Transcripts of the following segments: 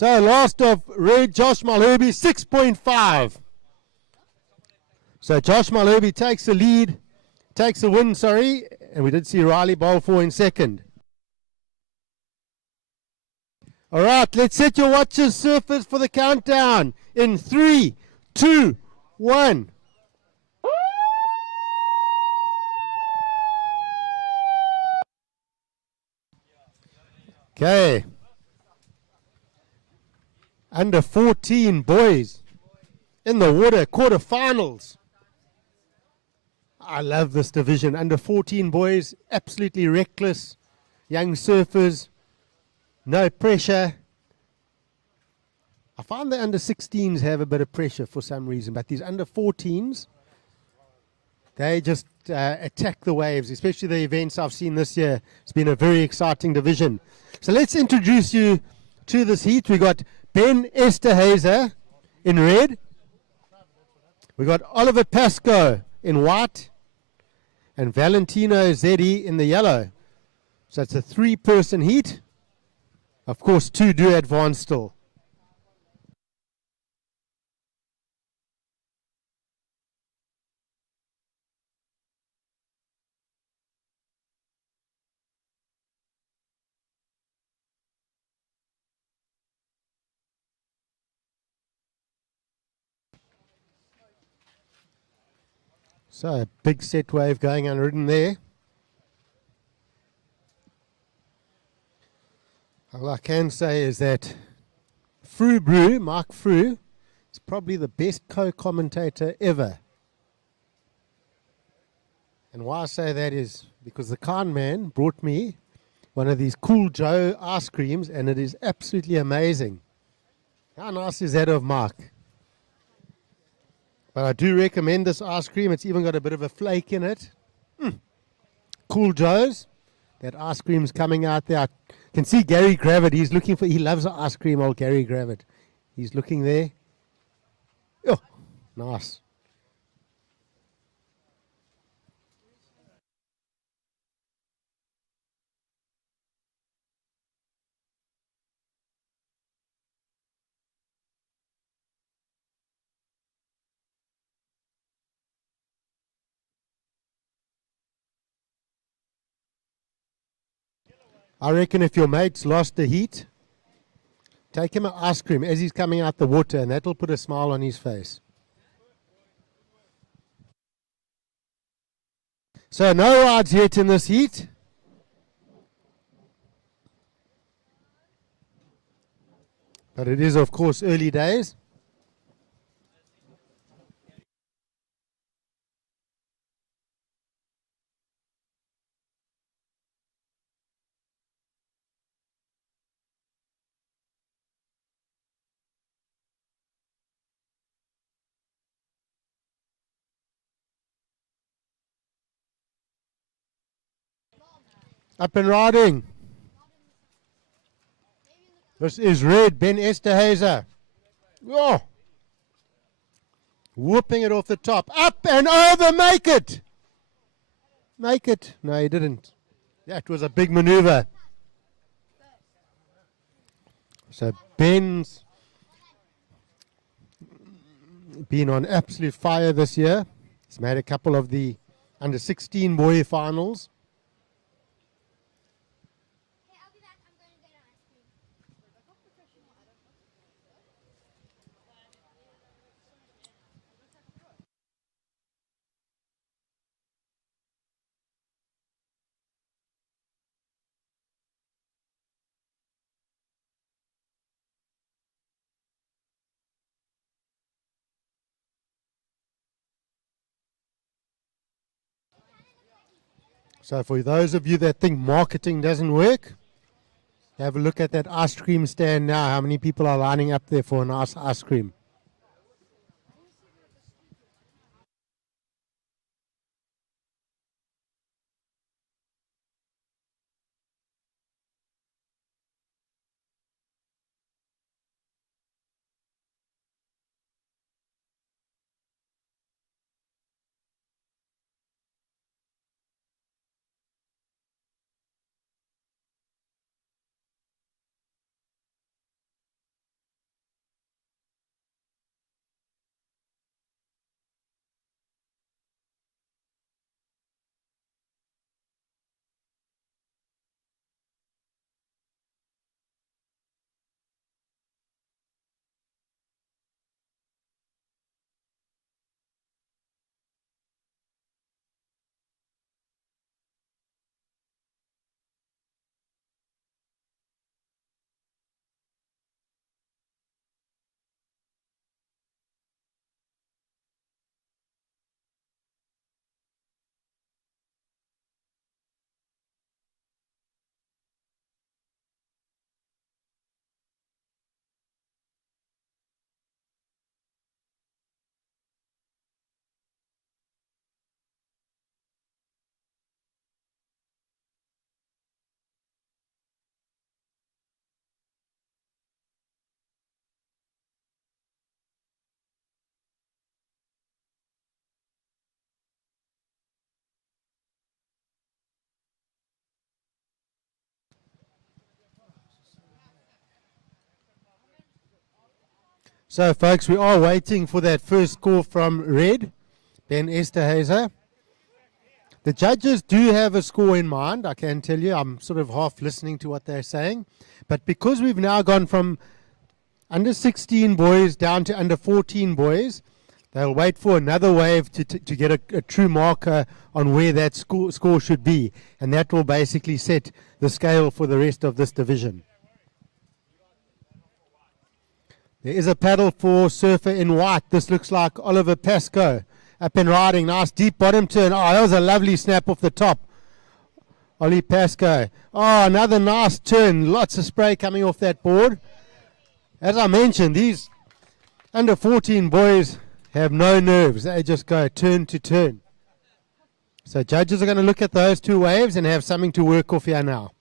So last of red, Josh Malherbe, 6.5. So Josh Malherbe takes the lead, takes the win, sorry. And we did see Riley Balfour in second. All right, let's set your watches, surfers, for the countdown. In 3, 2, 1. Okay. Under 14 boys in the water quarterfinals. I love this division. Under 14 boys, absolutely reckless. Young surfers, no pressure. I find the under 16s have a bit of pressure for some reason, but these under 14s, they just attack the waves, especially the events I've seen this year. It's been a very exciting division. So let's introduce you to this heat. We got Ben Esterhazy in red. We got Oliver Pascoe in white. And Valentino Zeddy in the yellow. So it's a 3-person heat. Of course, 2 do advance still. So a big set wave going unridden there. All I can say is that Mike Frew, is probably the best co-commentator ever. And why I say that is because the Khan man brought me one of these Cool Joe ice creams, and it is absolutely amazing. How nice is that of Mike? But I do recommend this ice cream. It's even got a bit of a flake in it. Cool Joe's. That ice cream's coming out there. I can see Gary Gravitt. He loves the ice cream, old Gary Gravitt. He's looking there. Oh, nice. I reckon if your mate's lost the heat, take him an ice cream as he's coming out the water, and that'll put a smile on his face. So no rides yet in this heat. But it is, of course, early days. Up and riding. This is red, Ben Esterhazy. Oh. Whooping it off the top. Up and over, make it. Make it. No, he didn't. That was a big maneuver. So Ben's been on absolute fire this year. He's made a couple of the under 16 boy finals. So for those of you that think marketing doesn't work, have a look at that ice cream stand now. How many people are lining up there for a nice ice cream? So, folks, we are waiting for that first score from Red, Ben Esterhazy. The judges do have a score in mind, I can tell you. I'm sort of half listening to what they're saying. But because we've now gone from under 16 boys down to under 14 boys, they'll wait for another wave to get a true marker on where that score should be. And that will basically set the scale for the rest of this division. There is a paddle for surfer in white. This looks like Oliver Pascoe. Up and riding, nice deep bottom turn. Oh, that was a lovely snap off the top. Ollie Pascoe. Oh, another nice turn. Lots of spray coming off that board. As I mentioned, these under 14 boys have no nerves. They just go turn to turn. So judges are going to look at those two waves and have something to work off here now.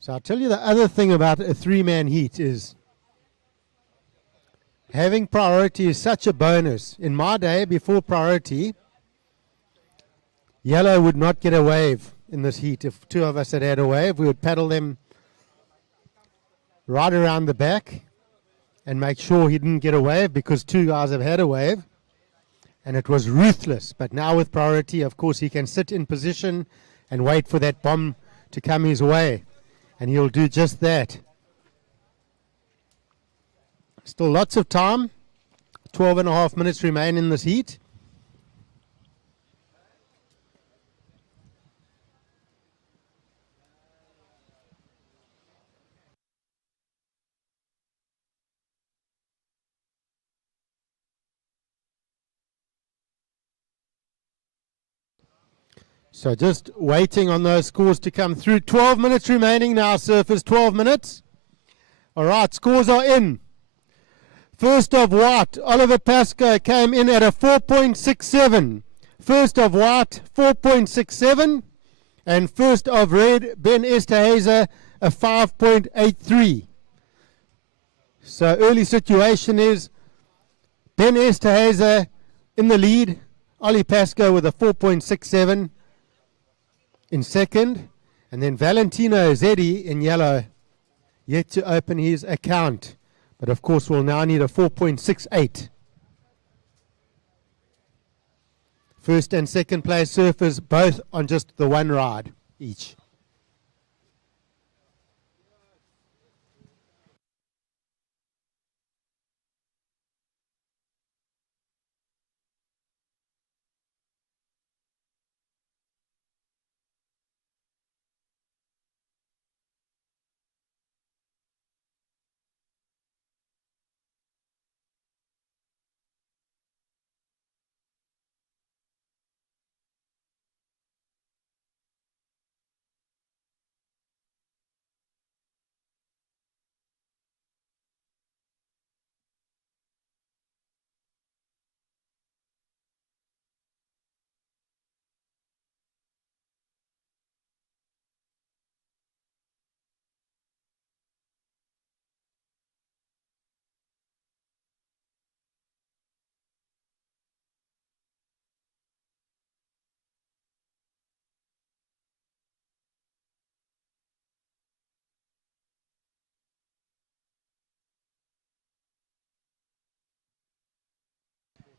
So I'll tell you the other thing about a three-man heat is having priority is such a bonus. In my day, before priority, yellow would not get a wave in this heat. If two of us had a wave, we would paddle them right around the back and make sure he didn't get a wave because two guys have had a wave. And it was ruthless. But now with priority, of course, he can sit in position and wait for that bomb to come his way. And he'll do just that. Still lots of time. 12 and a half minutes remain in this heat. So just waiting on those scores to come through. 12 minutes remaining now, surfers. 12 minutes. All right, scores are in. First of white, Oliver Pascoe came in at a 4.67. First of white, 4.67. And first of red, Ben Esterhazy, a 5.83. So early situation is Ben Esterhazy in the lead. Ollie Pascoe with a 4.67 in second. And then Valentino Zeddy in yellow, yet to open his account. But of course we'll now need a 4.68. First and second place surfers both on just the one ride each.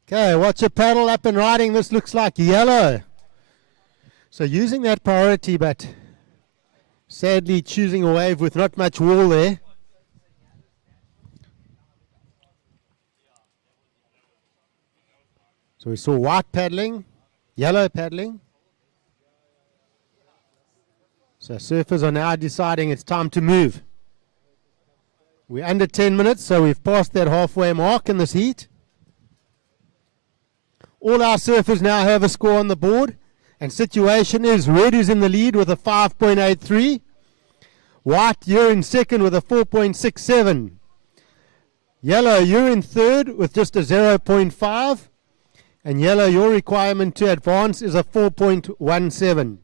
Okay, watch your paddle up and riding. This looks like yellow. So using that priority, but sadly choosing a wave with not much wall there. So we saw white paddling, yellow paddling. So surfers are now deciding it's time to move. We're under 10 minutes, so we've passed that halfway mark in this heat. All our surfers now have a score on the board. And situation is red is in the lead with a 5.83. White, you're in second with a 4.67. Yellow, you're in third with just a 0.5. And yellow, your requirement to advance is a 4.17.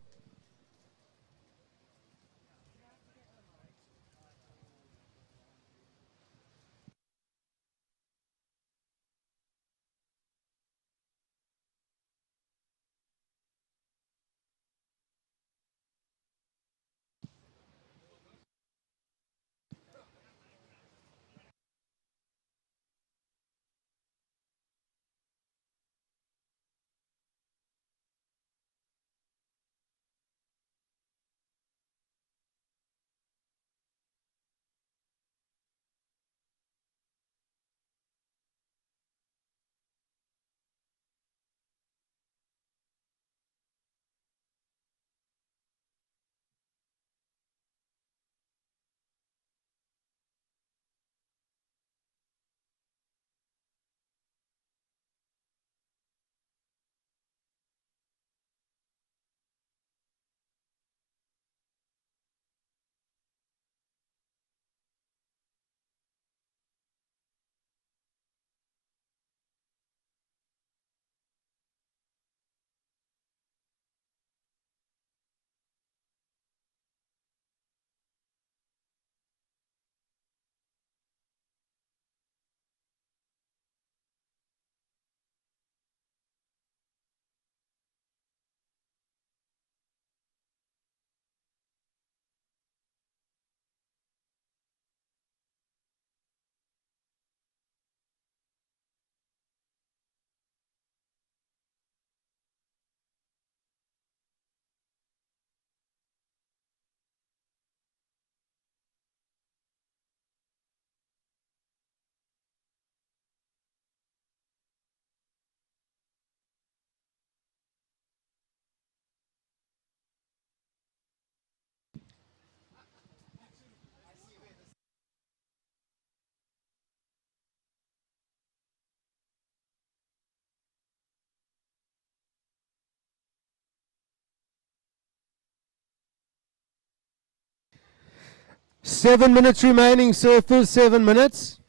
7 minutes remaining, surfers, 7 minutes.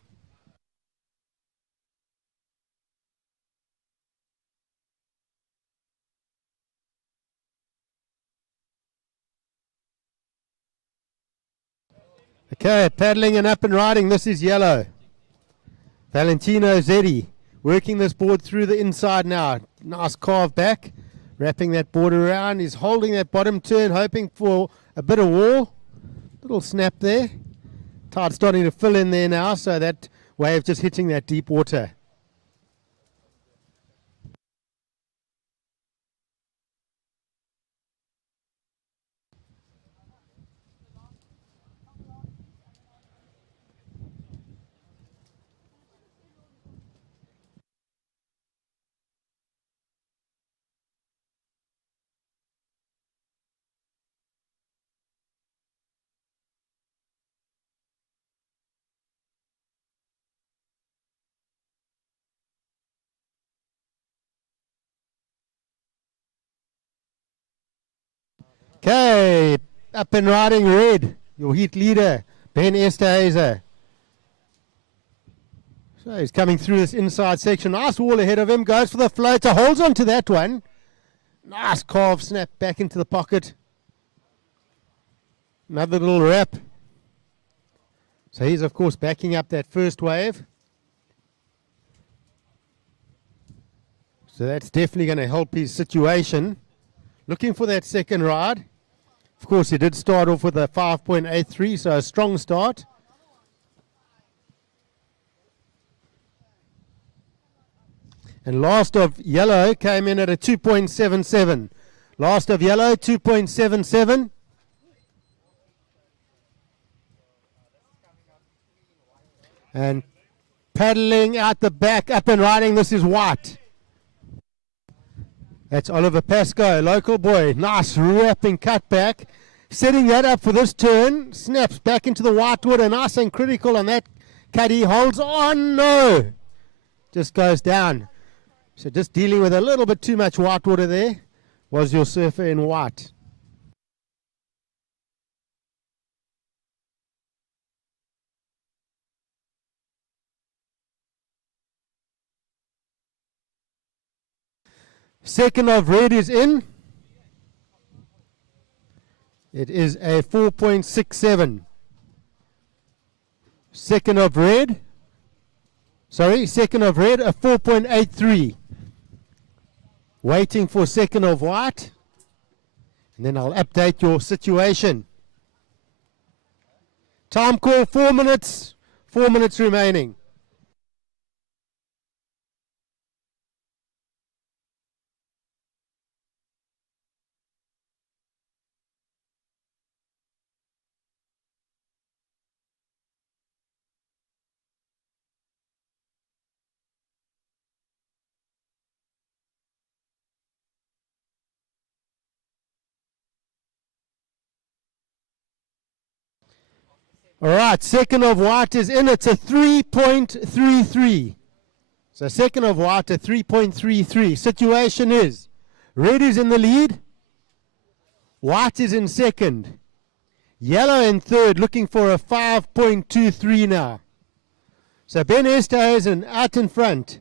Okay, paddling and up and riding. This is yellow. Valentino Zeddy working this board through the inside now. Nice carve back. Wrapping that board around. He's holding that bottom turn, hoping for a bit of wall. Little snap there. Tide starting to fill in there now, so that wave just hitting that deep water. Okay, up and riding red. Your heat leader, Ben Esterhazy. So he's coming through this inside section. Nice wall ahead of him. Goes for the floater. Holds on to that one. Nice carve snap back into the pocket. Another little wrap. So he's, of course, backing up that first wave. So that's definitely going to help his situation. Looking for that second ride. Of course, he did start off with a 5.83, so a strong start. And last of yellow came in at a 2.77. Last of yellow, 2.77. And paddling out the back, up and riding, this is white. That's Oliver Pascoe, local boy. Nice wrapping cutback. Setting that up for this turn. Snaps back into the white water. Nice and critical on that cut. He holds on. No. Just goes down. So just dealing with a little bit too much white water there. Was your surfer in white. Second of red is in. It is a 4.67. Second of red. Sorry, second of red, a 4.83. Waiting for second of white. And then I'll update your situation. Time call, 4 minutes. 4 minutes remaining. All right, second of white is in. It's a 3.33. So second of white, a 3.33. Situation is, red is in the lead. White is in second. Yellow in third, looking for a 5.23 now. So Ben Esterhazy out in front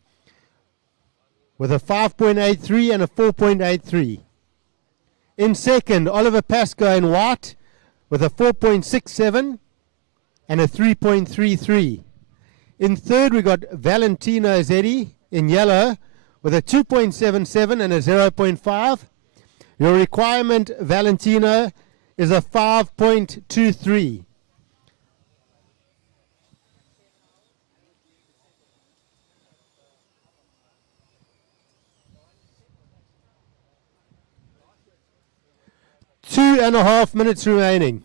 with a 5.83 and a 4.83. In second, Oliver Pascoe in white with a 4.67 and a 3.33. In third, we got Valentino Zeddy in yellow with a 2.77 and a 0.5. Your requirement, Valentino, is a 5.23. Two and a half minutes remaining.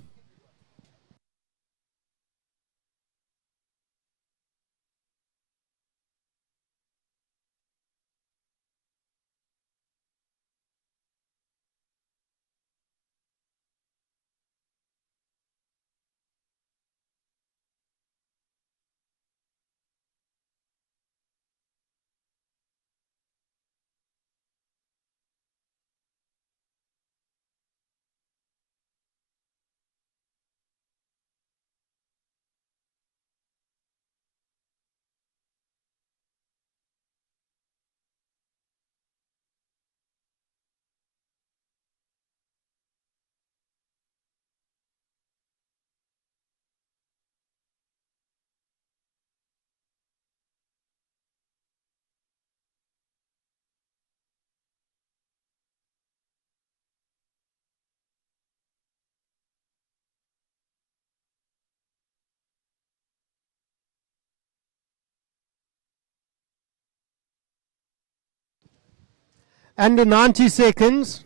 Under 90 seconds.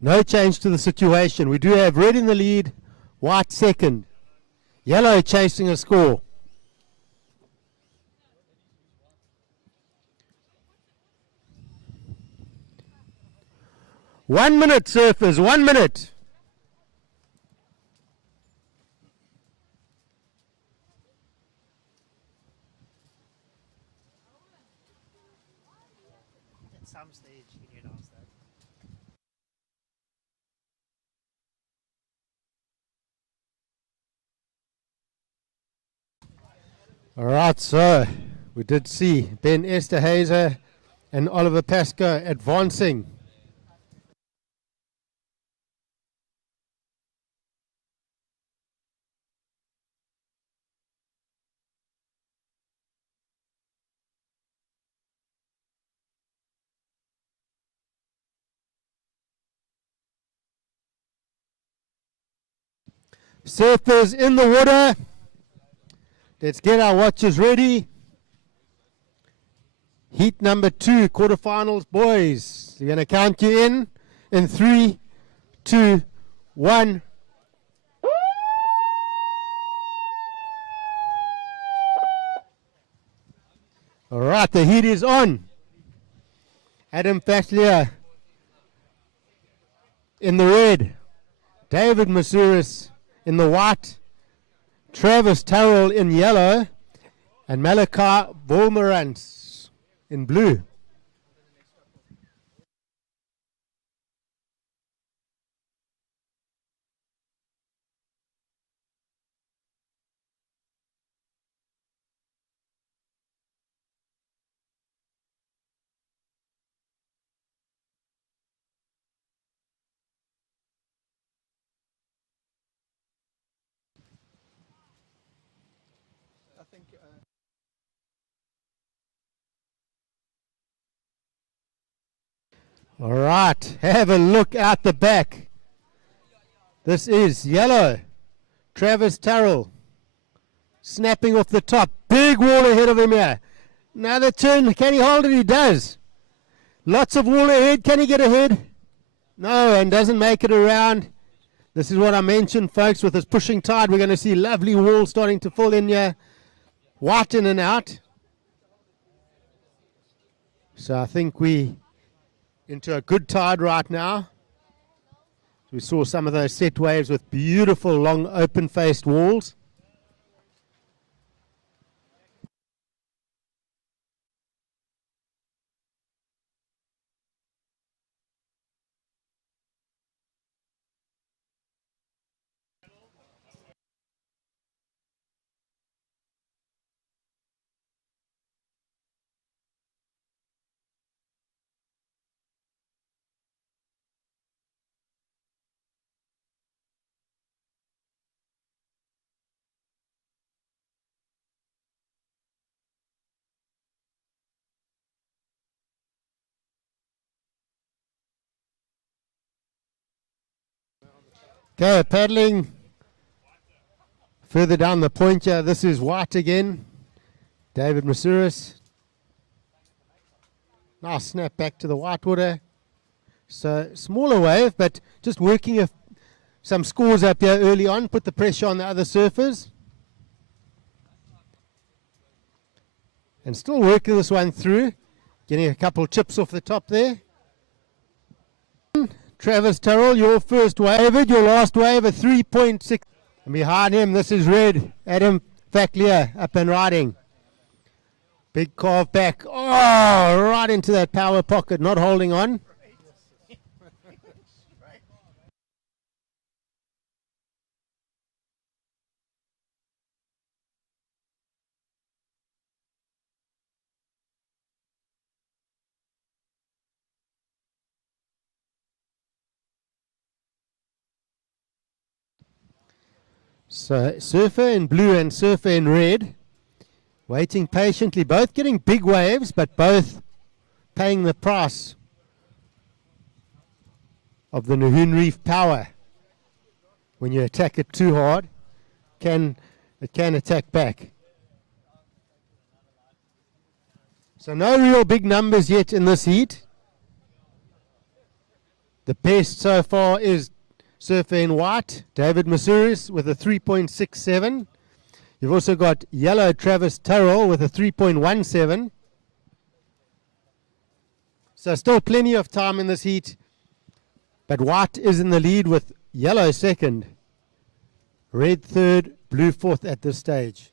No change to the situation. We do have red in the lead, white second. Yellow chasing a score. One minute, surfers, 1 minute. At some stage, you need to ask that. All right, so we did see Ben Esterhazy and Oliver Pascoe advancing. Surfers in the water. Let's get our watches ready. Heat number 2, quarterfinals, boys. We're going to count you in 3, 2, 1. All right, the heat is on. Adam Fatlier in the red. David Masuris in the white. Travis Terrell in yellow. And Malachi Volmerans in blue. All right, have a look out the back. This is yellow. Travis Terrell snapping off the top. Big wall ahead of him here. Another turn. Can he hold it? He does. Lots of wall ahead. Can he get ahead? No, and doesn't make it around. This is what I mentioned, folks. With this pushing tide, we're going to see lovely walls starting to fill in here. White in and out. So I think we into a good tide right now. We saw some of those set waves with beautiful long open-faced walls. Okay, paddling further down the point here. This is white again. David Masuris. Nice snap back to the white water. So smaller wave, but just working some scores up here early on. Put the pressure on the other surfers. And still working this one through. Getting a couple chips off the top there. Travis Terrell, your first wave, your last wave, a 3.6. And behind him, this is red. Adam Faclier up and riding. Big carve back. Oh, right into that power pocket, not holding on. So surfer in blue and surfer in red, waiting patiently, both getting big waves, but both paying the price of the Nahoon Reef power. When you attack it too hard, it can attack back. So no real big numbers yet in this heat. The best so far is surfer in white, David Masuris with a 3.67. You've also got yellow Travis Turrell with a 3.17. So still plenty of time in this heat. But white is in the lead with yellow second. Red third, blue fourth at this stage.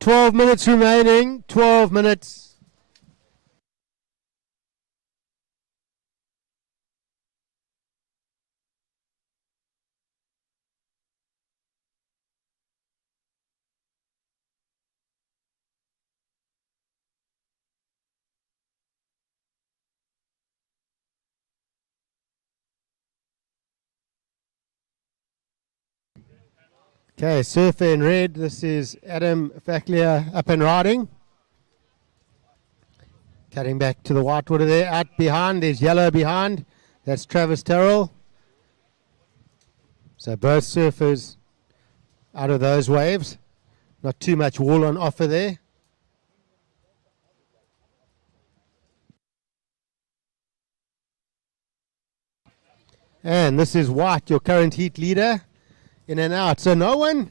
Twelve minutes remaining. 12 minutes. Okay, surfer in red. This is Adam Facklier up and riding. Cutting back to the whitewater there. Out behind, there's yellow behind. That's Travis Terrell. So both surfers out of those waves. Not too much wall on offer there. And this is White, your current heat leader. In and out. So no one.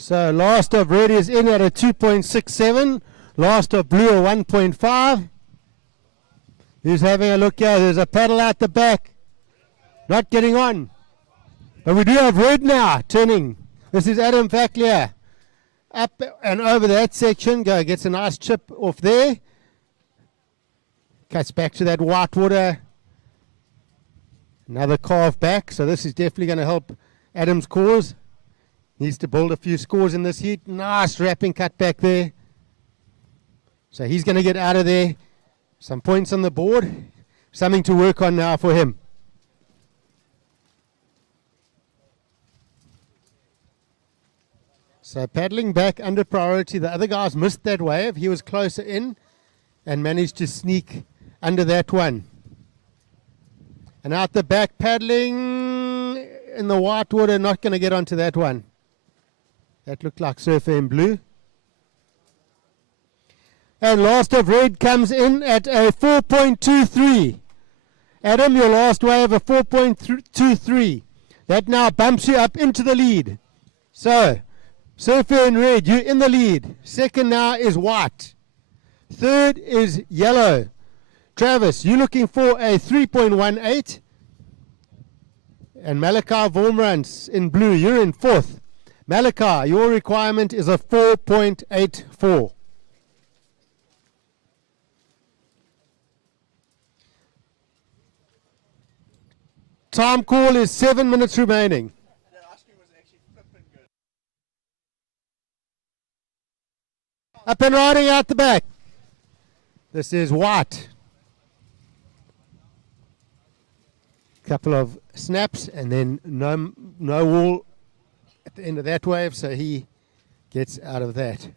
So last of red is in at a 2.67. Last of blue a 1.5. Who's having a look here? There's a paddle out the back. Not getting on. But we do have red now turning. This is Adam Facklier. Up and over that section. Gets a nice chip off there. Cuts back to that white water. Another carve back. So this is definitely going to help Adam's cause. Needs to build a few scores in this heat. Nice wrapping cut back there. So he's going to get out of there. Some points on the board. Something to work on now for him. So paddling back under priority. The other guys missed that wave. He was closer in and managed to sneak under that one. And out the back paddling in the white water. Not going to get onto that one. That looked like surfer in blue. And last of red comes in at a 4.23. Adam, your last wave, a 4.23. That now bumps you up into the lead. So, surfer in red, you're in the lead. Second now is white. Third is yellow. Travis, you're looking for a 3.18. And Malachi Vormrans in blue, you're in fourth. Malachi, your requirement is a 4.84. Time call is 7 minutes remaining. Up and riding out the back. This is white. Couple of snaps and then no wall at the end of that wave, so he gets out of that.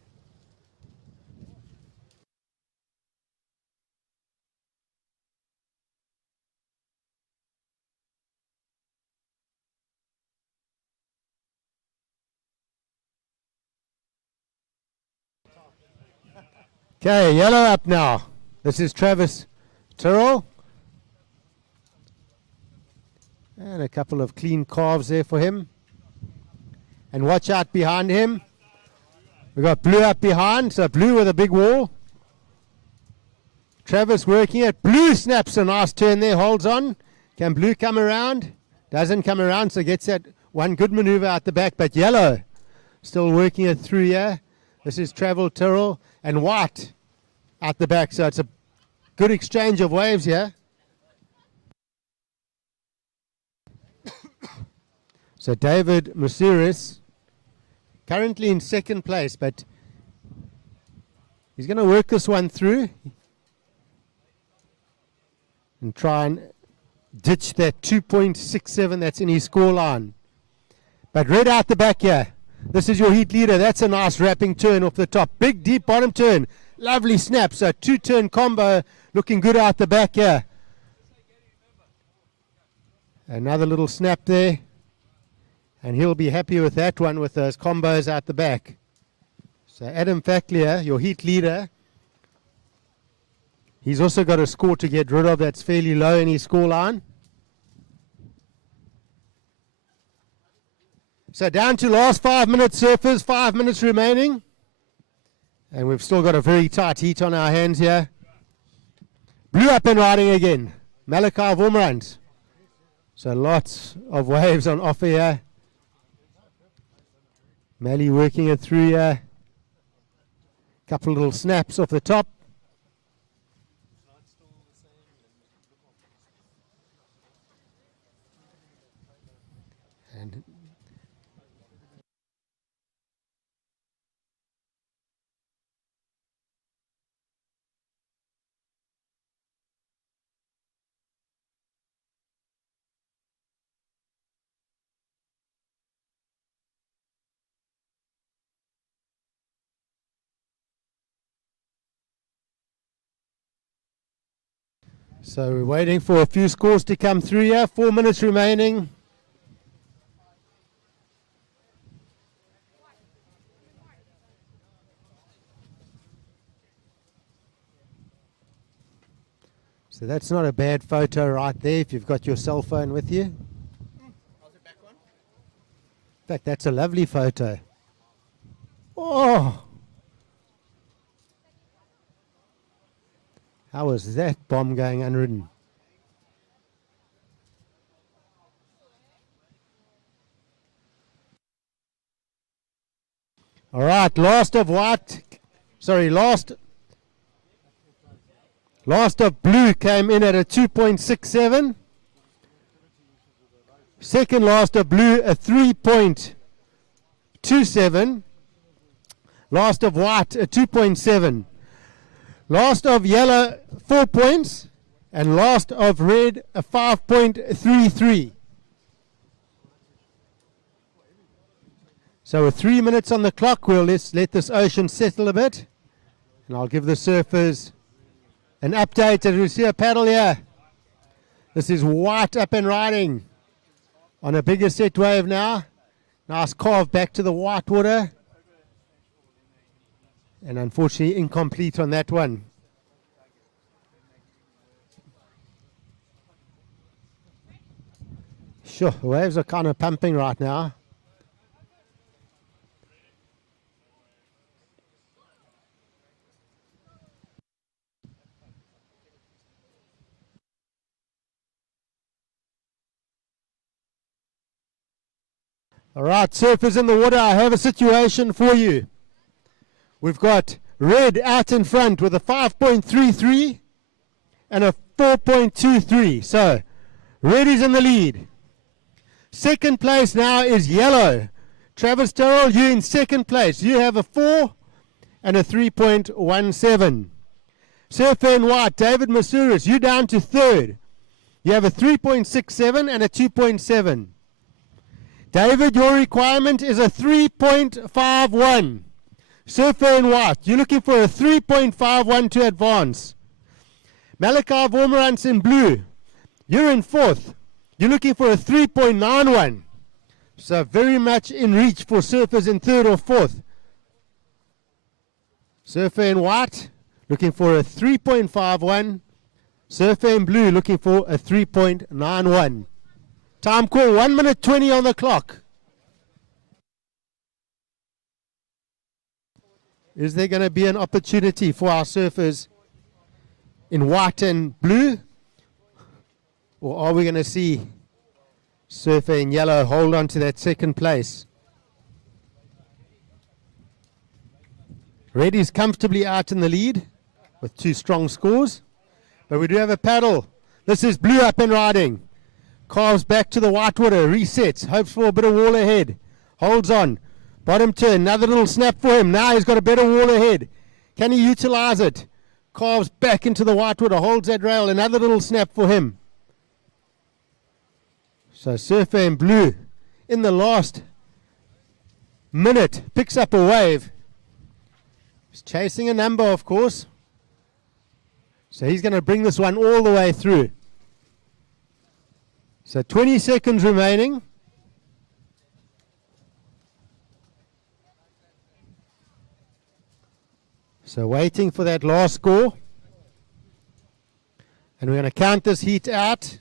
Okay, yellow up now. This is Travis Tyrrell. And a couple of clean calves there for him. And watch out behind him. We've got blue up behind, so blue with a big wall. Travis working it. Blue snaps a nice turn there, holds on. Can blue come around? Doesn't come around, so gets that one good maneuver out the back. But yellow still working it through here. This is Travel Tyrrell and white out the back, so it's a good exchange of waves here. So David Musiris, currently in second place, but he's going to work this one through and try and ditch that 2.67 that's in his score line. But red out the back here. This is your heat leader. That's a nice wrapping turn off the top. Big, deep bottom turn. Lovely snap. So two-turn combo looking good out the back here. Another little snap there. And he'll be happy with that one with those combos out the back. So Adam Facklier, your heat leader, he's also got a score to get rid of that's fairly low in his score line. So down to last 5 minutes, surfers, 5 minutes remaining. And we've still got a very tight heat on our hands here. Blue up and riding again. Malachi Vormrans. So lots of waves on offer here. Mally working it through here. Couple little snaps off the top. And so we're waiting for a few scores to come through here. 4 minutes remaining. So that's not a bad photo right there if you've got your cell phone with you. In fact, that's a lovely photo. Oh! How was that bomb going unridden? All right, last of blue came in at a 2.67. Second last of blue, a 3.27. Last of white, a 2.7. Last of yellow, 4 points. And last of red, a 5.33. So with 3 minutes on the clock, we'll let this ocean settle a bit. And I'll give the surfers an update as we see a paddle here. This is white up and riding on a bigger set wave now. Nice carve back to the white water. And unfortunately incomplete on that one. Sure, the waves are kind of pumping right now. All right, surfers in the water, I have a situation for you. We've got red out in front with a 5.33 and a 4.23. So, red is in the lead. Second place now is yellow. Travis Terrell, you in second place. You have a 4 and a 3.17. Surfer in white, David Masuris, you down to third. You have a 3.67 and a 2.7. David, your requirement is a 3.51. Surfer in white, you're looking for a 3.51 to advance. Malachi Vormerans in blue, you're in fourth. You're looking for a 3.91. So very much in reach for surfers in third or fourth. Surfer in white, looking for a 3.51. Surfer in blue, looking for a 3.91. Time call, 1 minute 20 on the clock. Is there going to be an opportunity for our surfers in white and blue? Or are we going to see surfer in yellow hold on to that second place? Red is comfortably out in the lead with 2 strong scores. But we do have a paddle. This is blue up and riding. Carves back to the white water, resets, hopes for a bit of wall ahead. Holds on. Bottom turn, another little snap for him. Now he's got a better wall ahead. Can he utilize it? Carves back into the white water, holds that rail, another little snap for him. So surfer in blue in the last minute picks up a wave. He's chasing a number, of course. So he's going to bring this one all the way through. So 20 seconds remaining. So waiting for that last score. And we're going to count this heat out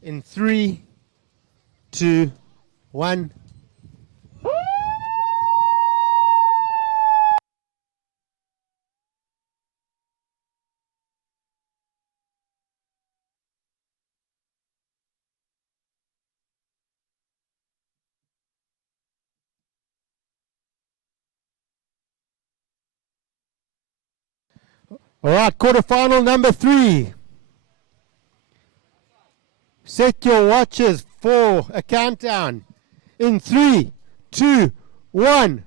in 3, 2, 1. All right, quarterfinal number 3. Set your watches for a countdown in 3, 2, 1.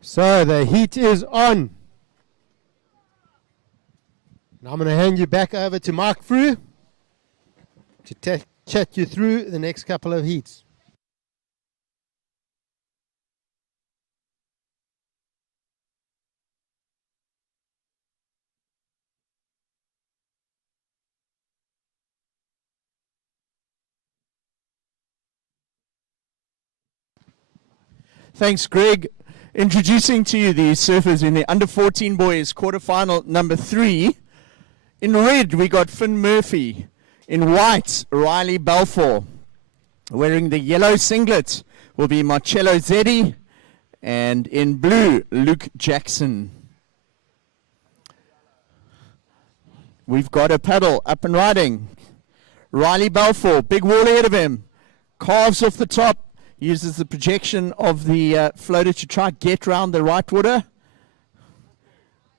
So the heat is on. Now I'm going to hand you back over to Mark Frew to chat you through the next couple of heats. Thanks, Greg. Introducing to you the surfers in the under 14 boys quarterfinal number 3. In red, we got Finn Murphy. In white, Riley Balfour. Wearing the yellow singlet will be Marcello Zeddy. And in blue, Luke Jackson. We've got a paddle up and riding. Riley Balfour, big wall ahead of him. Carves off the top. Uses the projection of the floater to try get round the right water.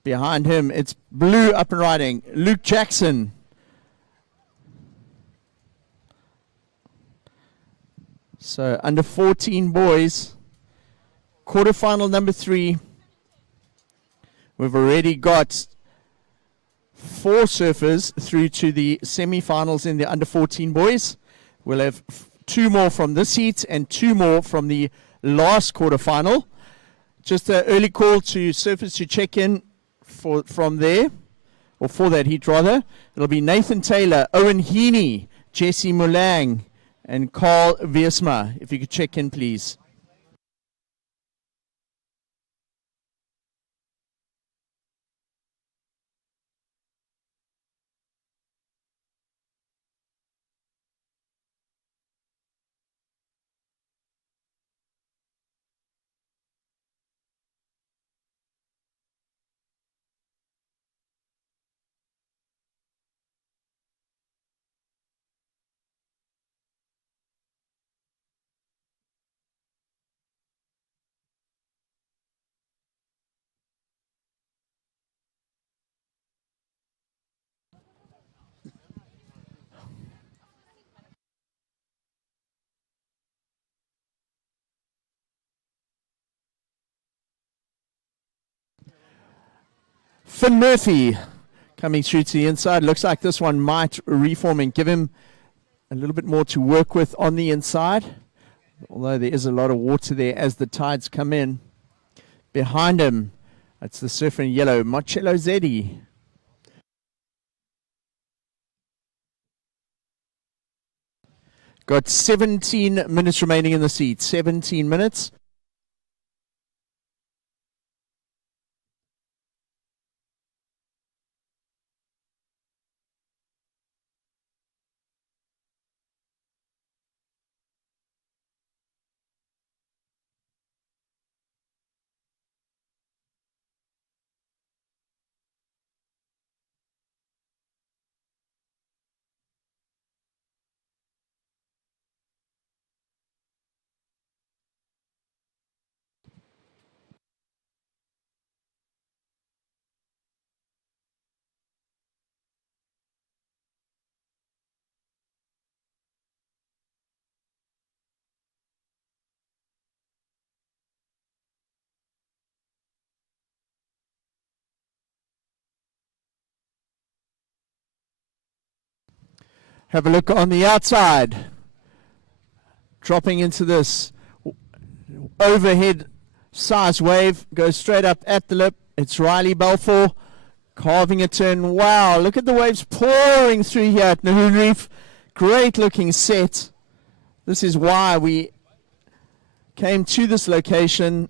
Behind him, it's blue up and riding. Luke Jackson. So under 14 boys, quarterfinal number 3. We've already got 4 surfers through to the semi-finals in the under 14 boys. We'll have 2 more from this heat and 2 more from the last quarterfinal. Just an early call to surfers to check in from there, or for that heat rather. It'll be Nathan Taylor, Owen Heaney, Jesse Mulang, and Carl Wiersma. If you could check in, please. Finn Murphy coming through to the inside. Looks like this one might reform and give him a little bit more to work with on the inside, although there is a lot of water there as the tides come in. Behind him, it's the surfer in yellow, Marcello Zeddy. Got 17 minutes remaining in the seat. 17 minutes. Have a look on the outside. Dropping into this overhead size wave. Goes straight up at the lip. It's Riley Balfour carving a turn. Wow, look at the waves pouring through here at Nahoon Reef. Great looking set. This is why we came to this location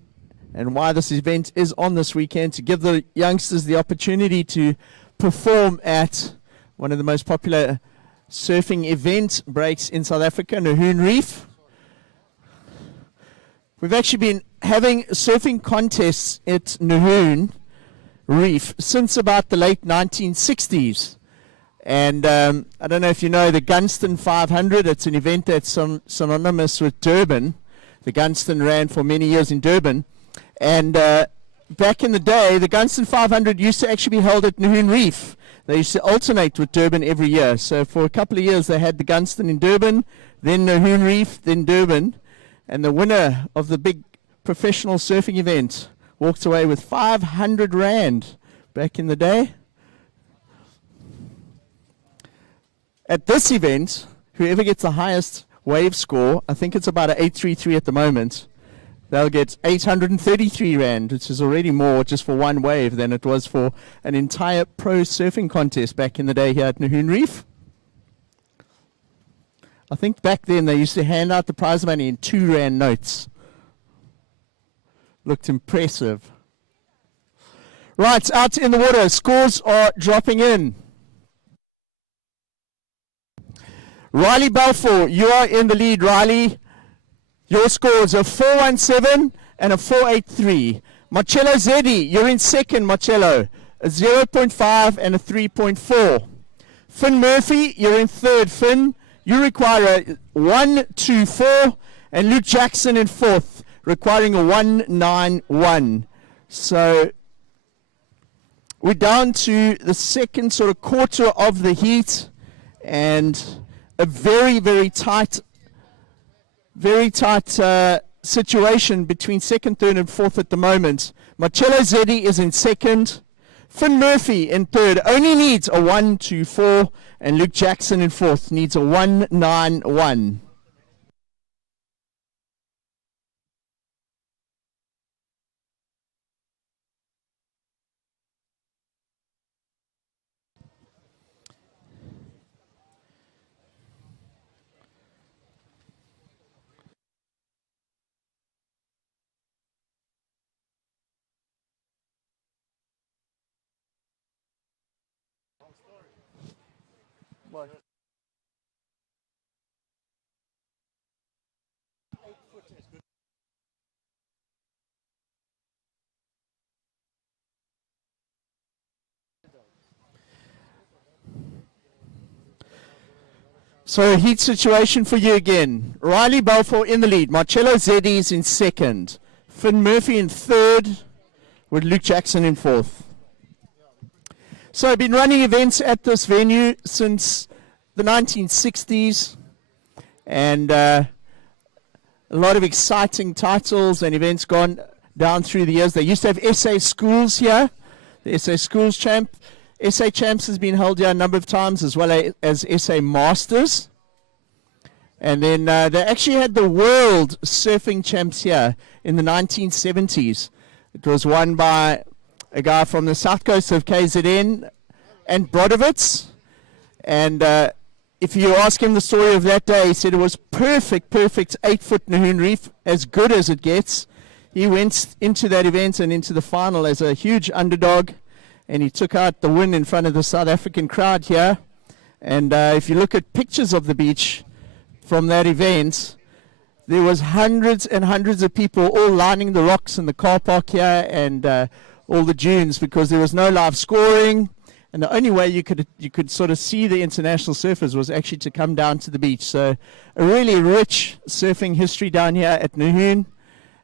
and why this event is on this weekend, to give the youngsters the opportunity to perform at one of the most popular surfing event breaks in South Africa, Nahoon Reef. We've actually been having surfing contests at Nahoon Reef since about the late 1960s. And I don't know if you know the Gunston 500. It's an event that's synonymous with Durban. The Gunston ran for many years in Durban. And back in the day, the Gunston 500 used to actually be held at Nahoon Reef. They used to alternate with Durban every year. So for a couple of years, they had the Gunston in Durban, then Nahoon Reef, then Durban. And the winner of the big professional surfing event walked away with 500 Rand back in the day. At this event, whoever gets the highest wave score, I think it's about an 833 at the moment, they'll get 833 Rand, which is already more just for one wave than it was for an entire pro surfing contest back in the day here at Nahoon Reef. I think back then they used to hand out the prize money in 2 Rand notes. Looked impressive. Right, out in the water, scores are dropping in. Riley Balfour, you are in the lead, Riley. Your scores are 417 and a 483. Marcello Zeddy, you're in second, Marcello. A 0.5 and a 3.4. Finn Murphy, you're in third, Finn. You require a 124. And Luke Jackson in fourth, requiring a 191. So we're down to the second sort of quarter of the heat, and a very, very tight situation between second, third, and fourth at the moment. Marcello Zeddy is in second. Finn Murphy in third only needs a 124, and Luke Jackson in fourth needs a 191. So heat situation for you again. Riley Balfour in the lead. Marcello Zeddy is in second. Finn Murphy in third, with Luke Jackson in fourth. So I've been running events at this venue since the 1960s, and a lot of exciting titles and events gone down through the years. They used to have SA schools here. the SA Schools Champ. SA Champs has been held here a number of times, as well as SA Masters. And then they actually had the World Surfing Champs here in the 1970s. It was won by a guy from the south coast of KZN and Brodowitz. And if you ask him the story of that day, he said it was perfect 8-foot Nahoon reef, as good as it gets. He went into that event and into the final as a huge underdog, and he took out the win in front of the South African crowd here. And if you look at pictures of the beach from that event, there was hundreds and hundreds of people all lining the rocks in the car park here and all the dunes, because there was no live scoring. And the only way you could sort of see the international surfers was actually to come down to the beach. So a really rich surfing history down here at Nahoon.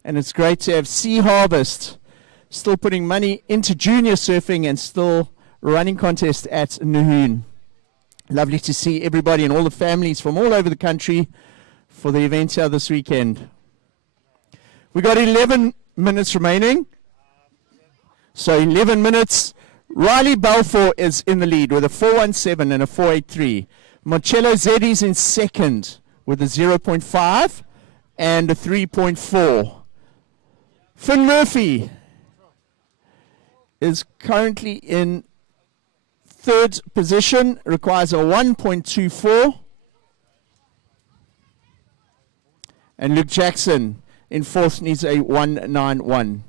And it's great to have Sea Harvest still putting money into junior surfing and still running contests at Nahoon. Lovely to see everybody and all the families from all over the country for the event here this weekend. We got 11 minutes remaining. So 11 minutes. Riley Balfour is in the lead with a 417 and a 483. Marcello Zeddi's in second with a 0.5 and a 3.4. Finn Murphy is currently in third position, requires a 1.24. And Luke Jackson in fourth needs a 191.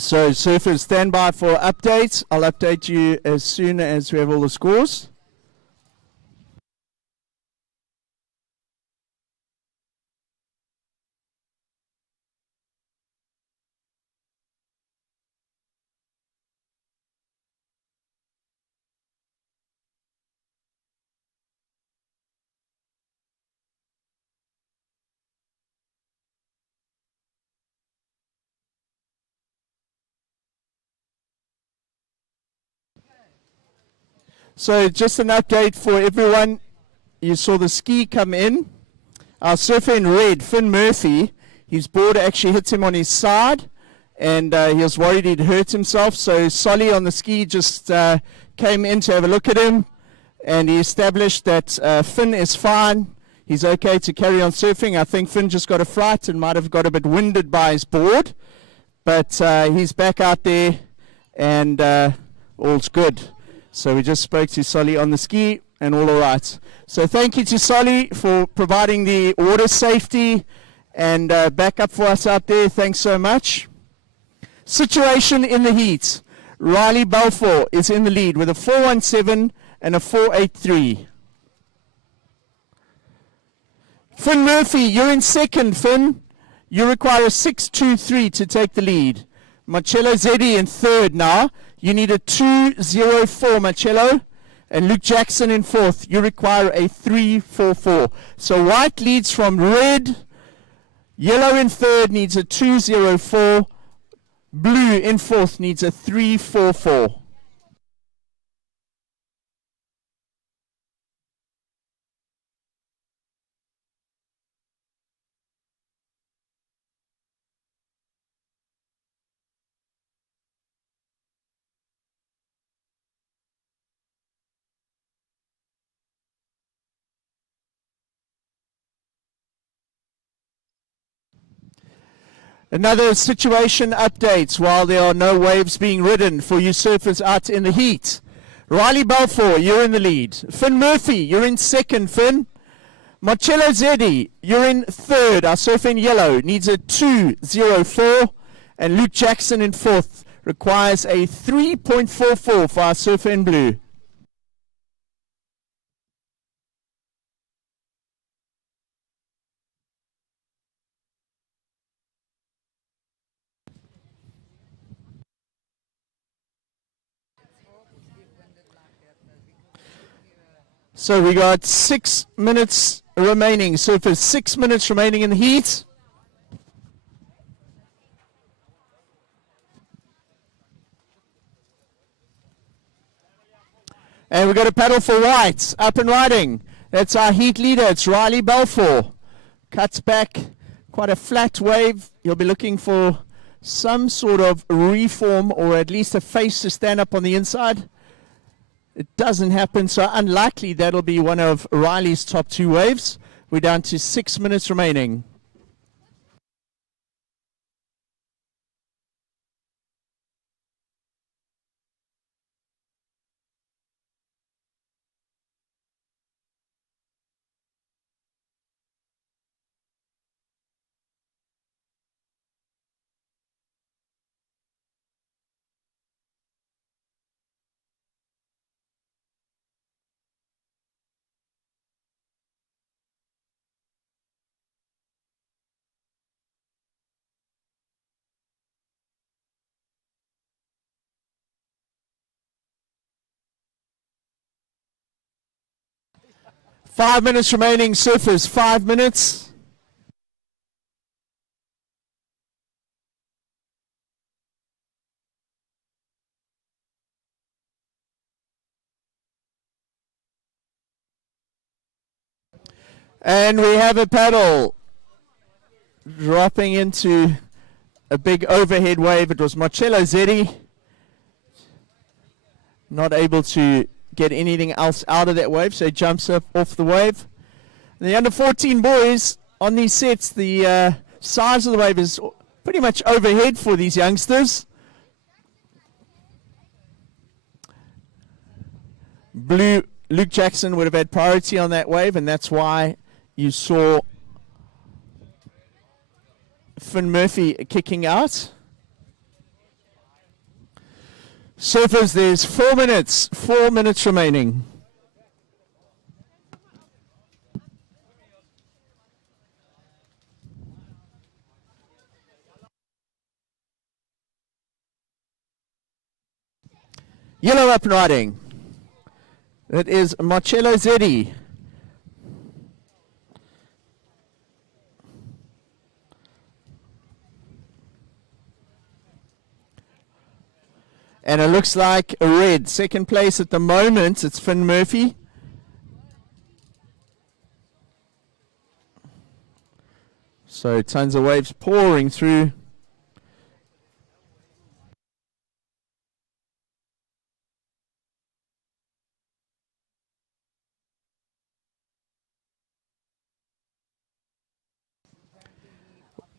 So surfers, stand by for updates. I'll update you as soon as we have all the scores. So just an update for everyone. You saw the ski come in. Our surfer in red, Finn Murphy, his board actually hits him on his side, and he was worried he'd hurt himself. So Solly on the ski just came in to have a look at him, and he established that Finn is fine. He's okay to carry on surfing. I think Finn just got a fright and might have got a bit winded by his board, but he's back out there, and all's good. So we just spoke to Solly on the ski, and all right. So thank you to Solly for providing the water safety and backup for us out there. Thanks so much. Situation in the heat. Riley Balfour is in the lead with a 417 and a 483. Finn Murphy, you're in second, Finn. You require a 623 to take the lead. Marcello Zeddi in third now. You need a 204, Marcello. And Luke Jackson in fourth. You require a 344. So white leads from red Yellow in third needs a 2.04. Blue in fourth needs a 3.44. Another situation update while there are no waves being ridden for you surfers out in the heat. Riley Balfour, you're in the lead. Finn Murphy, you're in second, Finn. Marcello Zeddy, you're in third. Our surfer in yellow needs a 2.04. And Luke Jackson in fourth requires a 3.44 for our surfer in blue. So we got 6 minutes remaining. So for 6 minutes remaining in the heat. And we've got a paddle for white. Up and riding. That's our heat leader. It's Riley Balfour. Cuts back. Quite a flat wave. You'll be looking for some sort of reform or at least a face to stand up on the inside. It doesn't happen, so unlikely that'll be one of Riley's top two waves. We're down to 6 minutes remaining. Five minutes remaining, surfers, 5 minutes. And we have a paddle dropping into a big overhead wave. It was Marcello Zeddy. Not able to get anything else out of that wave, so he jumps up off the wave. And the under 14 boys on these sets, the size of the wave is pretty much overhead for these youngsters. Blue, Luke Jackson would have had priority on that wave, and that's why you saw Finn Murphy kicking out. Surfers, there's 4 minutes. 4 minutes remaining. Yellow up and riding. That is Marcello Zeddy. And it looks like a red. Second place at the moment, it's Finn Murphy. So tons of waves pouring through.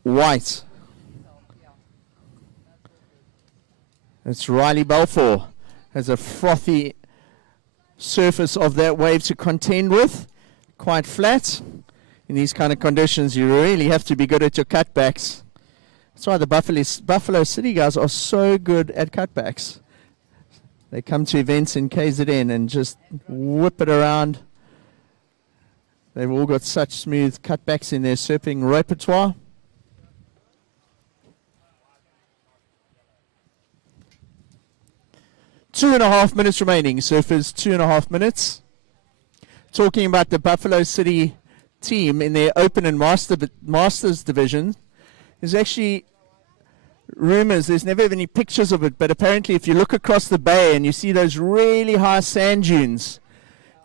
White. It's Riley Balfour. Has a frothy surface of that wave to contend with. Quite flat. In these kind of conditions, you really have to be good at your cutbacks. That's why the Buffalo City guys are so good at cutbacks. They come to events in KZN and just whip it around. They've all got such smooth cutbacks in their surfing repertoire. Two and a half minutes remaining, surfers, 2.5 minutes. Talking about the Buffalo City team in their Open and Masters division. There's actually rumors, there's never any pictures of it, but apparently if you look across the bay and you see those really high sand dunes,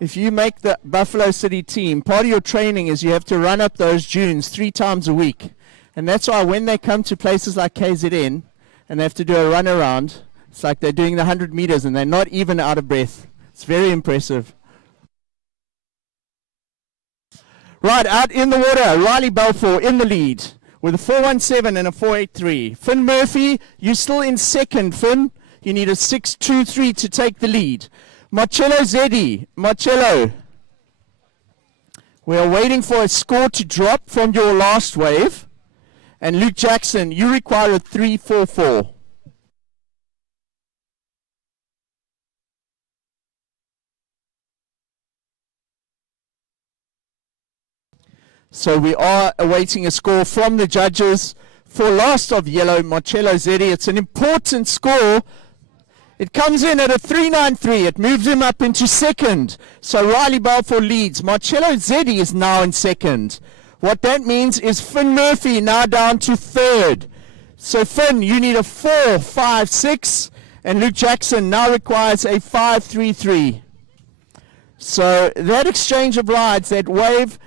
if you make the Buffalo City team, part of your training is you have to run up those dunes 3 times a week. And that's why when they come to places like KZN and they have to do a run around, it's like they're doing the 100 meters and they're not even out of breath. It's very impressive. Right, out in the water, Riley Balfour in the lead with a 417 and a 483. Finn Murphy, you're still in second, Finn. You need a 623 to take the lead. Marcello Zeddy, Marcello, we are waiting for a score to drop from your last wave. And Luke Jackson, you require a 344. So we are awaiting a score from the judges for last of yellow, Marcello Zeddy. It's an important score. It comes in at a 393. It moves him up into second. So Riley Balfour leads. Marcello Zeddy is now in second. What that means is Finn Murphy now down to third. So Finn, you need a 456, and Luke Jackson now requires a 533. So that exchange of rides, that wave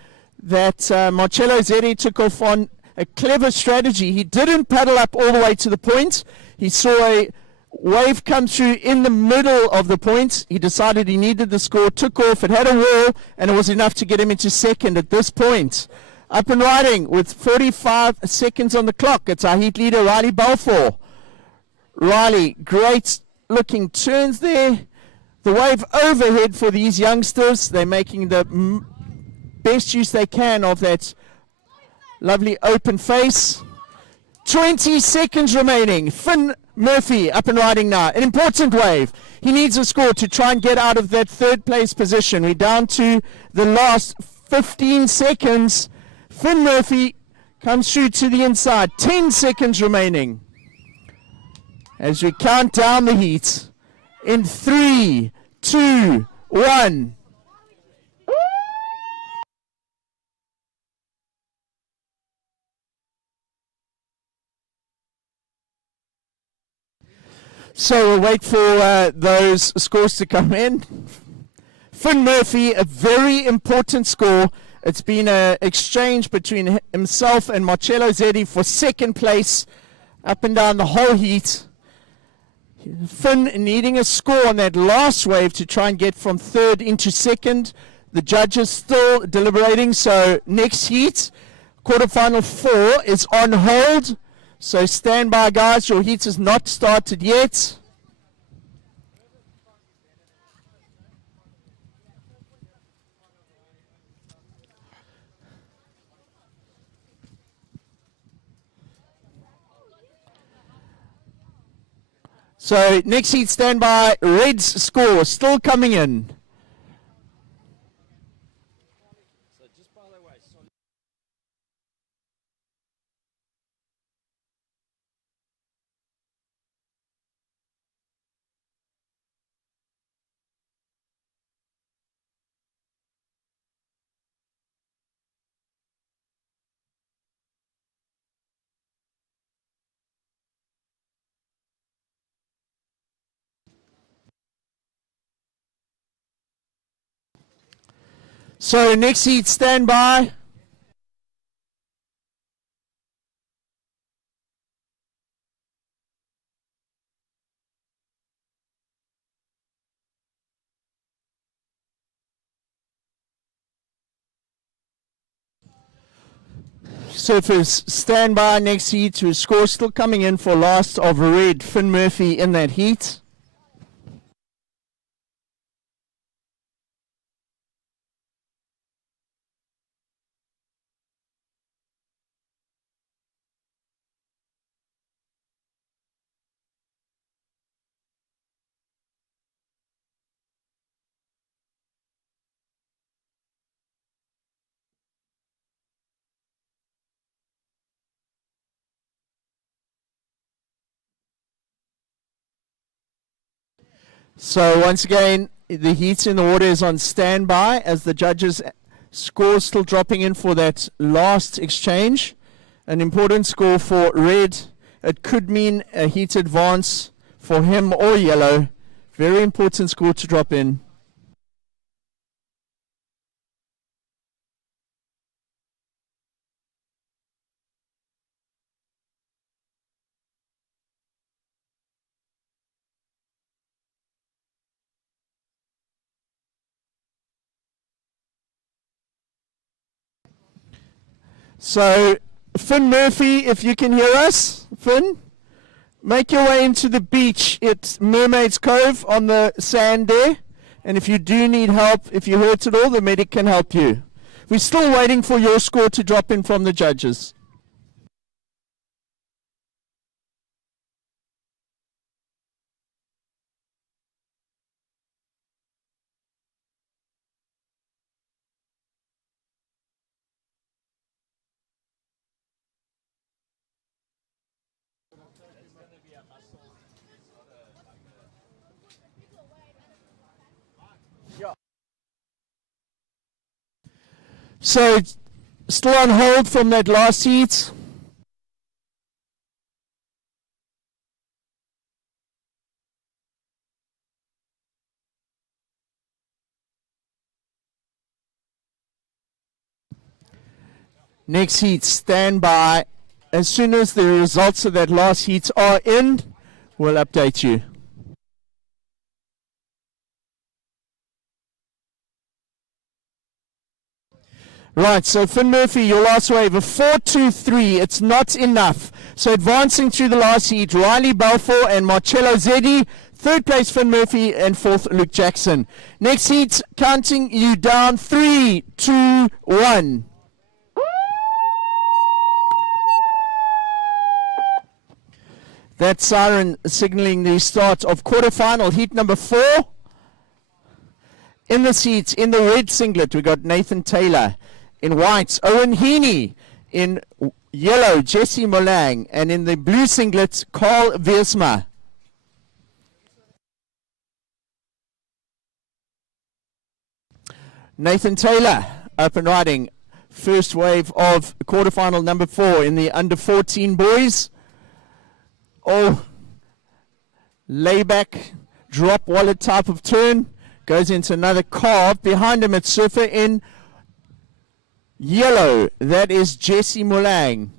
that Marcello Zeddy took off on, a clever strategy. He didn't paddle up all the way to the point. He saw a wave come through in the middle of the point. He decided he needed the score, took off, it had a wall, and it was enough to get him into second at this point. Up and riding with 45 seconds on the clock. It's our heat leader, Riley Balfour. Riley, great looking turns there. The wave overhead for these youngsters. They're making the best use they can of that lovely open face. 20 seconds remaining. Finn Murphy up and riding now. An important wave. He needs a score to try and get out of that third place position. We're down to the last 15 seconds. Finn Murphy comes through to the inside. 10 seconds remaining. As we count down the heat. In 3, 2, 1. So we'll wait for those scores to come in. Finn Murphy, a very important score. It's been an exchange between himself and Marcello Zeddy for second place up and down the whole heat. Finn needing a score on that last wave to try and get from third into second. The judges still deliberating, so next heat, quarterfinal 4 is on hold. So stand by, guys. Your heat has not started yet. So next heat, stand by. Red's score still coming in. So next heat, stand by. Surfers, stand by. Next heat, whose score still coming in for last of red, Finn Murphy in that heat. So once again, the heat in the water is on standby as the judges Scores still dropping in for that last exchange. An important score for red. It could mean a heat advance for him or yellow. Very important score to drop in. So, Finn Murphy, if you can hear us, Finn, make your way into the beach at Mermaid's Cove on the sand there. And if you do need help, if you hurt at all, the medic can help you. We're still waiting for your score to drop in from the judges. So, still on hold from that last heat. Next heat, stand by. As soon as the results of that last heat are in, we'll update you. Right, so Finn Murphy, your last wave, a 4-2-3. It's not enough. So advancing through the last heat, Riley Balfour and Marcello Zeddy. Third place, Finn Murphy, and fourth, Luke Jackson. Next heat, counting you down. 3, 2, 1. That siren signaling the start of quarterfinal heat number 4. In the seats, in the red singlet, we got Nathan Taylor. In white, Owen Heaney. In yellow, Jesse Molang. And in the blue singlet, Carl Wiersma. Nathan Taylor, up and riding. First wave of quarterfinal number 4 in the under 14 boys. Oh, layback, drop wallet type of turn. Goes into another carve. Behind him, it's Surfer in yellow. That is Jesse Molang.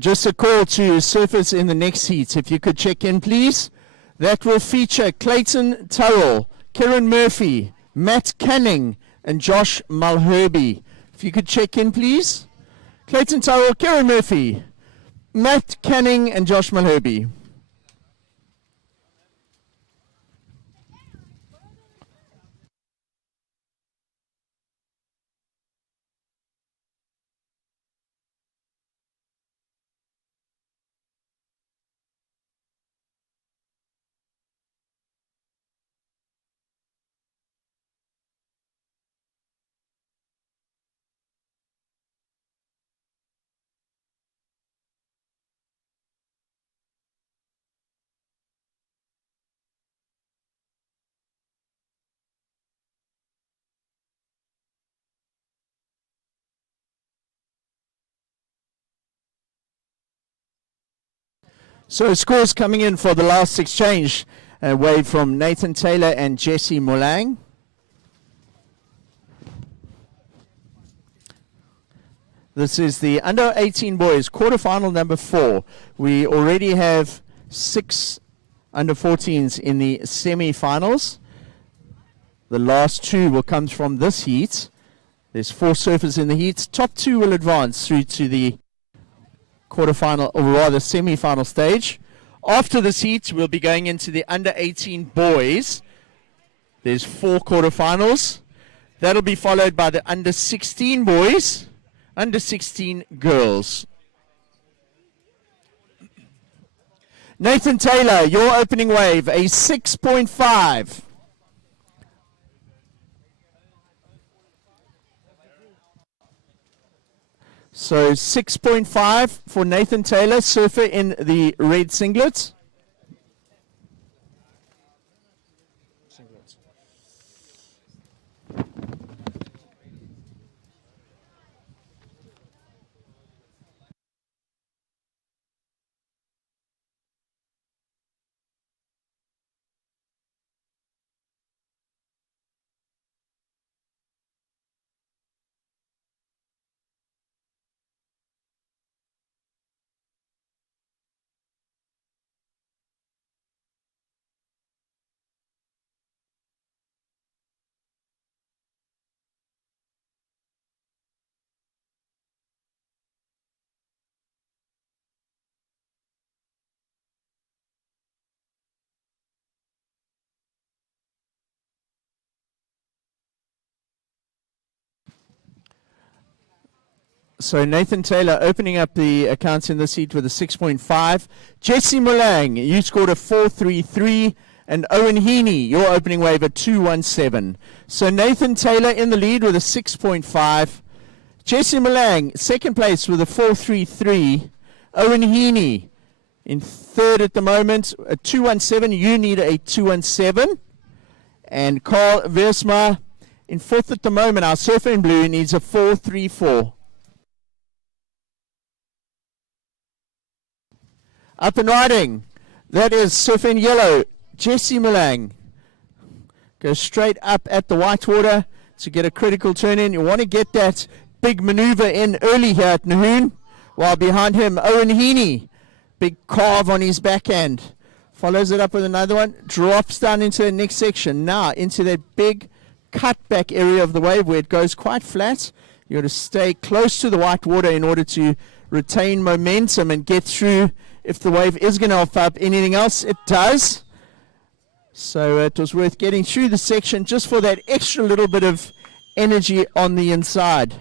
Just a call to surfers in the next heat. If you could check in, please. That will feature Clayton Turrell, Kieran Murphy, Matt Canning, and Josh Mulherby. If you could check in, please. Clayton Turrell, Kieran Murphy, Matt Canning, and Josh Mulherby. So scores coming in for the last exchange. Wave from Nathan Taylor and Jesse Molang. This is the under 18 boys quarterfinal number 4. We already have 6 under 14s in the semi-finals. The last 2 will come from this heat. There's 4 surfers in the heat. Top 2 will advance through to the quarterfinal, or rather semi-final stage. After this heat, we'll be going into the under 18 boys. There's 4 quarterfinals. That'll be followed by the under 16 boys, under 16 girls. Nathan Taylor, your opening wave, a 6.5. So 6.5 for Nathan Taylor, surfer in the red singlet. So Nathan Taylor opening up the accounts in this heat with a 6.5. Jesse Mulang, you scored a 4.33. And Owen Heaney, your opening wave a 2.17. So Nathan Taylor in the lead with a 6.5. Jesse Mulang, second place with a 4.33. Owen Heaney in third at the moment, a 2.17. You need a 2.17. And Carl Versma in fourth at the moment. Our surfer in blue needs a 4.34. Up and riding. That is surfer in yellow, Jesse Mulang. Goes straight up at the whitewater to get a critical turn in. You want to get that big maneuver in early here at Nahoon. While behind him, Owen Heaney. Big carve on his backhand. Follows it up with another one. Drops down into the next section. Now into that big cutback area of the wave where it goes quite flat. You got to stay close to the whitewater in order to retain momentum and get through. If the wave is going to offer up anything else, it does. So it was worth getting through the section just for that extra little bit of energy on the inside.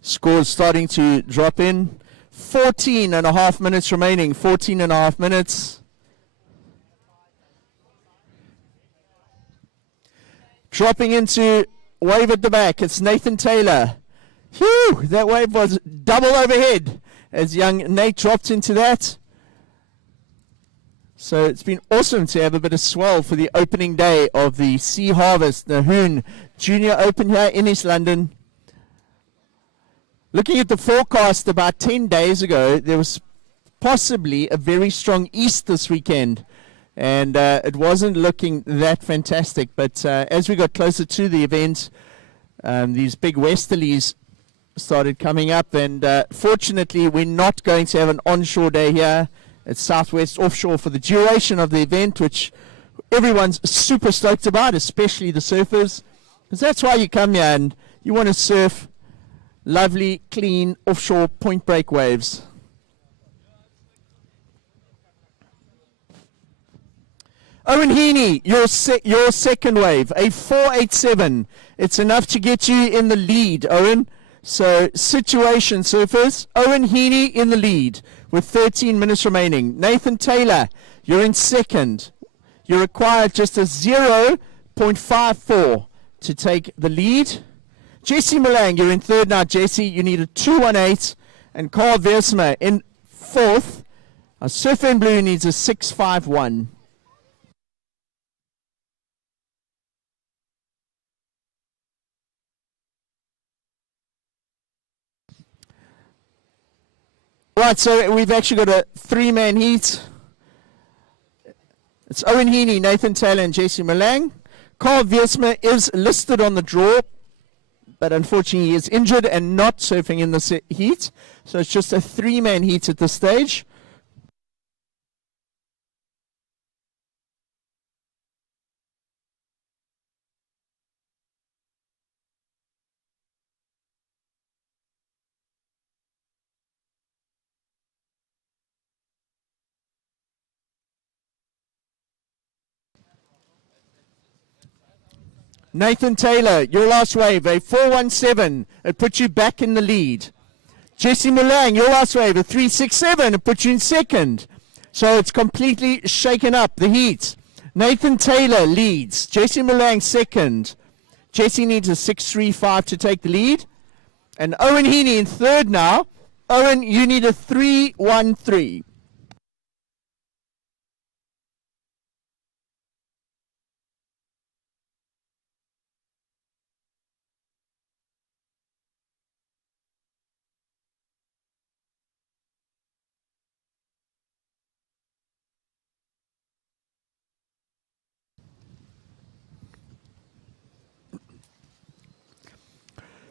Scores starting to drop in. 14 and a half minutes remaining. 14 and a half minutes. Dropping into wave at the back. It's Nathan Taylor. Phew, that wave was double overhead as young Nate dropped into that. So it's been awesome to have a bit of swell for the opening day of the Sea Harvest Nahoon Junior Open here in East London. Looking at the forecast about 10 days ago, there was possibly a very strong east this weekend. And it wasn't looking that fantastic. But as we got closer to the event, these big westerlies started coming up. And fortunately, we're not going to have an onshore day here at Southwest Offshore for the duration of the event, which everyone's super stoked about, especially the surfers. Because that's why you come here and you want to surf lovely, clean, offshore point break waves. Owen Heaney, your second wave, a 4.87. It's enough to get you in the lead, Owen. So, situation surfers. Owen Heaney in the lead with 13 minutes remaining. Nathan Taylor, you're in second. You require just a 0.54 to take the lead. Jesse Mulang, you're in third now, Jesse. You need a 2.18. And Carl Versma in fourth. Our surfer in blue needs a 6.51. Right, so we've actually got a three-man heat. It's Owen Heaney, Nathan Taylor, and Jesse Mulang. Carl Versma is listed on the draw, but unfortunately he is injured and not surfing in this heat. So it's just a three-man heat at this stage. Nathan Taylor, your last wave, a 417. It puts you back in the lead. Jesse Mulang, your last wave, a 367. It puts you in second. So it's completely shaken up the heat. Nathan Taylor leads. Jesse Mulang second. Jesse needs a 635 to take the lead. And Owen Heaney in third now. Owen, you need a 313.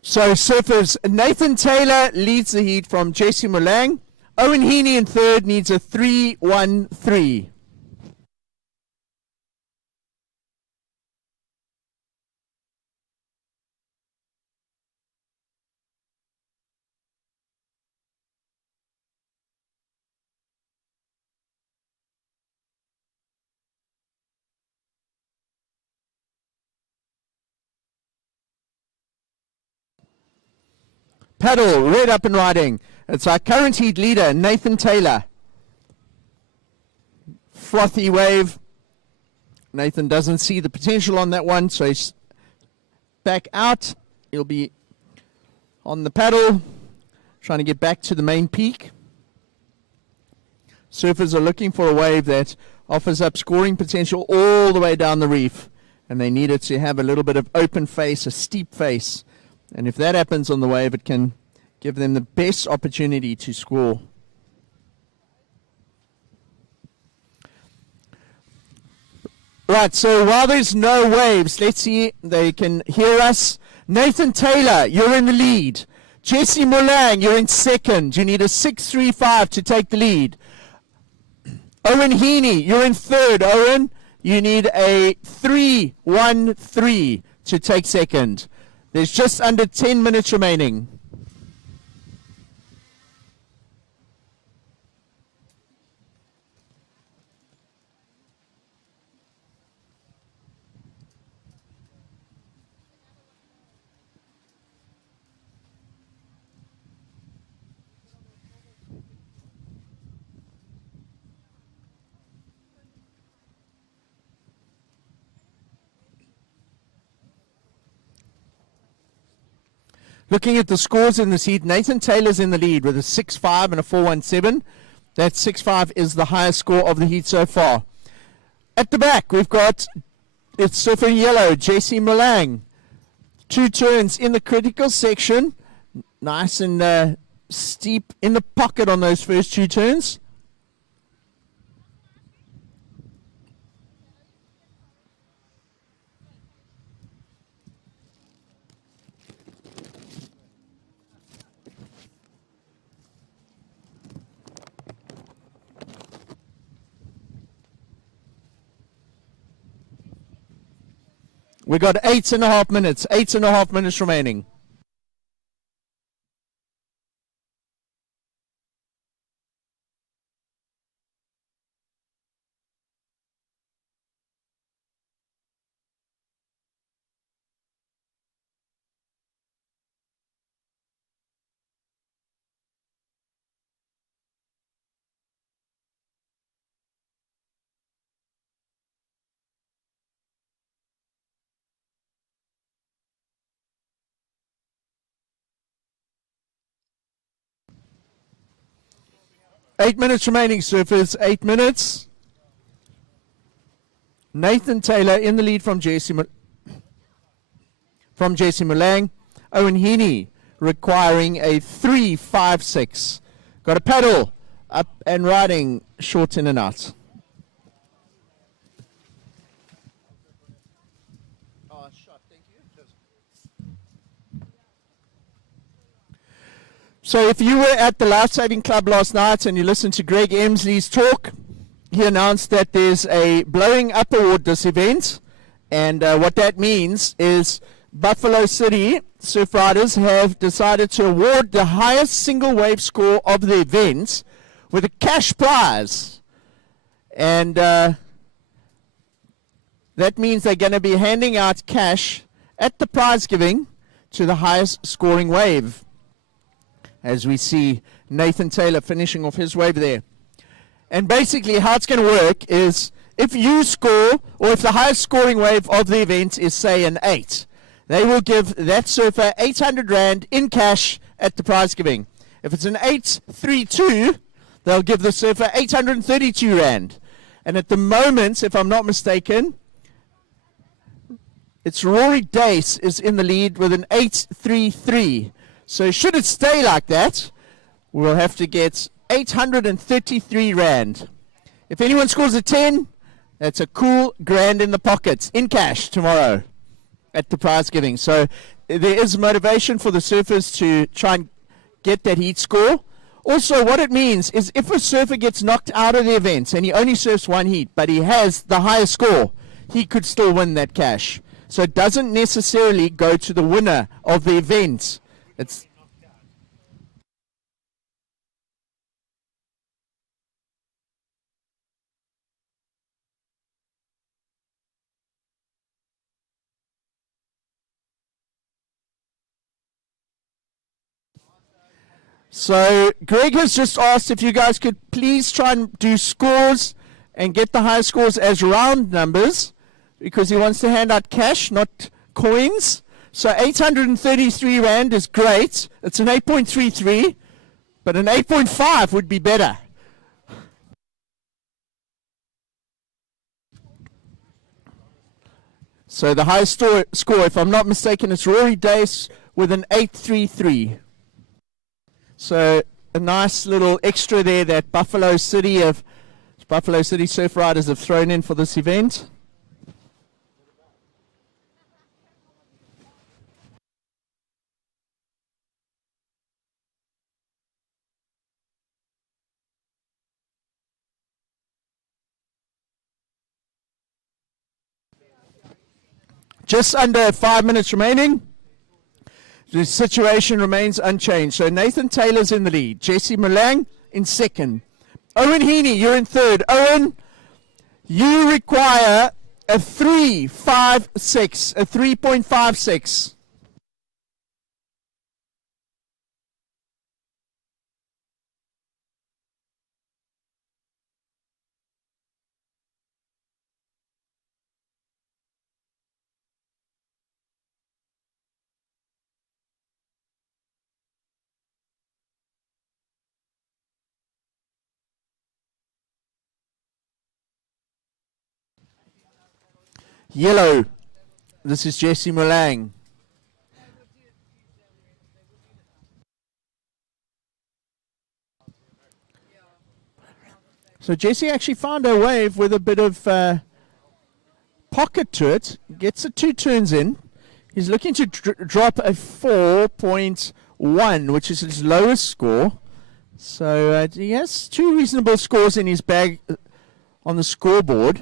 So surfers, Nathan Taylor leads the heat from Jesse Mulang. Owen Heaney in third needs a 313. Paddle, red up and riding. It's our current heat leader, Nathan Taylor. Frothy wave. Nathan doesn't see the potential on that one, so he's back out. He'll be on the paddle, trying to get back to the main peak. Surfers are looking for a wave that offers up scoring potential all the way down the reef, and they need it to have a little bit of open face, a steep face. And if that happens on the wave, it can give them the best opportunity to score. Right, so while there's no waves, let's see, they can hear us. Nathan Taylor, you're in the lead. Jesse Mulang, you're in second. You need a 635 to take the lead. Owen Heaney, you're in third. Owen, you need a 313 to take second. There's just under 10 minutes remaining. Looking at the scores in this heat, Nathan Taylor's in the lead with a 6.5 and a 4.17. That 6.5 is the highest score of the heat so far. At the back, we've got, it's surfer yellow, JC Mulang. 2 turns in the critical section. Nice and steep in the pocket on those first 2 turns. We got 8.5 minutes. 8.5 minutes remaining. Eight minutes remaining, surfers. 8 minutes. Nathan Taylor in the lead from Jesse Mulang. Owen Heaney requiring a 3.56. Got a paddle up and riding, short in and out. So if you were at the Life Saving Club last night and you listened to Greg Emsley's talk, he announced that there's a blowing up award this event. And what that means is Buffalo City surf riders have decided to award the highest single wave score of the event with a cash prize. And that means they're going to be handing out cash at the prize giving to the highest scoring wave. As we see Nathan Taylor finishing off his wave there. And basically how it's going to work is if you score, or if the highest scoring wave of the event is, say, an 8, they will give that surfer 800 Rand in cash at the prize giving. If it's an 832, they'll give the surfer 832 Rand. And at the moment, if I'm not mistaken, it's Rory Dace is in the lead with an 833. So should it stay like that, we'll have to get 833 Rand. If anyone scores a 10, that's a cool grand in the pockets, in cash, tomorrow at the prize giving. So there is motivation for the surfers to try and get that heat score. Also, what it means is if a surfer gets knocked out of the event and he only surfs one heat, but he has the highest score, he could still win that cash. So it doesn't necessarily go to the winner of the event. It's So Greg has just asked if you guys could please try and do scores and get the high scores as round numbers, because he wants to hand out cash, not coins. So 833 Rand is great. It's an 8.33, but an 8.5 would be better. So the highest score, if I'm not mistaken, is Rory Dace with an 833. So a nice little extra there that Buffalo City surf riders have thrown in for this event. Just under 5 minutes remaining. The situation remains unchanged. So Nathan Taylor's in the lead. Jesse Malang in second. Owen Heaney, you're in third. Owen, you require a 3.56, a 3.56. Yellow, this is Jesse Malang. So Jesse actually found a wave with a bit of pocket to it. Gets the 2 turns in. He's looking to drop a 4.1, which is his lowest score. So he has 2 reasonable scores in his bag on the scoreboard.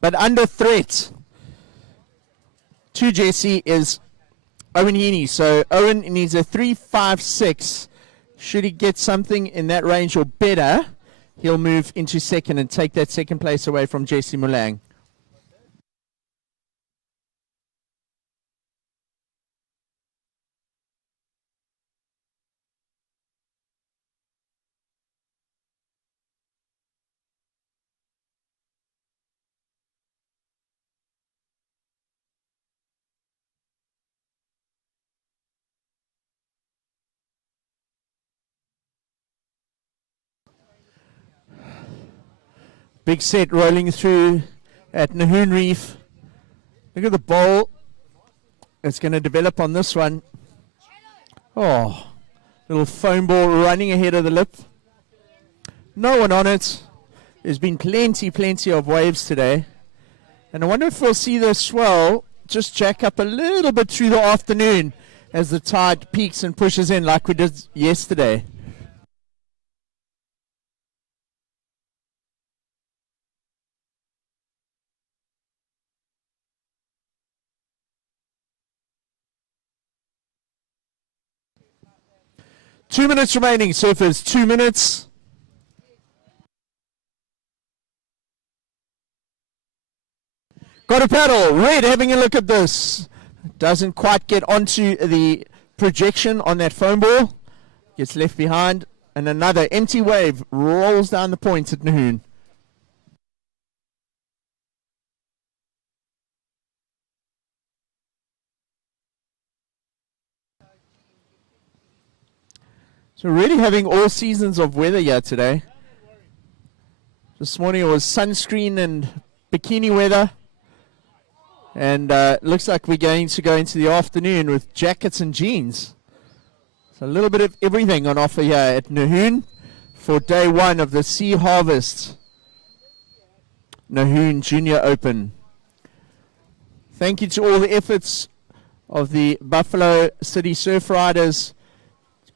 But under threat to Jesse is Owen Heaney. So Owen needs a 3.56. Should he get something in that range or better, he'll move into second and take that second place away from Jesse Mulang. Big set rolling through at Nahoon Reef. Look at the bowl. It's going to develop on this one. Oh, little foam ball running ahead of the lip. No one on it. There's been plenty of waves today. And I wonder if we'll see the swell just jack up a little bit through the afternoon as the tide peaks and pushes in like we did yesterday. Two minutes remaining, surfers. 2 minutes. Got a paddle. Red having a look at this. Doesn't quite get onto the projection on that foam ball. Gets left behind. And another empty wave rolls down the point at Nahoon. So really having all seasons of weather here today. This morning it was sunscreen and bikini weather. And looks like we're going to go into the afternoon with jackets and jeans. So a little bit of everything on offer here at Nahoon for day one of the Sea Harvest Nahoon Junior Open. Thank you to all the efforts of the Buffalo City Surf Riders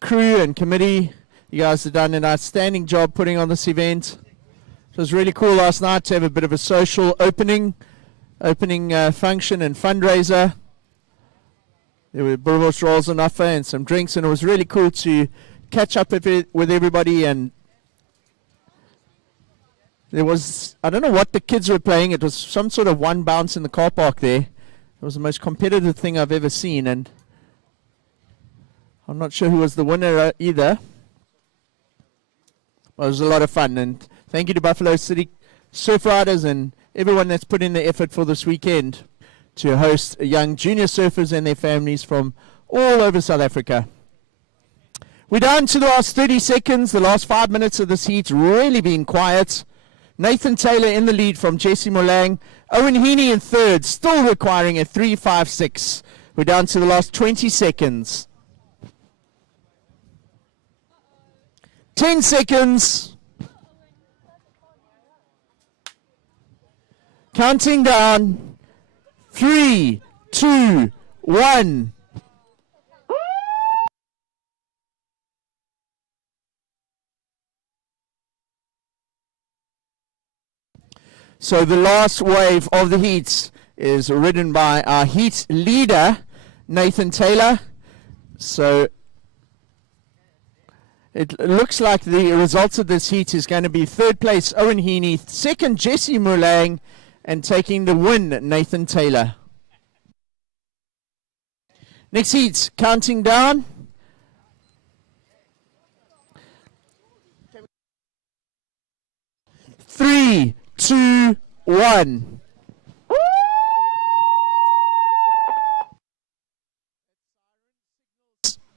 crew and committee. You guys have done an outstanding job putting on this event. It was really cool last night to have a bit of a social opening function and fundraiser. There were boerewors rolls on offer and some drinks, and it was really cool to catch up with everybody. And there was, I don't know what the kids were playing. It was some sort of one bounce in the car park there. It was the most competitive thing I've ever seen, and I'm not sure who was the winner either. But it was a lot of fun, and thank you to Buffalo City Surf Riders and everyone that's put in the effort for this weekend to host young junior surfers and their families from all over South Africa. We're down to the last 30 seconds, the last 5 minutes of this heat, really being quiet. Nathan Taylor in the lead from Jesse Molang. Owen Heaney in third, still requiring a 3.56. We're down to the last 20 seconds. 10 seconds. Counting down. 3, 2, 1. So the last wave of the heats is ridden by our heat leader, Nathan Taylor. So it looks like the results of this heat is going to be third place, Owen Heaney, second, Jesse Molang, and taking the win, Nathan Taylor. Next heat, counting down. 3, 2, 1.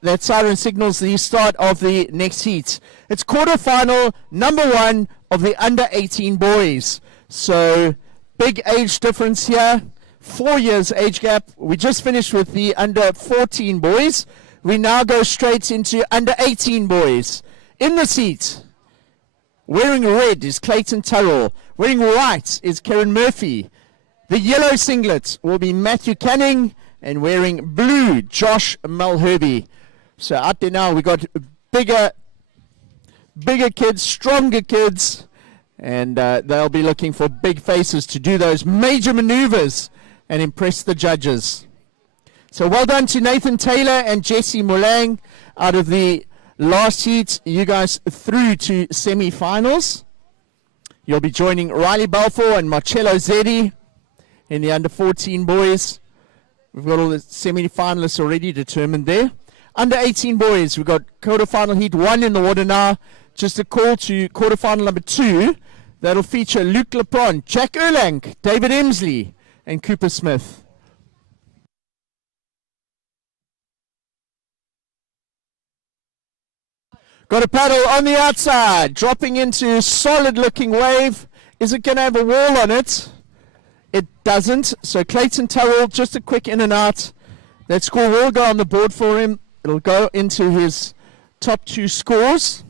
That siren signals the start of the next heat. It's quarterfinal number 1 of the under 18 boys. So big age difference here. 4 years age gap. We just finished with the under 14 boys. We now go straight into under 18 boys. In the seat, wearing red is Clayton Turrell. Wearing white is Karen Murphy. The yellow singlet will be Matthew Canning. And wearing blue, Josh Mulherby. So out there now, we got bigger kids, stronger kids. And they'll be looking for big faces to do those major maneuvers and impress the judges. So well done to Nathan Taylor and Jesse Molang out of the last heat. You guys through to semi-finals. You'll be joining Riley Balfour and Marcello Zeddy in the under 14 boys. We've got all the semi-finalists already determined there. Under 18 boys, we've got quarterfinal heat 1 in the water now. Just a call to quarterfinal number 2. That'll feature Luke Lepron, Jack Erlang, David Emsley, and Cooper Smith. Got a paddle on the outside, dropping into a solid-looking wave. Is it going to have a wall on it? It doesn't. So Clayton Turrell, just a quick in and out. That score will go on the board for him. It'll go into his top 2 scores.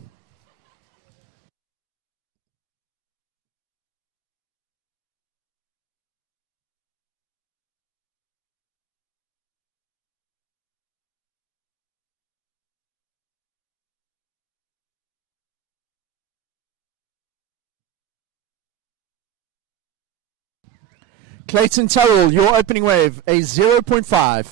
Clayton Turrell, your opening wave, a 0.5.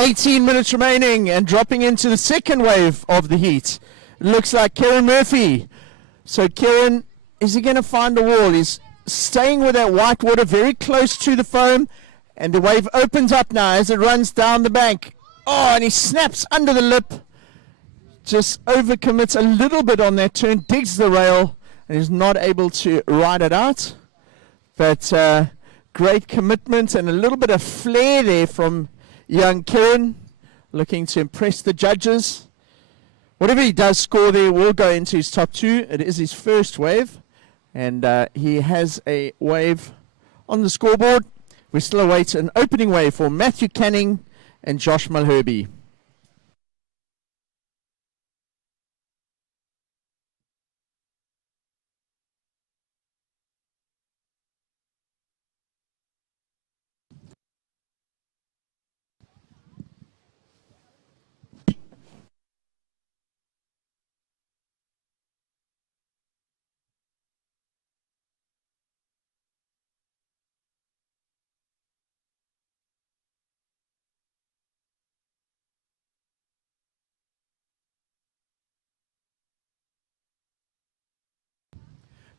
18 minutes remaining and dropping into the second wave of the heat. It looks like Kieran Murphy. So Kieran, is he going to find the wall? He's staying with that white water very close to the foam, and the wave opens up now as it runs down the bank. Oh, and he snaps under the lip. Just overcommits a little bit on that turn, digs the rail, and is not able to ride it out. But great commitment and a little bit of flair there from young Kieran, looking to impress the judges. Whatever he does score there will go into his top two. It is his first wave, and he has a wave on the scoreboard. We still await an opening wave for Matthew Canning and Josh Mulherby.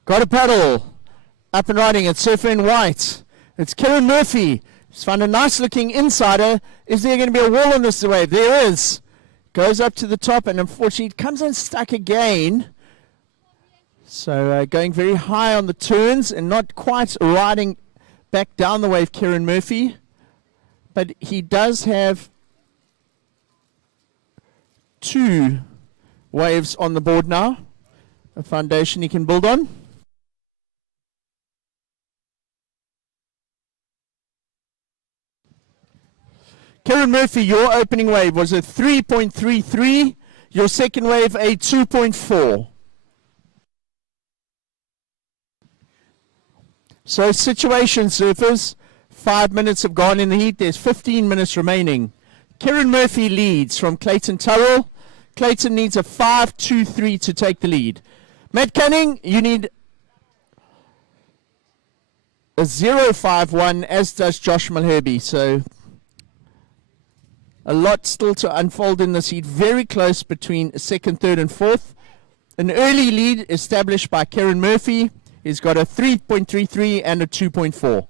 Got a paddle. Up and riding. It's surfer in white. It's Kieran Murphy. He's found a nice looking insider. Is there going to be a wall on this wave? There is. Goes up to the top, and unfortunately it comes unstuck again. So going very high on the turns and not quite riding back down the wave, Kieran Murphy. But he does have two waves on the board now. A foundation he can build on. Kieran Murphy, your opening wave was a 3.33. Your second wave, a 2.4. So situation, surfers. 5 minutes have gone in the heat. There's 15 minutes remaining. Kieran Murphy leads from Clayton Turrell. Clayton needs a 5.23 to take the lead. Matt Canning, you need a 0.51, as does Josh Mulherby. So a lot still to unfold in this heat. Very close between second, third, and fourth. An early lead established by Kieran Murphy. He's got a 3.33 and a 2.4.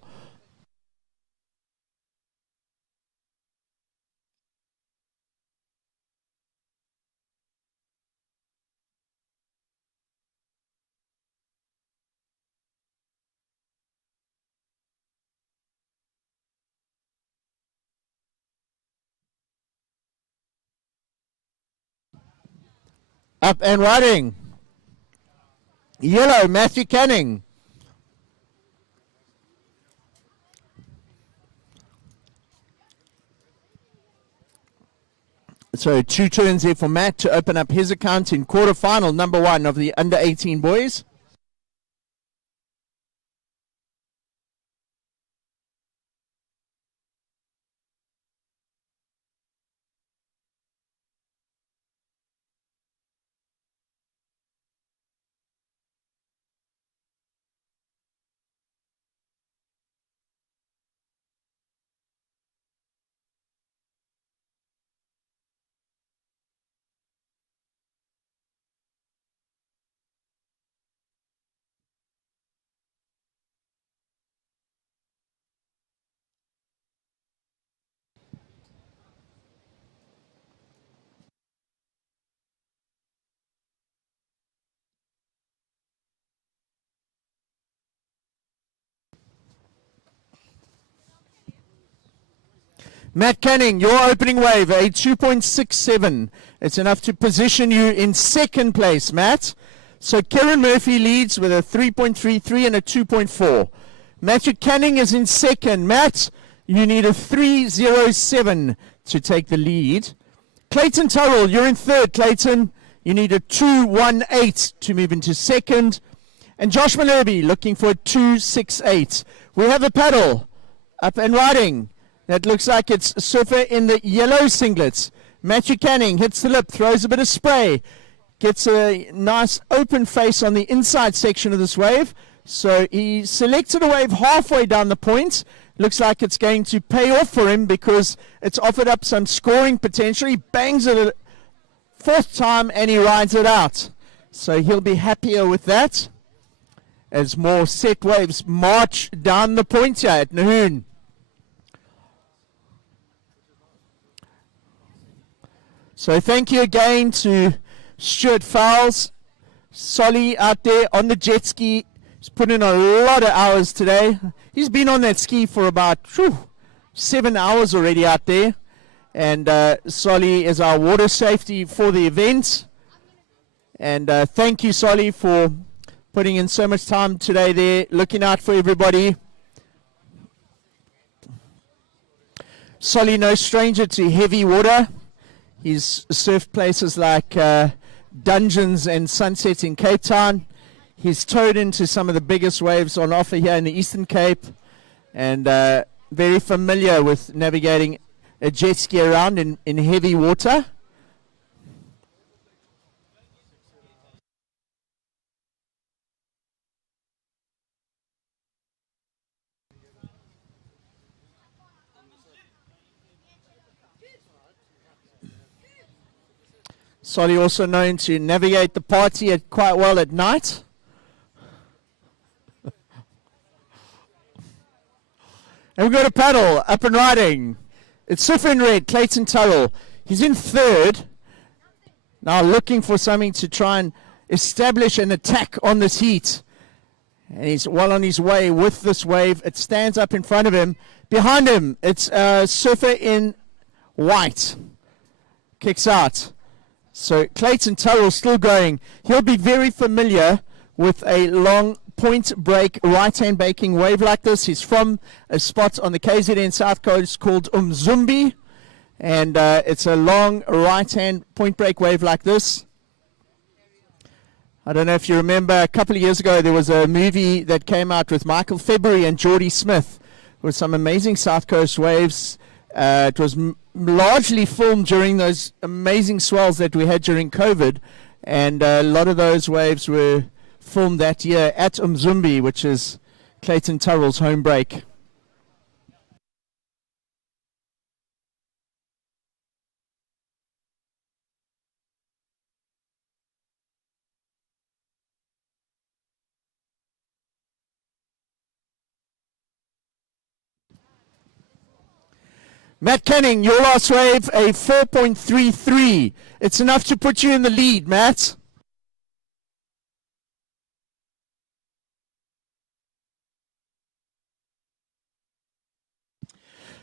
Up and riding. Yellow, Matthew Canning. So 2 turns there for Matt to open up his account in quarterfinal number 1 of the under 18 boys. Matt Canning, your opening wave, a 2.67. It's enough to position you in second place, Matt. So Kieran Murphy leads with a 3.33 and a 2.4. Matthew Canning is in second. Matt, you need a 3.07 to take the lead. Clayton Turrell, you're in third. Clayton, you need a 2.18 to move into second. And Josh Mulherby looking for a 2.68. We have a paddle up and riding. That looks like it's surfer in the yellow singlets. Matthew Canning hits the lip, throws a bit of spray, gets a nice open face on the inside section of this wave. So he selected a wave halfway down the point. Looks like it's going to pay off for him because it's offered up some scoring potential. He bangs it a fourth time and he rides it out. So he'll be happier with that as more set waves march down the point here at Nahoon. So thank you again to Stuart Fowles, Solly out there on the jet ski. He's put in a lot of hours today. He's been on that ski for about 7 hours already out there. And Solly is our water safety for the event. And thank you, Solly, for putting in so much time today there, looking out for everybody. Solly, no stranger to heavy water. He's surfed places like Dungeons and Sunset in Cape Town. He's towed into some of the biggest waves on offer here in the Eastern Cape, and very familiar with navigating a jet ski around in heavy water. Solly also known to navigate the party quite well at night. And we've got a paddle up and riding. It's Surfer in Red, Clayton Turrell. He's in third. Now looking for something to try and establish an attack on this heat. And he's well on his way with this wave. It stands up in front of him. Behind him, it's Surfer in White. Kicks out. So Clayton Turrell still going. He'll be very familiar with a long point break right-hand baking wave like this. He's from a spot on the KZN South Coast called Umzumbi. And it's a long right-hand point break wave like this. I don't know if you remember, a couple of years ago there was a movie that came out with Michael February and Geordie Smith with some amazing South Coast waves. It was largely filmed during those amazing swells that we had during COVID, and a lot of those waves were filmed that year at Umzumbi, which is Clayton Turrell's home break. Matt Canning, your last wave, a 4.33. It's enough to put you in the lead, Matt.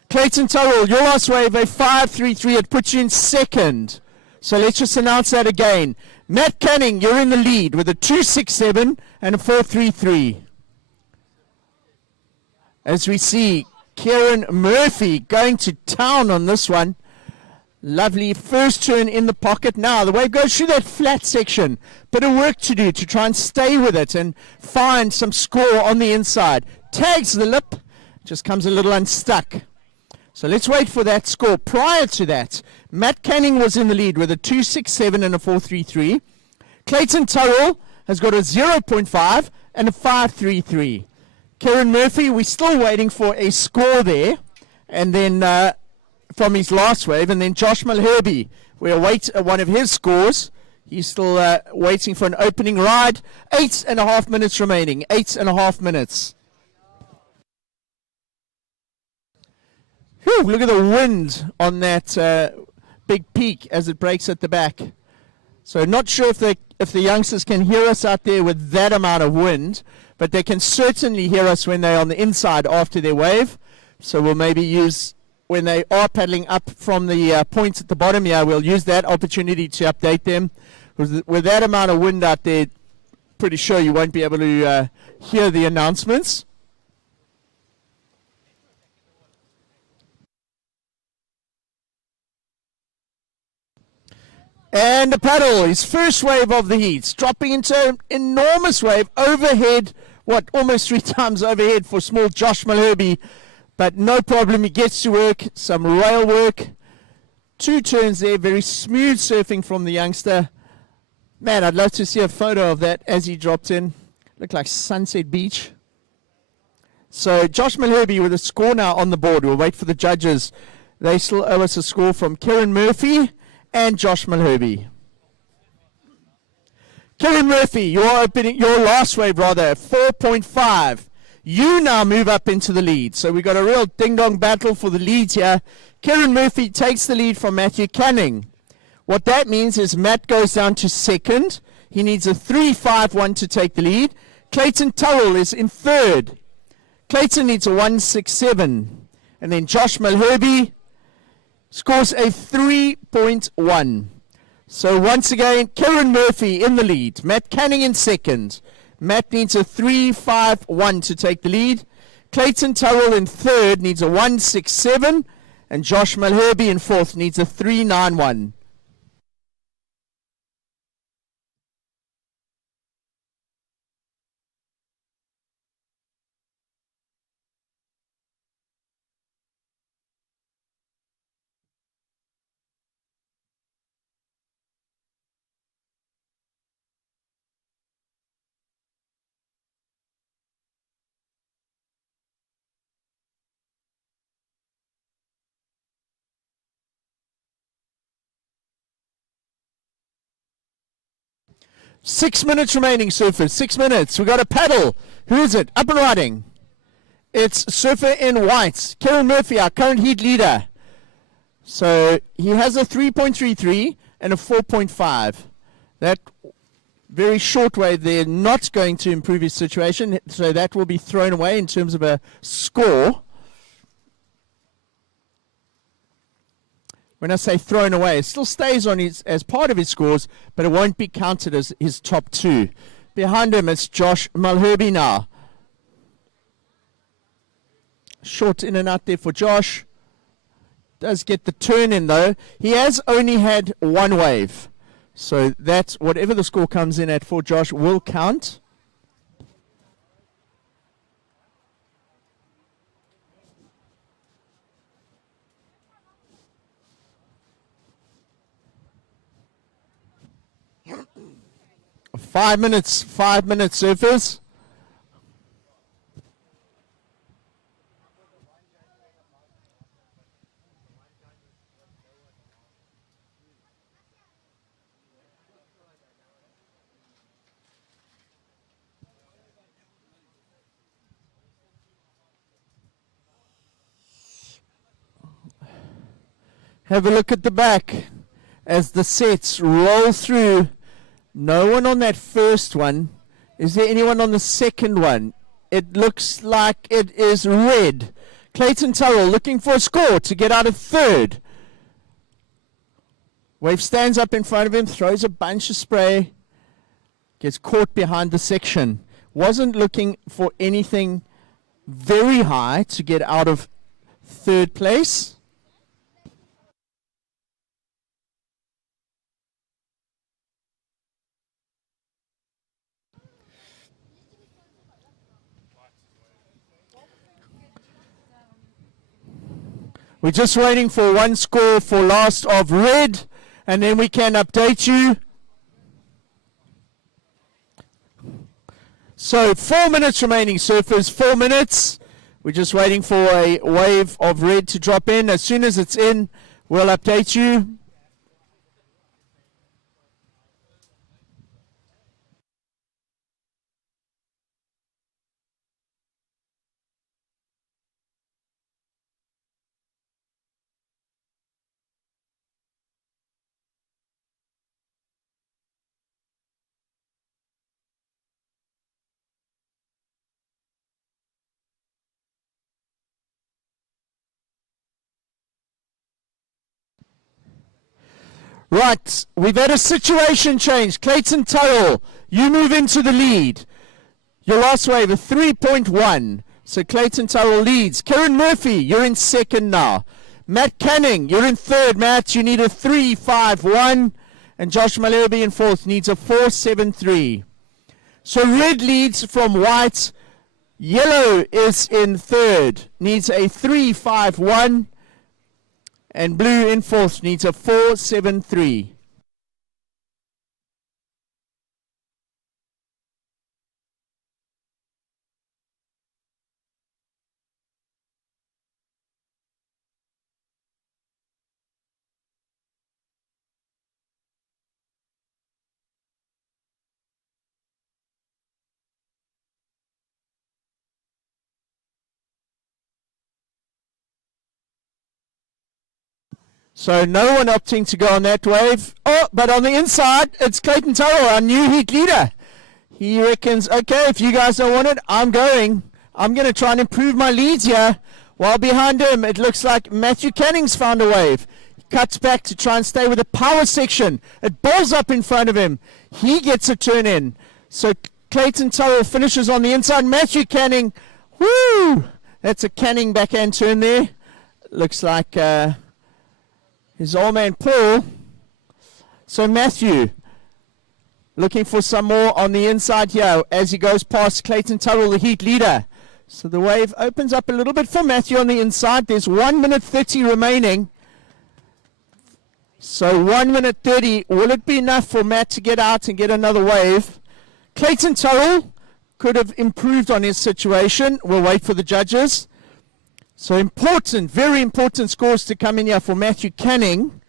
Clayton Turrell, your last wave, a 5.33. It puts you in second. So let's just announce that again. Matt Canning, you're in the lead with a 2.67 and a 4.33. As we see, Kieran Murphy going to town on this one. Lovely first turn in the pocket. Now the wave goes through that flat section. Bit of work to do to try and stay with it and find some score on the inside. Tags the lip, just comes a little unstuck. So let's wait for that score. Prior to that, Matt Canning was in the lead with a 2.67 and a 4.33. Clayton Turrell has got a 0.5 and a 5.33. Kieran Murphy, we're still waiting for a score there, and then from his last wave, and then Josh Malherbe, we await one of his scores. He's still waiting for an opening ride. 8.5 minutes remaining. 8.5 minutes. Whew, look at the wind on that big peak as it breaks at the back. So not sure if the youngsters can hear us out there with that amount of wind, but they can certainly hear us when they're on the inside after their wave. So we'll maybe use, when they are paddling up from the points at the bottom here, we'll use that opportunity to update them. With that amount of wind out there, pretty sure you won't be able to hear the announcements. And the paddle, his first wave of the heats, dropping into an enormous wave overhead, almost 3 times overhead for small Josh Malherbe, but no problem, he gets to work, some rail work, 2 turns there, very smooth surfing from the youngster. Man, I'd love to see a photo of that as he dropped in. Look like Sunset Beach. So Josh Malherbe with a score now on the board. We'll wait for the judges. They still owe us a score from Kieran Murphy and Josh Malherbe. Kieran Murphy, your last wave rather, 4.5. You now move up into the lead. So we've got a real ding-dong battle for the lead here. Kieran Murphy takes the lead from Matthew Canning. What that means is Matt goes down to second. He needs a 3-5-1 to take the lead. Clayton Turrell is in third. Clayton needs a 1-6-7. And then Josh Malherbe scores a 3.1. So once again, Kieran Murphy in the lead. Matt Canning in second. Matt needs a 3-5-1 to take the lead. Clayton Turrell in third needs a 1-6-7. And Josh Malherbe in fourth needs a 3-9-1. Six minutes remaining, surfers. 6 minutes. We got a paddle. Who is it? Up and riding. It's surfer in white. Kieran Murphy, our current heat leader. So he has a 3.33 and a 4.5. That very short wave there, not going to improve his situation. So that will be thrown away in terms of a score. When I say thrown away, it still stays on his as part of his scores, but it won't be counted as his top two. Behind him, it's Josh Malherbe now. Short in and out there for Josh. Does get the turn in, though. He has only had one wave. So that's whatever the score comes in at for Josh will count. Five minutes, surfers. Have a look at the back as the sets roll through. No one on that first one. Is there anyone on the second one? It looks like it is red. Clayton Turrell looking for a score to get out of third. Wave stands up in front of him, throws a bunch of spray, gets caught behind the section. Wasn't looking for anything very high to get out of third place. We're just waiting for one score for last of red, and then we can update you. So 4 minutes remaining, surfers, 4 minutes. We're just waiting for a wave of red to drop in. As soon as it's in, we'll update you. Right, we've had a situation change. Clayton Turrell, you move into the lead. Your last wave, a 3.1. So Clayton Turrell leads. Kieran Murphy, you're in second now. Matt Canning, you're in third. Matt, you need a 3-5-1. And Josh Malherbe in fourth needs a 4-7-3. So red leads from white. Yellow is in third, needs a 3-5-1. And blue in fourth needs a 4-7-3. So no one opting to go on that wave. Oh, but on the inside, it's Clayton Turrell, our new heat leader. He reckons, okay, if you guys don't want it, I'm going. I'm going to try and improve my leads here. While behind him, it looks like Matthew Canning's found a wave. He cuts back to try and stay with the power section. It balls up in front of him. He gets a turn in. So Clayton Turrell finishes on the inside. Matthew Canning, woo! That's a Canning backhand turn there. Looks like his old man Paul. So Matthew looking for some more on the inside here as he goes past Clayton Turrell, the heat leader. So the wave opens up a little bit for Matthew on the inside. There's 1 minute 30 remaining. So 1 minute 30. Will it be enough for Matt to get out and get another wave? Clayton Turrell could have improved on his situation. We'll wait for the judges. So important, very important scores to come in here for Matthew Canning.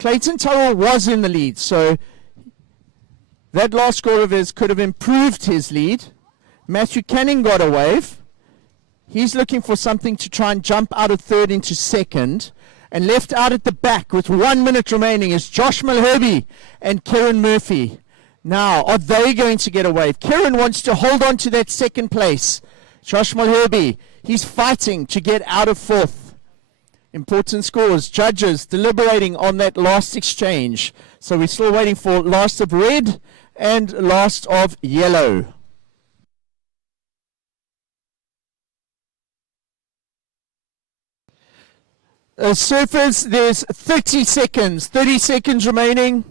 Clayton Turrell was in the lead, so that last score of his could have improved his lead. Matthew Canning got a wave. He's looking for something to try and jump out of third into second. And left out at the back with 1 minute remaining is Josh Mulherby and Kieran Murphy. Now, are they going to get a wave? Kieran wants to hold on to that second place. Josh Mulherby, he's fighting to get out of fourth. Important scores. Judges deliberating on that last exchange. So we're still waiting for last of red and last of yellow. Surfers, there's 30 seconds remaining.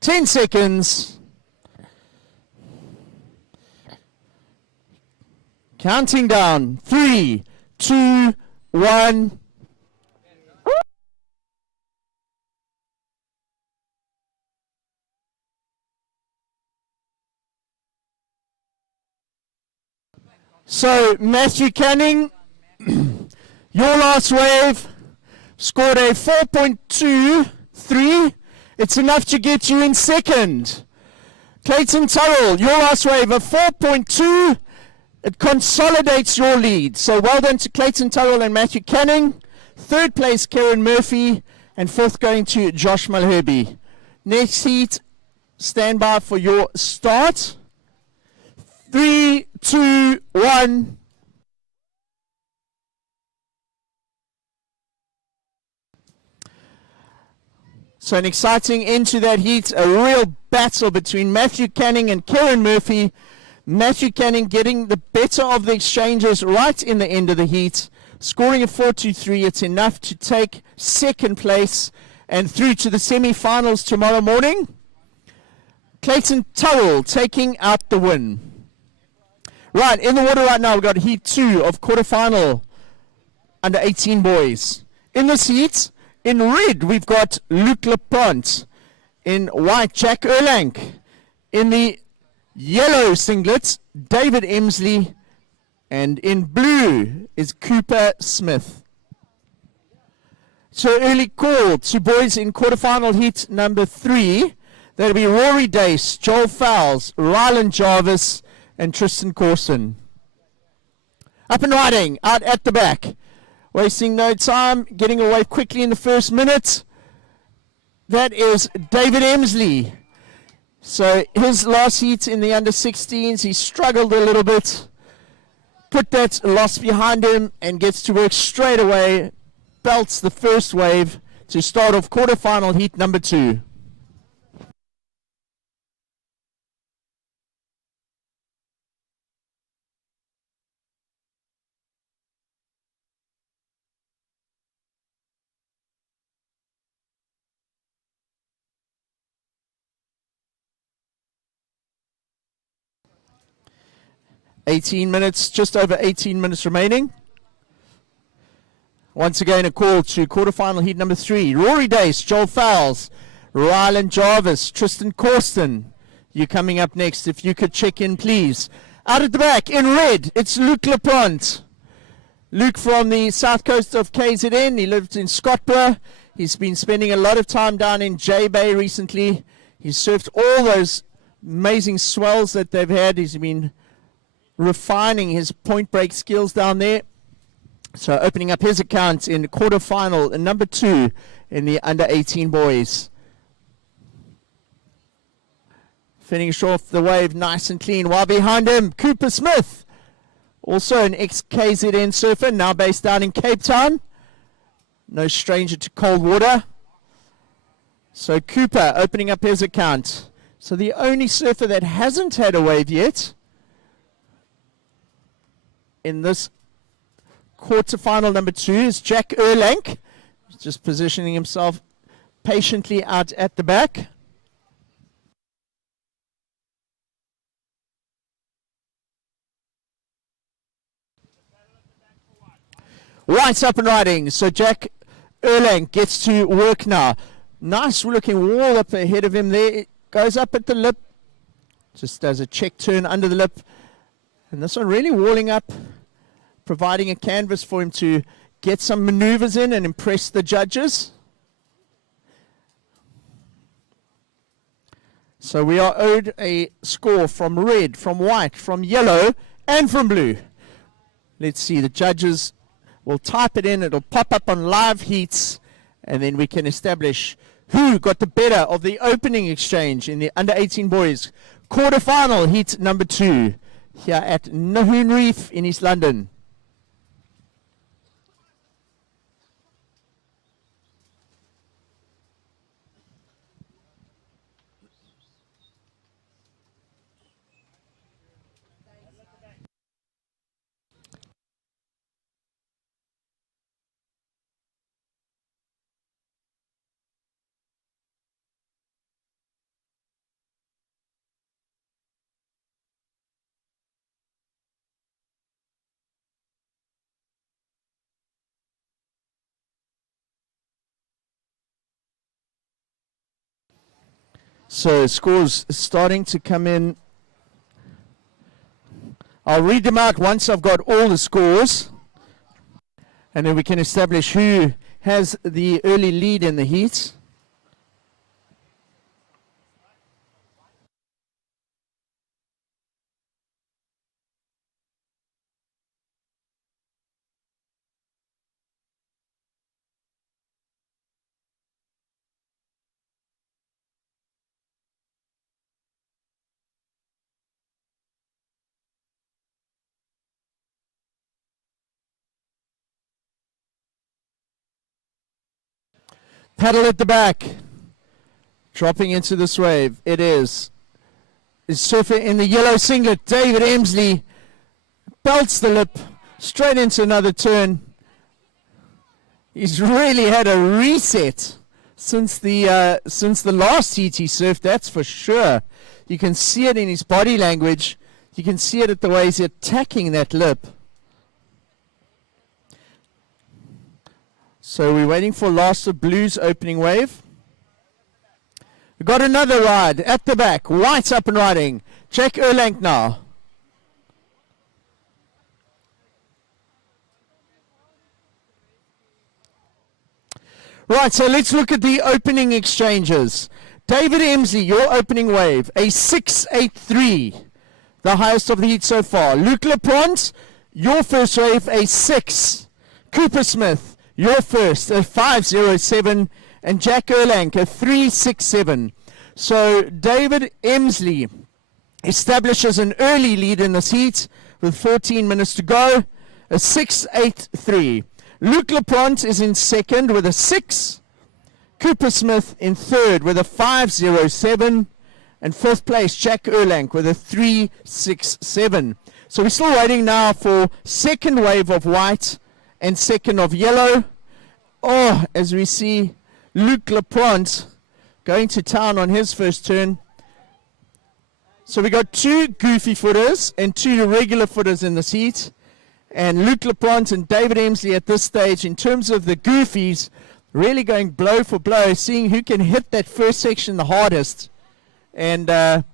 Ten seconds. Counting down. 3, 2, 1. So, Matthew Canning, your last wave scored a 4.23. It's enough to get you in second. Clayton Turrell, your last wave, a 4.2. It consolidates your lead. So well done to Clayton Turrell and Matthew Canning. Third place, Kieran Murphy. And fourth going to Josh Mulherby. Next heat, stand by for your start. 3, 2, 1. So an exciting end to that heat, a real battle between Matthew Canning and Kieran Murphy. Matthew Canning getting the better of the exchanges right in the end of the heat, scoring a 4.23. It's enough to take second place and through to the semi-finals tomorrow morning. Clayton Turrell taking out the win. Right, in the water right now, we've got heat 2 of quarterfinal under 18 boys. In this heat, in red, we've got Luc Laplante. In white, Jack Erlank. In the yellow singlet, David Emsley. And in blue is Cooper Smith. So early call to boys in quarterfinal heat number 3. That'll be Rory Dace, Joel Fowles, Ryland Jarvis, and Tristan Corson. Up and riding, out at the back. Wasting no time, getting away quickly in the first minute. That is David Emsley. So his last heat in the under-16s, he struggled a little bit. Put that loss behind him and gets to work straight away. Belts the first wave to start off quarterfinal heat number 2. Just over 18 minutes remaining. Once again, a call to quarterfinal heat number 3. Rory Dace, Joel Fowles, Ryland Jarvis, Tristan Corsten. You coming up next. If you could check in, please. Out at the back, in red, it's Luc Laplante. Luke from the south coast of KZN. He lived in Scottburgh. He's been spending a lot of time down in J Bay recently. He's surfed all those amazing swells that they've had. He's been refining his point break skills down there. So opening up his account in the quarterfinal, number 2 in the under 18 boys. Finish off the wave nice and clean. While behind him, Cooper Smith, also an ex-KZN surfer, now based down in Cape Town. No stranger to cold water. So Cooper opening up his account. So the only surfer that hasn't had a wave yet in this quarterfinal number 2 is Jack Erlank. Just positioning himself patiently out at the back. White's up and riding, so Jack Erlang gets to work now. Nice looking wall up ahead of him there. It goes up at the lip, just does a check turn under the lip. And this one really walling up, providing a canvas for him to get some maneuvers in and impress the judges. So we are owed a score from red, from white, from yellow, and from blue. Let's see, the judges will type it in, it'll pop up on live heats, and then we can establish who got the better of the opening exchange in the under 18 boys quarterfinal heat number 2 here at Nahoon Reef in East London. So scores starting to come in. I'll read them out once I've got all the scores, and then we can establish who has the early lead in the heat. Paddle at the back, dropping into this wave. It is surfer in the yellow singlet, David Emsley, belts the lip, straight into another turn. He's really had a reset since the last heat he surfed, that's for sure. You can see it in his body language. You can see it at the way he's attacking that lip. So we're waiting for Last of Blue's opening wave. We've got another ride at the back. White's up and riding. Jack Erlank now. Right, so let's look at the opening exchanges. David Emsley, your opening wave, a 6.83, the highest of the heat so far. Luke Lapront, your first wave, a 6. Cooper Smith, your first, a 5.07, and Jack Erlank, a 3.67. So David Emsley establishes an early lead in this heat with 14 minutes to go, a 6.83. Luke Lapront is in second with a 6. Cooper Smith in third with a 5.07. And fifth place, Jack Erlank with a 3.67. So we're still waiting now for second wave of white and second of yellow. Oh, as we see Luke Lapront going to town on his first turn. So we got 2 goofy footers and 2 regular footers in this heat. And Luke Lapront and David Emsley at this stage, in terms of the goofies, really going blow for blow, seeing who can hit that first section the hardest. And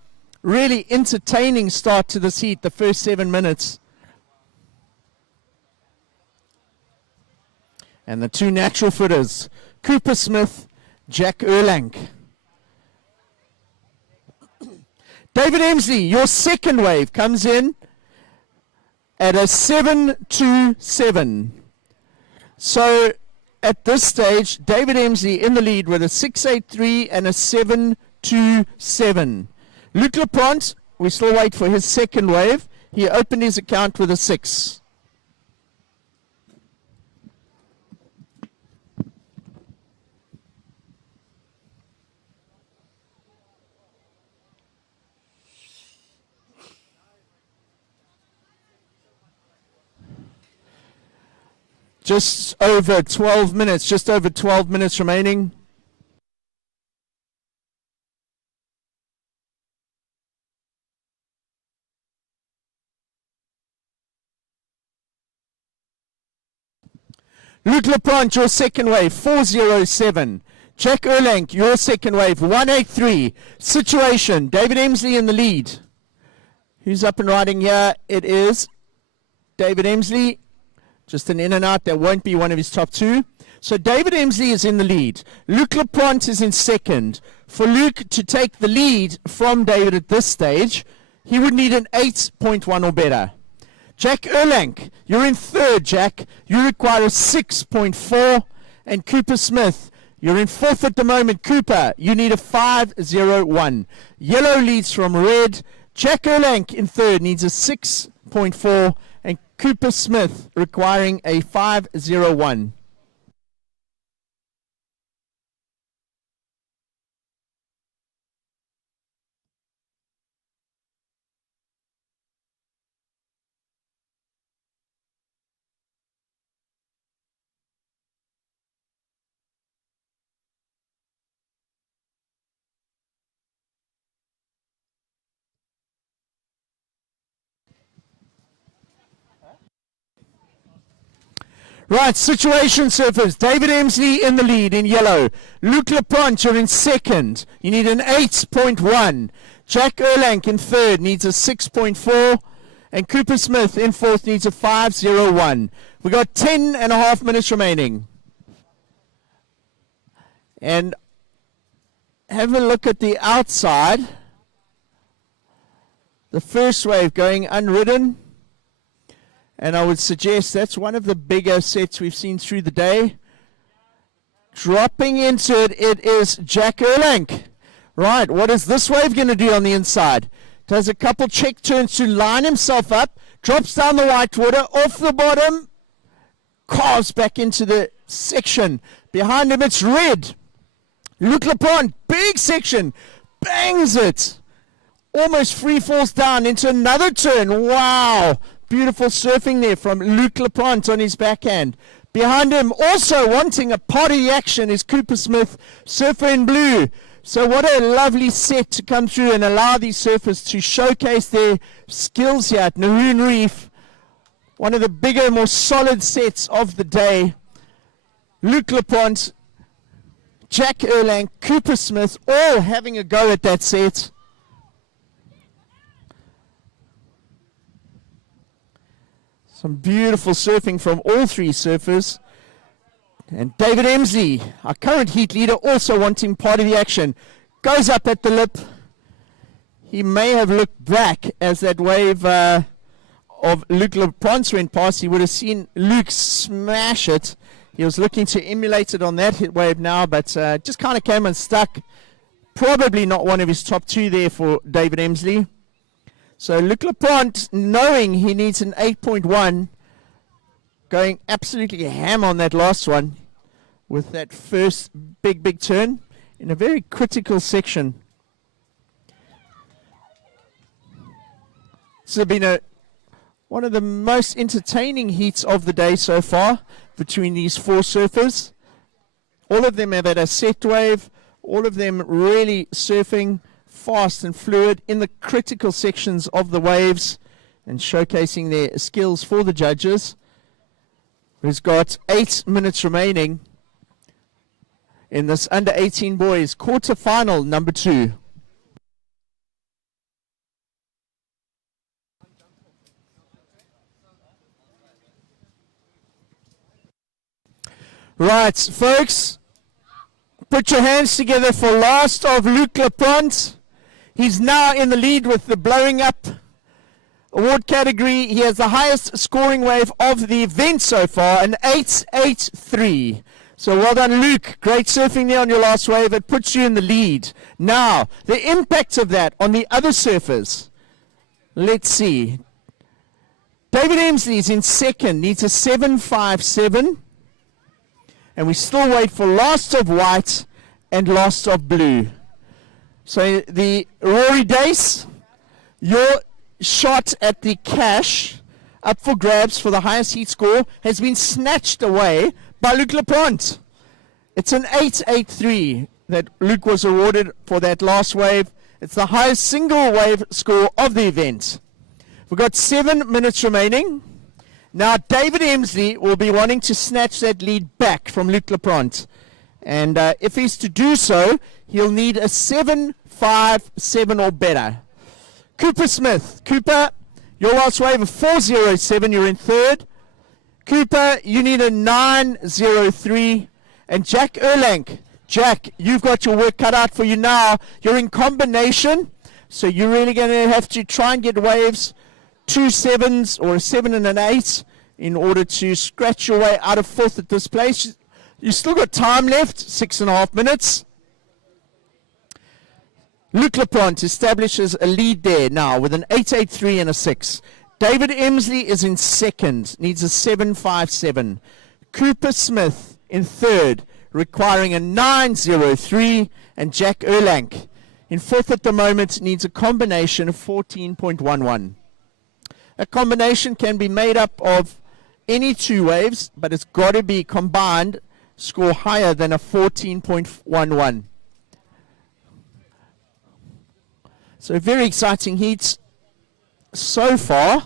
really entertaining start to this heat, the first 7 minutes. And the 2 natural footers, Cooper Smith, Jack Erlank. David Emsley, your second wave comes in at a 7-2-7. So at this stage, David Emsley in the lead with a 6-8-3 and a 7-2-7. Luc Lapront, we still wait for his second wave. He opened his account with a 6. Just over 12 minutes remaining. Luc Lapront, your second wave, 407. Jack Erlank, your second wave, 183. Situation, David Emsley in the lead. Who's up and riding here? It is David Emsley. Just an in and out. That won't be one of his top two. So David Emsley is in the lead. Luc Lapront is in second. For Luc to take the lead from David at this stage, he would need an 8.1 or better. Jack Erlank, you're in third, Jack. You require a 6.4. And Cooper Smith, you're in fourth at the moment. Cooper, you need a 5.01. Yellow leads from red. Jack Erlank in third needs a 6.4. And Cooper Smith requiring a 5.01. Right, situation surfers. David Emsley in the lead in yellow. Luc Lapront, you're in second. You need an 8.1. Jack Erlank in third needs a 6.4. And Cooper Smith in fourth needs a 5.01. We've got 10 and a half minutes remaining. And have a look at the outside. The first wave going unridden. And I would suggest that's one of the bigger sets we've seen through the day. Dropping into it, it is Jack Erlank. Right, what is this wave going to do on the inside? Does a couple check turns to line himself up, drops down the white water, off the bottom, carves back into the section. Behind him, it's red. Luc Lapront, big section, bangs it. Almost free falls down into another turn. Wow. Beautiful surfing there from Luc Lapront on his backhand. Behind him, also wanting a part of the action, is Cooper Smith, surfer in blue. So what a lovely set to come through and allow these surfers to showcase their skills here at Nahoon Reef. One of the bigger, more solid sets of the day. Luc Lapront, Jack Erlank, Cooper Smith, all having a go at that set. Some beautiful surfing from all three surfers. And David Emsley, our current heat leader, also wanting part of the action. Goes up at the lip. He may have looked back as that wave of Luc Lapront went past. He would have seen Luc smash it. He was looking to emulate it on that hit wave now, but just kind of came unstuck. Probably not one of his top two there for David Emsley. So Luc Lapront, knowing he needs an 8.1, going absolutely ham on that last one with that first big turn in a very critical section. This has been one of the most entertaining heats of the day so far between these four surfers. All of them have had a set wave, all of them really surfing fast and fluid in the critical sections of the waves and showcasing their skills for the judges. We've got 8 minutes remaining in this under 18 boys quarter-final number 2. Right, folks, put your hands together for last of Luc Lapront. He's now in the lead with the blowing up award category. He has the highest scoring wave of the event so far, an 8.83. So well done, Luke. Great surfing there on your last wave. It puts you in the lead. Now, the impact of that on the other surfers. Let's see. David Emsley is in second, needs a 7.57. And we still wait for last of white and last of blue. So the Rory Dace, your shot at the cash up for grabs for the highest heat score has been snatched away by Luc Laplante. It's an 8.83 that Luc was awarded for that last wave. It's the highest single wave score of the event. We've got 7 minutes remaining. Now David Emsley will be wanting to snatch that lead back from Luc Laplante. And if he's to do so, he'll need a 7.57 or better. Cooper Smith. Cooper, your last wave of 4.07, you're in third. Cooper, you need a 9.03. And Jack Erlank. Jack, you've got your work cut out for you now. You're in combination, so you're really going to have to try and get waves 2 7s or a 7 and an 8 in order to scratch your way out of fourth at this place. You've still got time left, 6.5 minutes. Luc Laplante establishes a lead there now with an 8.83 and a 6. David Emsley is in second, needs a 7.57. Cooper Smith in third, requiring a 9.03, and Jack Erlank in fourth at the moment needs a combination of 14.11. A combination can be made up of any 2 waves, but it's got to be combined, score higher than a 14.11. So very exciting heats so far.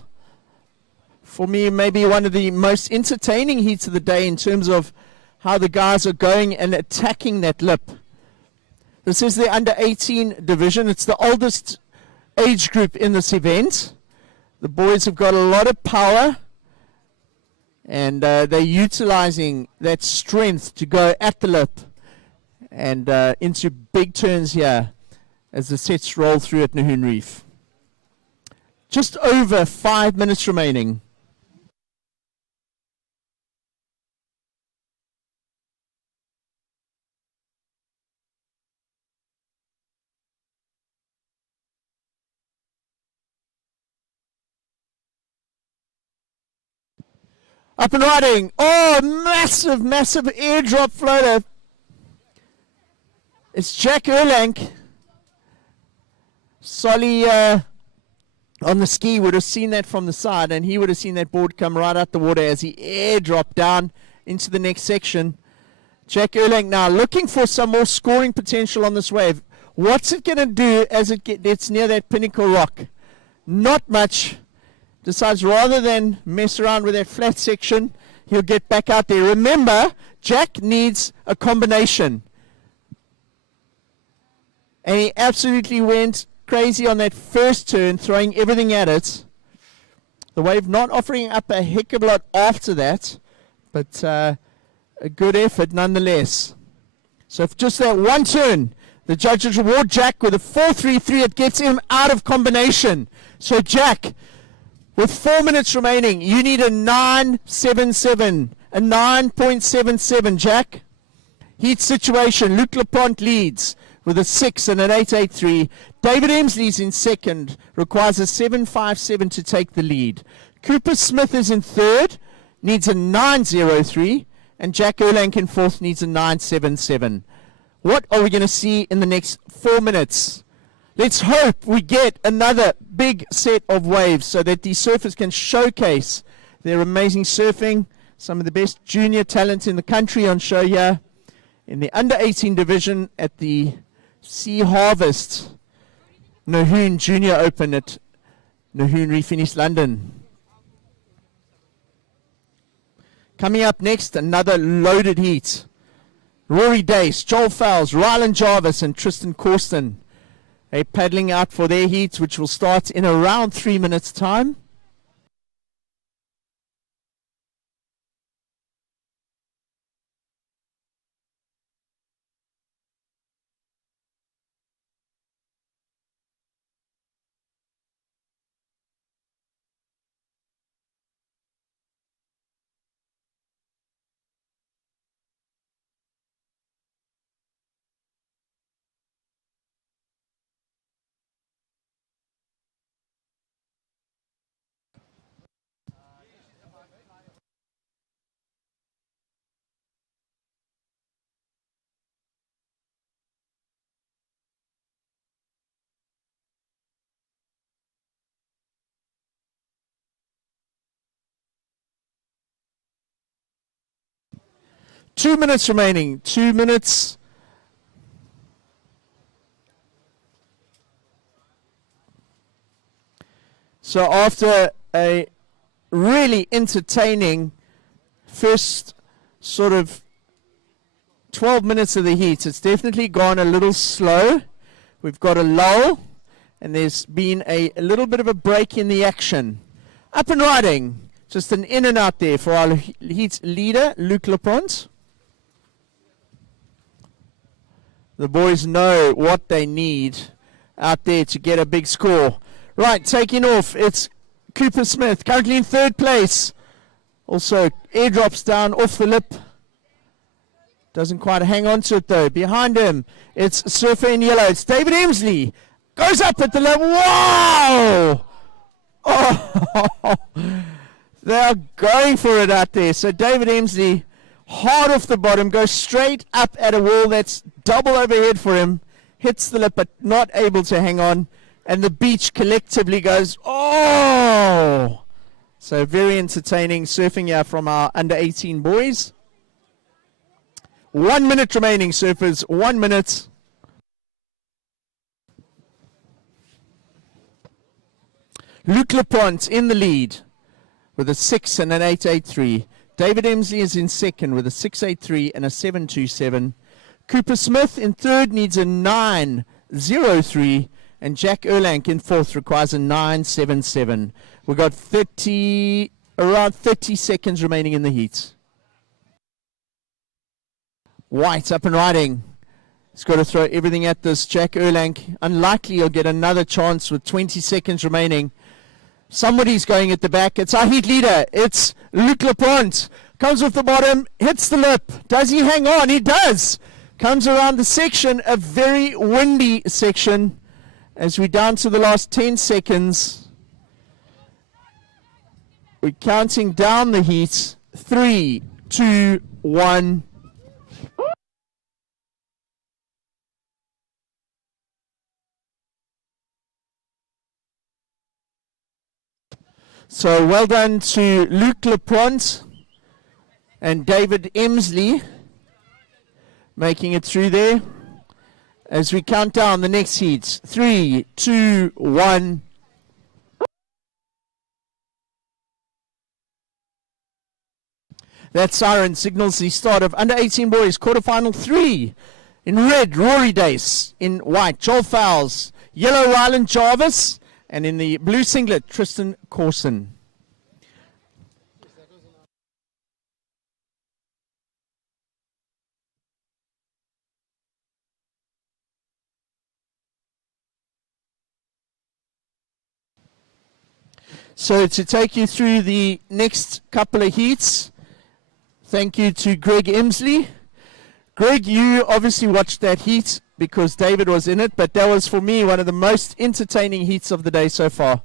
For me, maybe one of the most entertaining heats of the day in terms of how the guys are going and attacking that lip. This is the under 18 division. It's the oldest age group in this event. The boys have got a lot of power, and they're utilizing that strength to go at the lip and into big turns here as the sets roll through at Nahoon Reef. Just over 5 minutes remaining. Up and riding. Oh, massive, massive airdrop floater. It's Jack Erlank. Solly on the ski would have seen that from the side, and he would have seen that board come right out the water as he airdropped down into the next section. Jack Erlank now looking for some more scoring potential on this wave. What's it going to do as it gets near that pinnacle rock? Not much. Decides rather than mess around with that flat section, he'll get back out there. Remember, Jack needs a combination. And he absolutely went crazy on that first turn, throwing everything at it. The wave not offering up a heck of a lot after that, but a good effort nonetheless. So if just that one turn, the judges reward Jack with a 4.33. It gets him out of combination. So Jack, with 4 minutes remaining, you need a 9.77, a 9.77, Jack. Heat situation, Luc Laplante leads with a 6 and an 8.83. David Emsley's in second, requires a 7.57 to take the lead. Cooper Smith is in third, needs a 9.03, and Jack Erlank in fourth needs a 9.77. What are we going to see in the next 4 minutes? Let's hope we get another big set of waves so that these surfers can showcase their amazing surfing. Some of the best junior talent in the country on show here in the under 18 division at the Sea Harvest Nahoon Junior Open at Nahoon Reef in East London. Coming up next, another loaded heat. Rory Dace, Joel Fowles, Rylan Jarvis and Tristan Corsten. They're paddling out for their heats, which will start in around 3 minutes' time. 2 minutes remaining. 2 minutes. So after a really entertaining first sort of 12 minutes of the heat, it's definitely gone a little slow. We've got a lull, and there's been a little bit of a break in the action. Up and riding. Just an in and out there for our heat leader, Luc Lapront. The boys know what they need out there to get a big score. Right, taking off, it's Cooper Smith, currently in third place. Also, airdrops down off the lip. Doesn't quite hang on to it though. Behind him, it's Surfer in yellow. It's David Emsley. Goes up at the level. Wow! Oh, they are going for it out there. So David Emsley, hard off the bottom, goes straight up at a wall that's double overhead for him. Hits the lip, but not able to hang on. And the beach collectively goes, oh! So very entertaining surfing here from our under 18 boys. 1 minute remaining, surfers. 1 minute. Luc Lapront in the lead with a 6 and an 883. David Emsley is in second with a 683 and a 727. Cooper Smith in third needs a 903. And Jack Erlank in fourth requires a 977. We've got around 30 seconds remaining in the heat. White up and riding. He's got to throw everything at this. Jack Erlank, unlikely he'll get another chance with 20 seconds remaining. Somebody's going at the back. It's our heat leader. It's Luc Lapront. Comes off the bottom, hits the lip. Does he hang on? He does. Comes around the section, a very windy section. As we're down to the last 10 seconds, we're counting down the heat. 3, 2, 1. So well done to Luc Lapront and David Emsley making it through there. As we count down the next heats. 3, 2, 1. That siren signals the start of under 18 boys quarterfinal 3. In red, Rory Dace. In white, Joel Fowles. Yellow, Ryland Jarvis. And in the blue singlet, Tristan Corson. So to take you through the next couple of heats, thank you to Greg Emsley. Greg, you obviously watched that heat because David was in it, but that was for me one of the most entertaining heats of the day so far.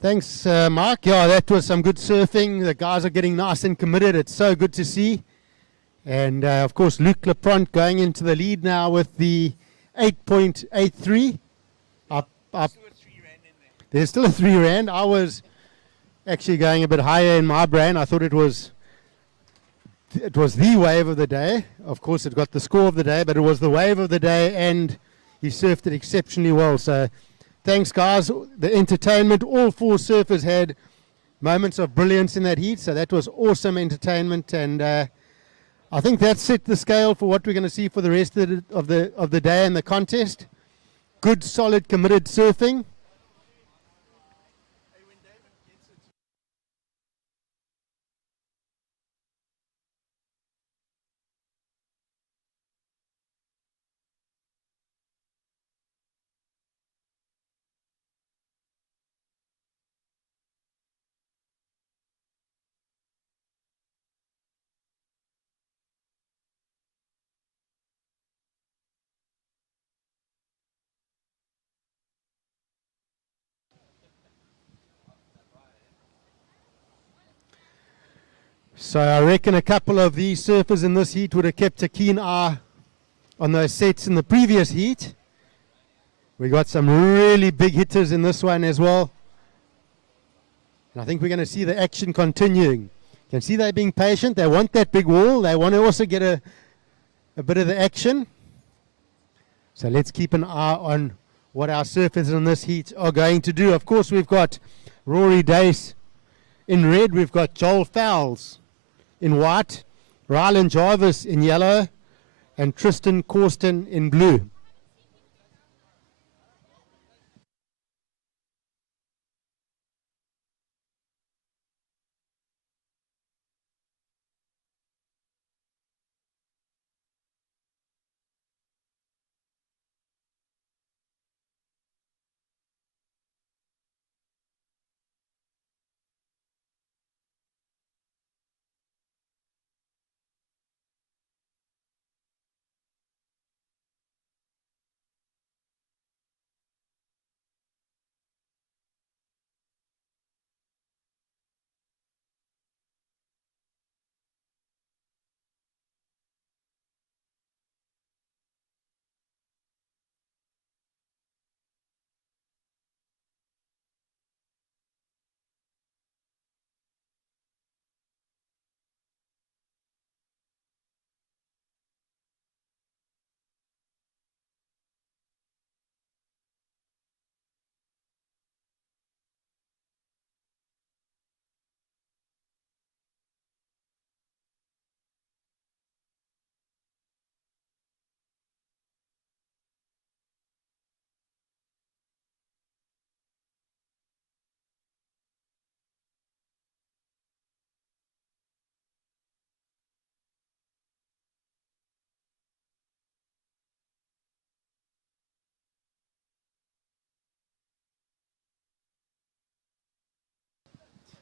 Thanks, Mark. Yeah, that was some good surfing. The guys are getting nice and committed. It's so good to see. And, of course, Luc Lapront going into the lead now with the 8.83. Up. There's still a 3 rand. I was actually going a bit higher in my brain. I thought it was the wave of the day. Of course, it got the score of the day, but it was the wave of the day, and he surfed it exceptionally well. So thanks, guys. The entertainment, all 4 surfers had moments of brilliance in that heat, so that was awesome entertainment. And I think that set the scale for what we're going to see for the rest of the day and the contest. Good, solid, committed surfing. So I reckon a couple of these surfers in this heat would have kept a keen eye on those sets in the previous heat. We got some really big hitters in this one as well. And I think we're going to see the action continuing. You can see they're being patient. They want that big wall. They want to also get a bit of the action. So let's keep an eye on what our surfers in this heat are going to do. Of course, we've got Rory Dace in red. We've got Joel Fowles in white, Rylan Jarvis in yellow, and Tristan Corsten in blue.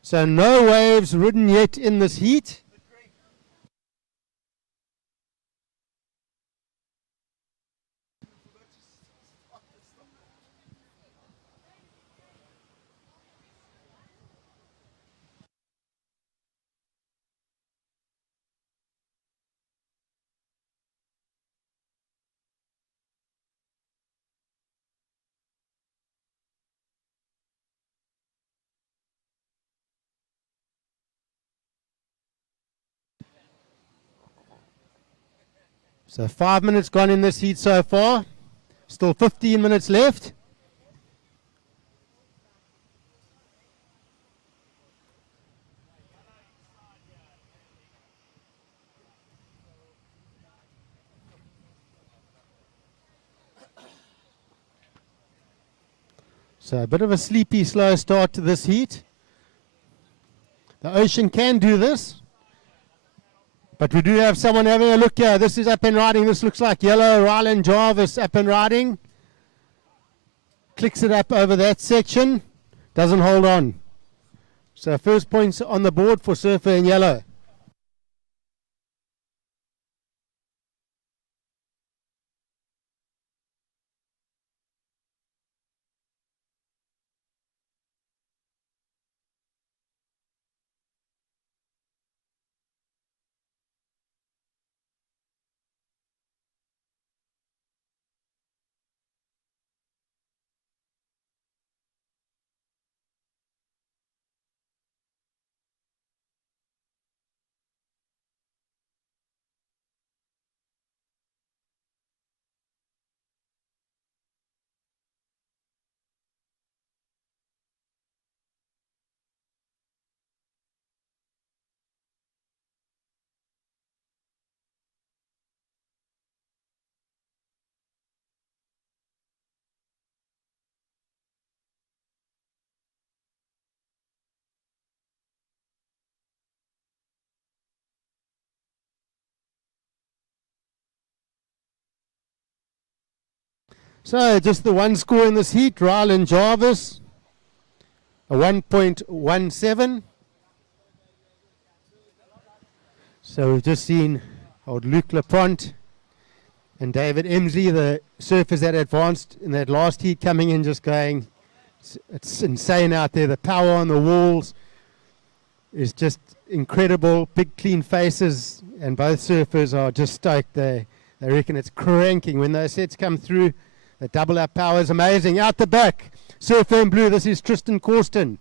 So no waves ridden yet in this heat. So 5 minutes gone in this heat so far. Still 15 minutes left. So a bit of a sleepy, slow start to this heat. The ocean can do this. But we do have someone having a look here. This is up and riding. This looks like yellow. Rylan Jarvis up and riding. Clicks it up over that section. Doesn't hold on. So first points on the board for surfer in yellow. So just the one score in this heat, Rylan Jarvis, a 1.17. So we've just seen old Luke Lapront and David Emsley, the surfers that advanced in that last heat, coming in just going, it's insane out there. The power on the walls is just incredible. Big clean faces, and both surfers are just stoked. They reckon it's cranking when those sets come through. The double up power is amazing. Out the back, surfer in blue, this is Tristan Corsten.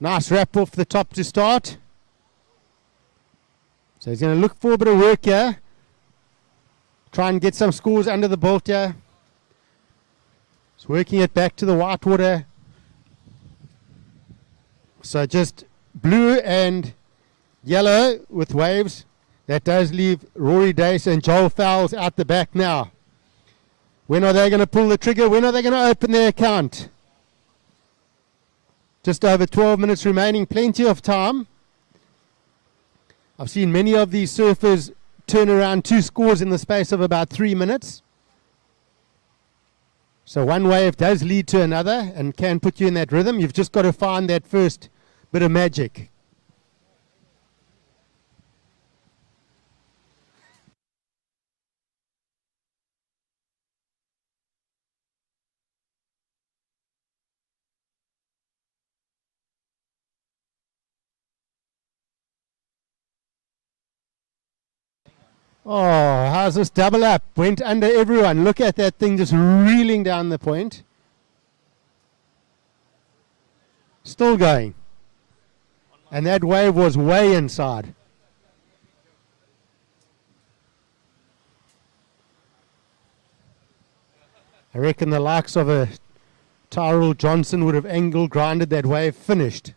Nice wrap off the top to start. So he's going to look for a bit of work here. Try and get some scores under the belt here. He's working it back to the whitewater. So just blue and yellow with waves. That does leave Rory Dace and Joel Fowles out the back now. When are they going to pull the trigger? When are they going to open their account? Just over 12 minutes remaining. Plenty of time. I've seen many of these surfers turn around 2 scores in the space of about 3 minutes. So one wave does lead to another and can put you in that rhythm. You've just got to find that first bit of magic. Oh, how's this double up? Went under everyone. Look at that thing just reeling down the point. Still going. And that wave was way inside. I reckon the likes of a Tyrell Johnson would have angle grinded that wave, finished.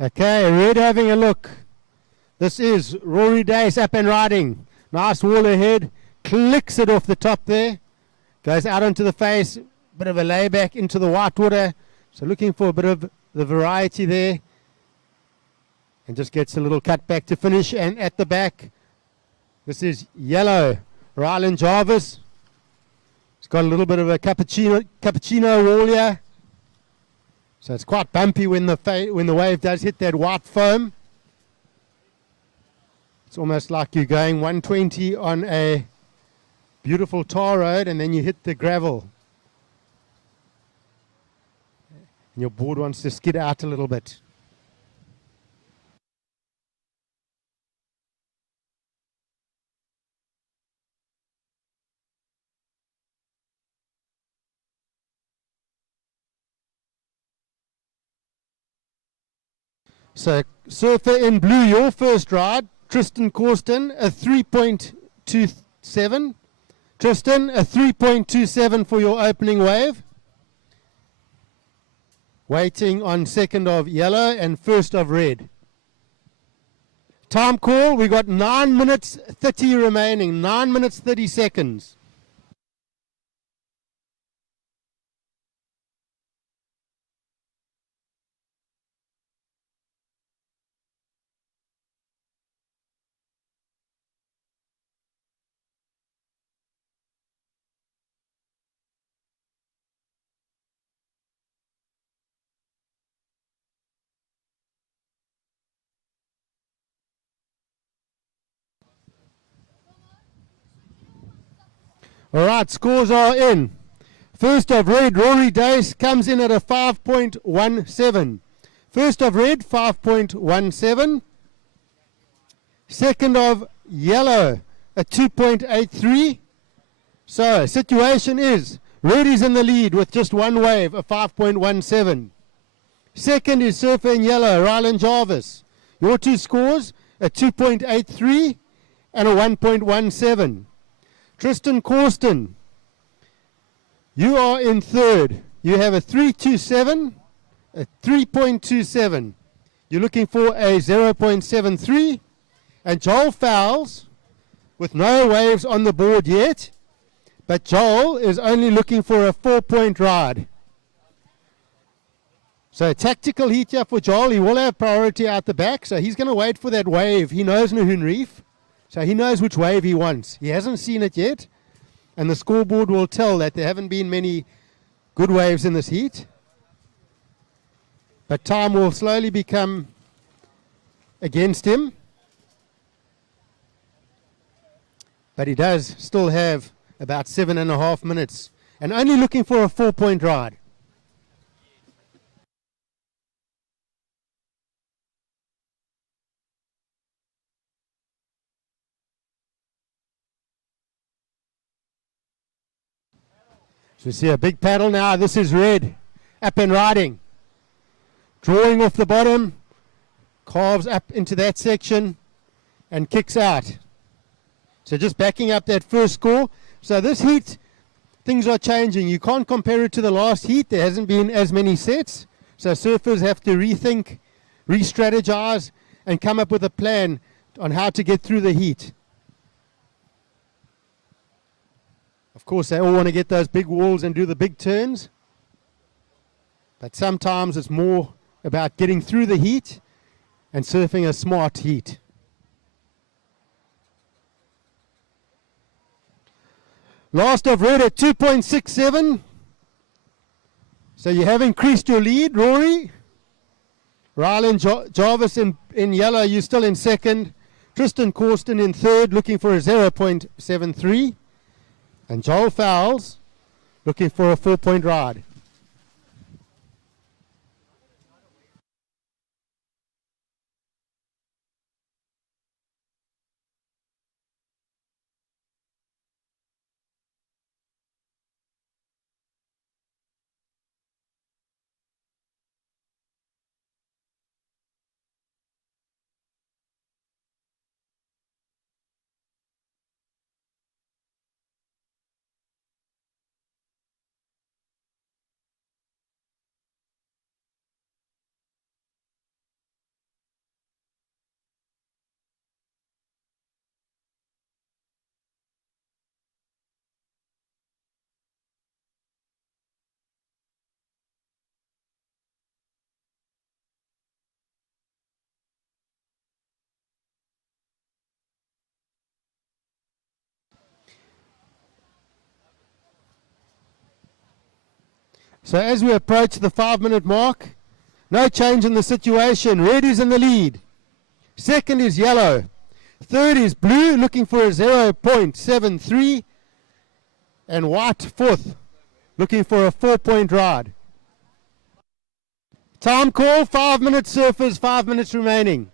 Okay, Red having a look. This is Rory Dace up and riding. Nice wall ahead. Clicks it off the top there. Goes out onto the face. Bit of a layback into the whitewater. So looking for a bit of the variety there. And just gets a little cut back to finish. And at the back, this is yellow. Rylan Jarvis. He's got a little bit of a cappuccino wall here. So it's quite bumpy when the wave does hit that white foam. It's almost like you're going 120 on a beautiful tar road and then you hit the gravel. And your board wants to skid out a little bit. So, surfer in blue, your first ride. Tristan Corsten, a 3.27. Tristan, a 3.27 for your opening wave. Waiting on second of yellow and first of red. Time call, we got 9 minutes 30 remaining. 9 minutes 30 seconds. All right, scores are in. First of red, Rory Dace comes in at a 5.17. First of red, 5.17. Second of yellow, a 2.83. So, situation is, red is in the lead with just one wave, a 5.17. Second is surfer in yellow, Rylan Jarvis. Your two scores, a 2.83 and a 1.17. Tristan Corsten, you are in third. You have a 3.27, a 3.27. You're looking for a 0.73. And Joel Fowles, with no waves on the board yet, but Joel is only looking for a 4-point ride. So tactical heat here for Joel. He will have priority out the back, so he's going to wait for that wave. He knows Nahoon Reef. So he knows which wave he wants. He hasn't seen it yet, and the scoreboard will tell that there haven't been many good waves in this heat. But time will slowly become against him. but he does still have about 7.5 minutes and only looking for a 4-point ride. So we see a big paddle now. This is red, up and riding. Drawing off the bottom, carves up into that section and kicks out. So just backing up that first score. So this heat, things are changing. You can't compare it to the last heat. There hasn't been as many sets. So surfers have to rethink, re-strategize, and come up with a plan on how to get through the heat. Of course, they all want to get those big walls and do the big turns. But sometimes it's more about getting through the heat and surfing a smart heat. Last I've read at 2.67. So you have increased your lead, Rory. Rylan Jarvis in yellow, you're still in second. Tristan Corsten in third, looking for a 0.73. And Joel Fowles looking for a 4-point ride. So as we approach the 5-minute mark, no change in the situation. Red is in the lead. Second is yellow. Third is blue, looking for a 0.73. And white fourth, looking for a 4-point ride. Time call, 5 minutes surfers, 5 minutes remaining.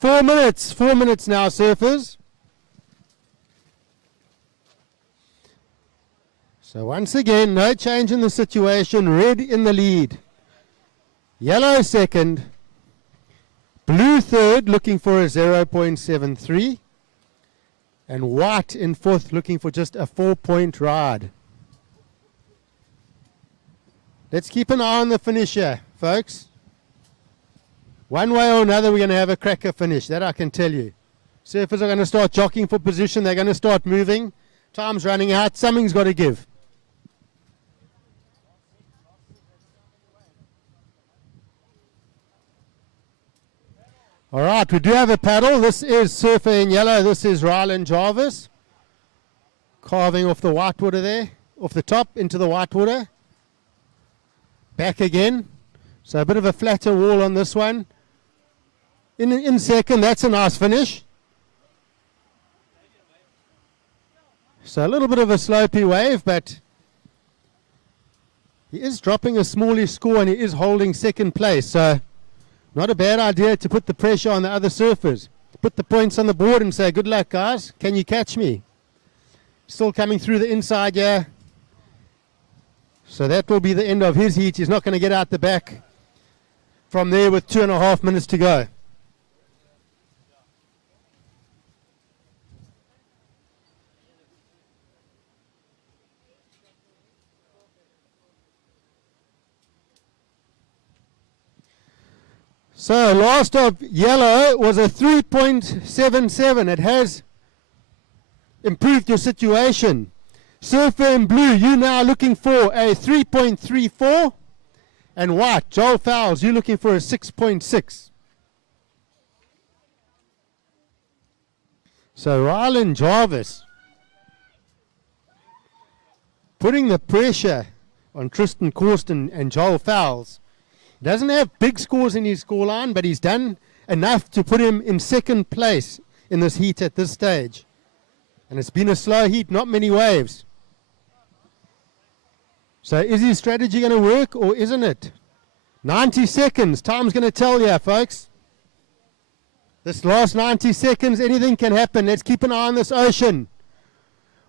Four minutes now, surfers. So once again, no change in the situation. Red in the lead. Yellow second. Blue third, looking for a 0.73. And white in fourth, looking for just a 4-point ride. Let's keep an eye on the finish here, folks. One way or another, we're going to have a cracker finish. That I can tell you. Surfers are going to start jockeying for position. They're going to start moving. Time's running out. Something's got to give. All right, we do have a paddle. This is surfer in yellow. This is Rylan Jarvis. Carving off the whitewater there. Off the top into the whitewater. Back again. So a bit of a flatter wall on this one. In second, that's a nice finish. So a little bit of a slopey wave, but he is dropping a smallish score and he is holding second place. So not a bad idea to put the pressure on the other surfers. Put the points on the board and say, good luck, guys. Can you catch me? Still coming through the inside here. So that will be the end of his heat. He's not going to get out the back from there with 2.5 minutes to go. So last of yellow was a 3.77. It has improved your situation. Surfer in blue, you now looking for a 3.34. And white, Joel Fowles, you're looking for a 6.6. So Rylan Jarvis putting the pressure on Tristan Corsten and Joel Fowles. Doesn't have big scores in his scoreline, but he's done enough to put him in second place in this heat at this stage. And it's been a slow heat, not many waves. So is his strategy going to work or isn't it? 90 seconds, time's going to tell you, folks. This last 90 seconds, anything can happen. Let's keep an eye on this ocean.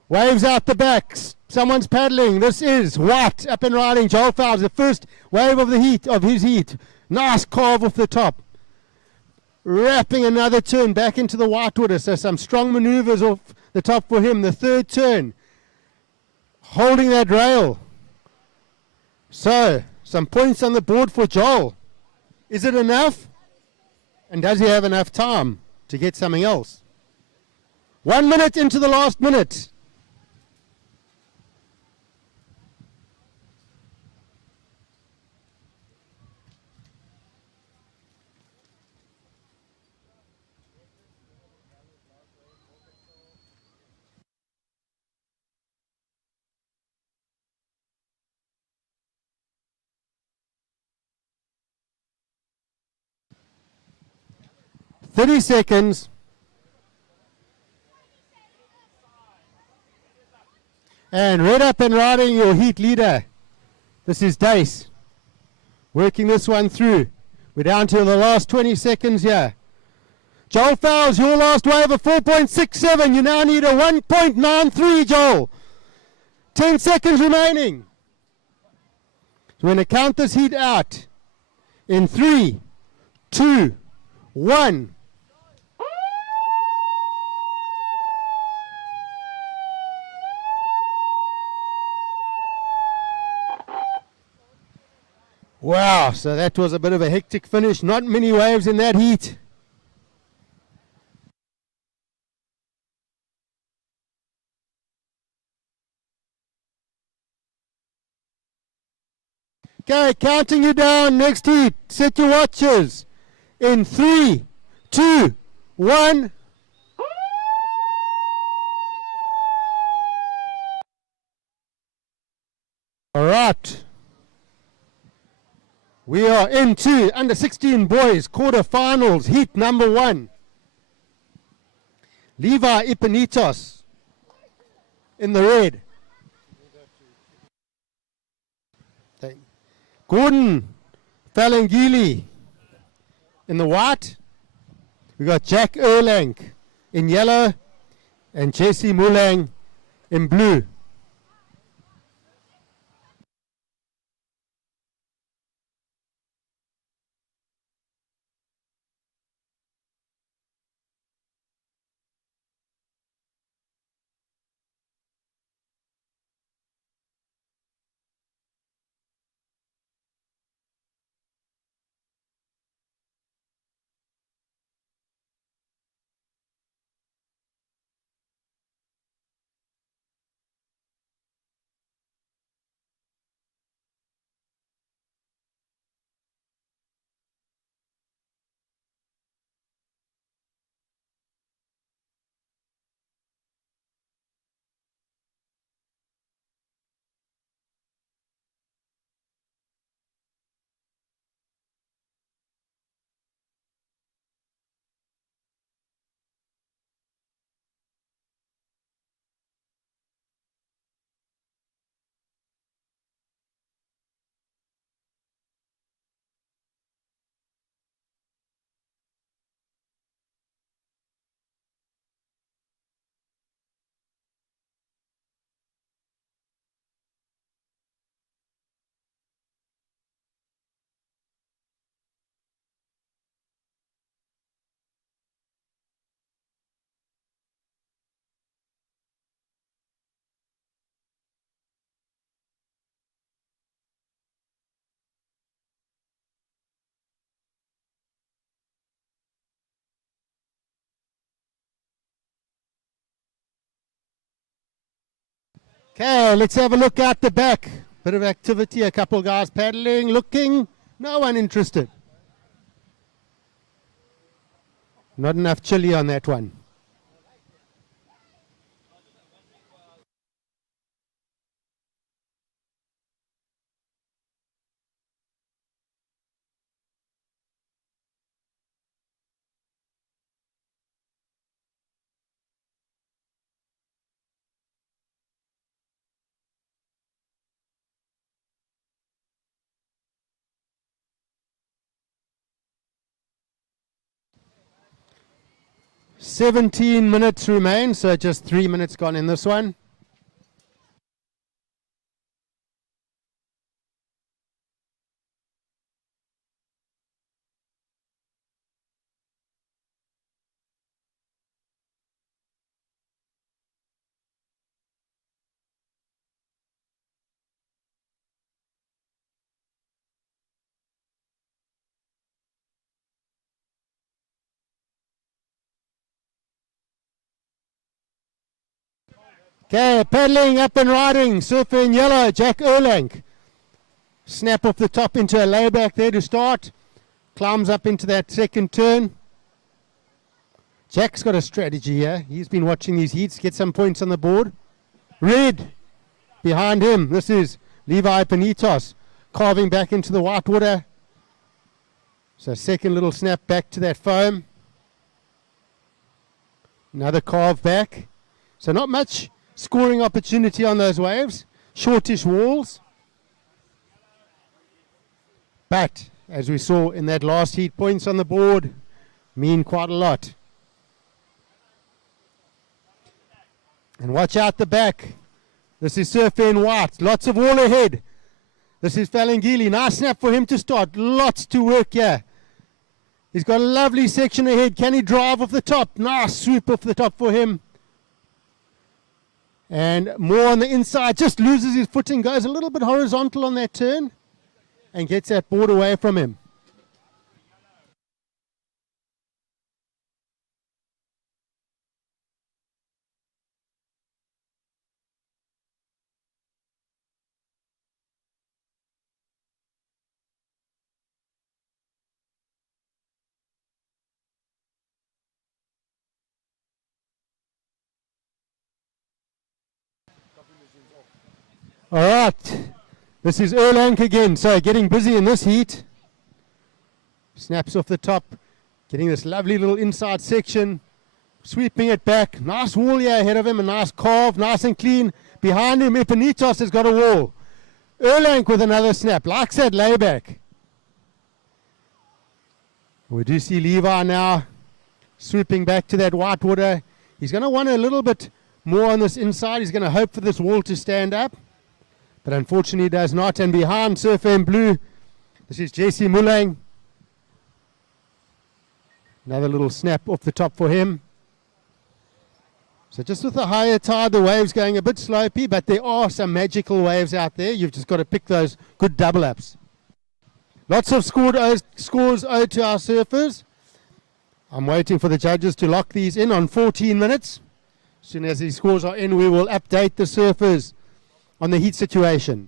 Waves out the backs. Someone's paddling. This is white up and riding. Joel Fowles, the first wave of the heat, of his heat. Nice carve off the top. Wrapping another turn back into the white water. So some strong maneuvers off the top for him. The third turn. Holding that rail. So, some points on the board for Joel. Is it enough? And does he have enough time to get something else? 1 minute into the last minute. "30 seconds. And red up and riding your heat leader. This is Dace. Working this one through. We're down to the last 20 seconds here. Joel Fowles, your last wave of 4.67. You now need a 1.93, Joel. 10 seconds remaining. So we're going to count this heat out in 3, 2, 1. Wow, so that was a bit of a hectic finish. Not many waves in that heat. Okay, counting you down. Next heat. Set your watches. In 3, 2, 1. All right. We are into under 16 boys quarterfinals, heat number 1. Levi Ipanitos in the red. Gordon Falangili in the white. We got Jack Erlang in yellow and Jesse Mulang in blue. Okay, let's have a look out the back. Bit of activity, a couple guys paddling, looking. No one interested. Not enough chili on that one. "17 minutes remain, so just 3 minutes gone in this one. Okay, paddling up and riding, surfer in yellow, Jack Erlang. Snap off the top into a layback there to start. Climbs up into that second turn. Jack's got a strategy here. He's been watching these heats, get some points on the board. Red behind him. This is Levi Panitos carving back into the white water. So second little snap back to that foam. Another carve back. So not much scoring opportunity on those waves. Shortish walls. But as we saw in that last heat, points on the board mean quite a lot. And watch out the back. This is Surfer in white. Lots of wall ahead. This is Falangili. Nice snap for him to start. Lots to work here. He's got a lovely section ahead. Can he drive off the top? Nice swoop off the top for him. And more on the inside. Just loses his footing. Goes a little bit horizontal on that turn. And gets that board away from him. All right. This is Erlang again. So getting busy in this heat. Snaps off the top. Getting this lovely little inside section. Sweeping it back. Nice wall here ahead of him. A nice carve. Nice and clean. Behind him, Epanitos has got a wall. Erlang with another snap. Likes that layback. We do see Levi now swooping back to that white water. He's going to want a little bit more on this inside. He's going to hope for this wall to stand up. But unfortunately does not. And behind Surfer in blue, this is Jesse Mulang. Another little snap off the top for him. So just with the higher tide, the waves going a bit slopey, but there are some magical waves out there. You've just got to pick those good double ups. Lots of scores owed to our surfers. I'm waiting for the judges to lock these in on 14 minutes. As soon as these scores are in, we will update the surfers on the heat situation.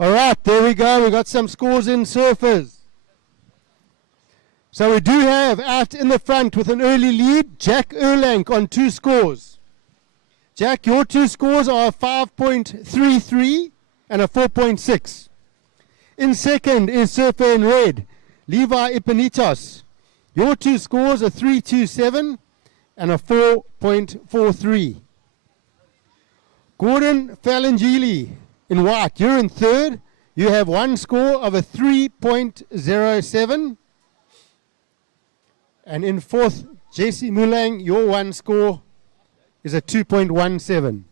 All right, there we go. We got some scores in surfers. So we do have out in the front with an early lead, Jack Erlank on 2 scores. Jack, your 2 scores are a 5.33 and a 4.6. In second is surfer in red, Levi Ipanitos. Your 2 scores are 3.27 and a 4.43. Gordon Falangili in white, you're in third. You have 1 score of a 3.07. And in fourth, Jesse Mulang, your 1 score is a 2.17.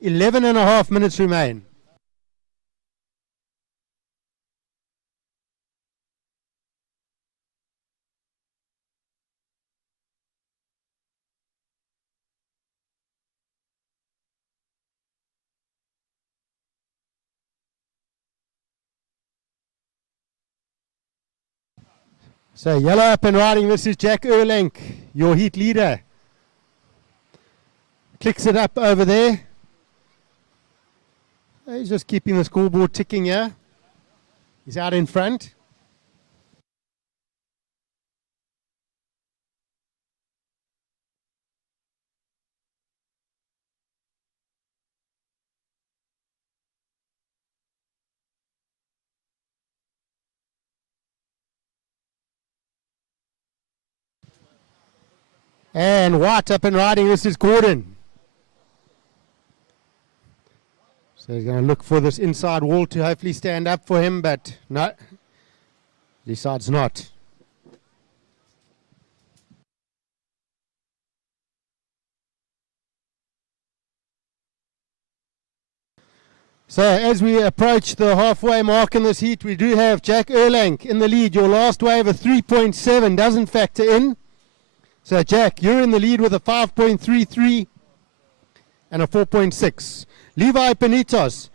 11.5 minutes remain. So yellow up and riding, this is Jack Erlank, your heat leader. Clicks it up over there. He's just keeping the scoreboard ticking here. He's out in front. And white up and riding, this is Gordon. So he's going to look for this inside wall to hopefully stand up for him, but no, decides not. So as we approach the halfway mark in this heat, we do have Jack Erlank in the lead. Your last wave of 3.7 doesn't factor in. So Jack, you're in the lead with a 5.33 and a 4.6. Levi Panitos,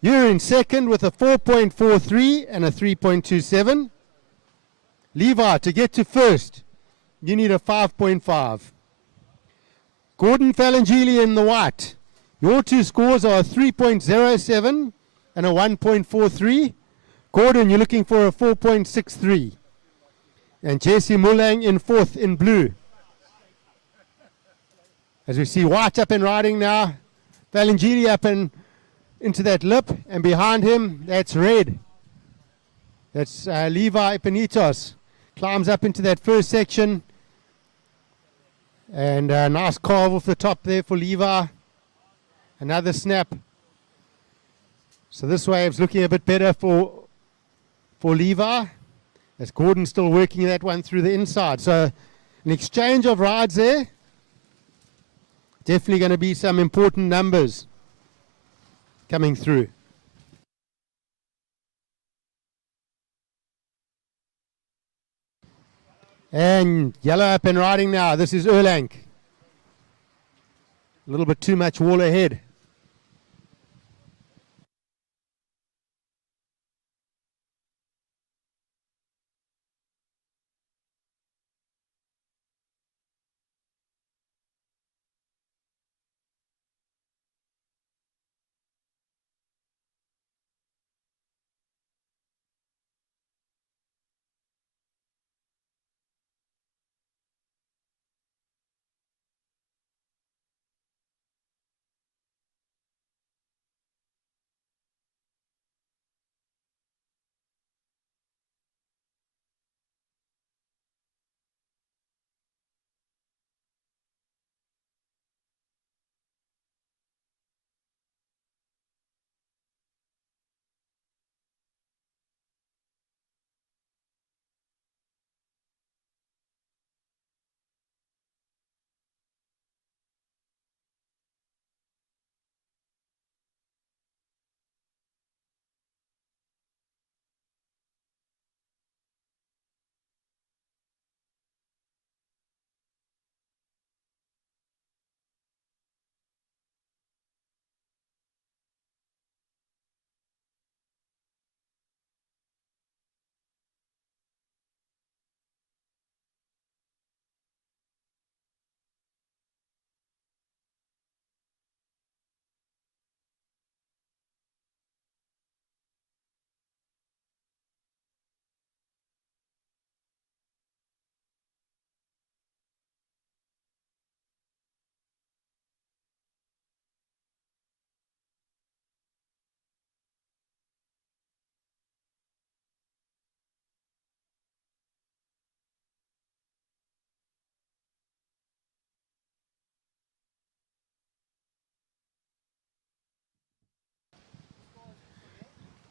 you're in second with a 4.43 and a 3.27. Levi, to get to first, you need a 5.5. Gordon Falangili in the white. Your 2 scores are a 3.07 and a 1.43. Gordon, you're looking for a 4.63. And Jesse Mulang in fourth in blue. As we see white up and riding now. Falangili up and into that lip. And behind him, that's red. That's Levi Panitos. Climbs up into that first section. And a nice carve off the top there for Levi. Another snap. So this wave's looking a bit better for Levi. As Gordon's still working that one through the inside. So an exchange of rides there. Definitely going to be some important numbers coming through. And yellow up and riding now. This is Erlank. A little bit too much wall ahead.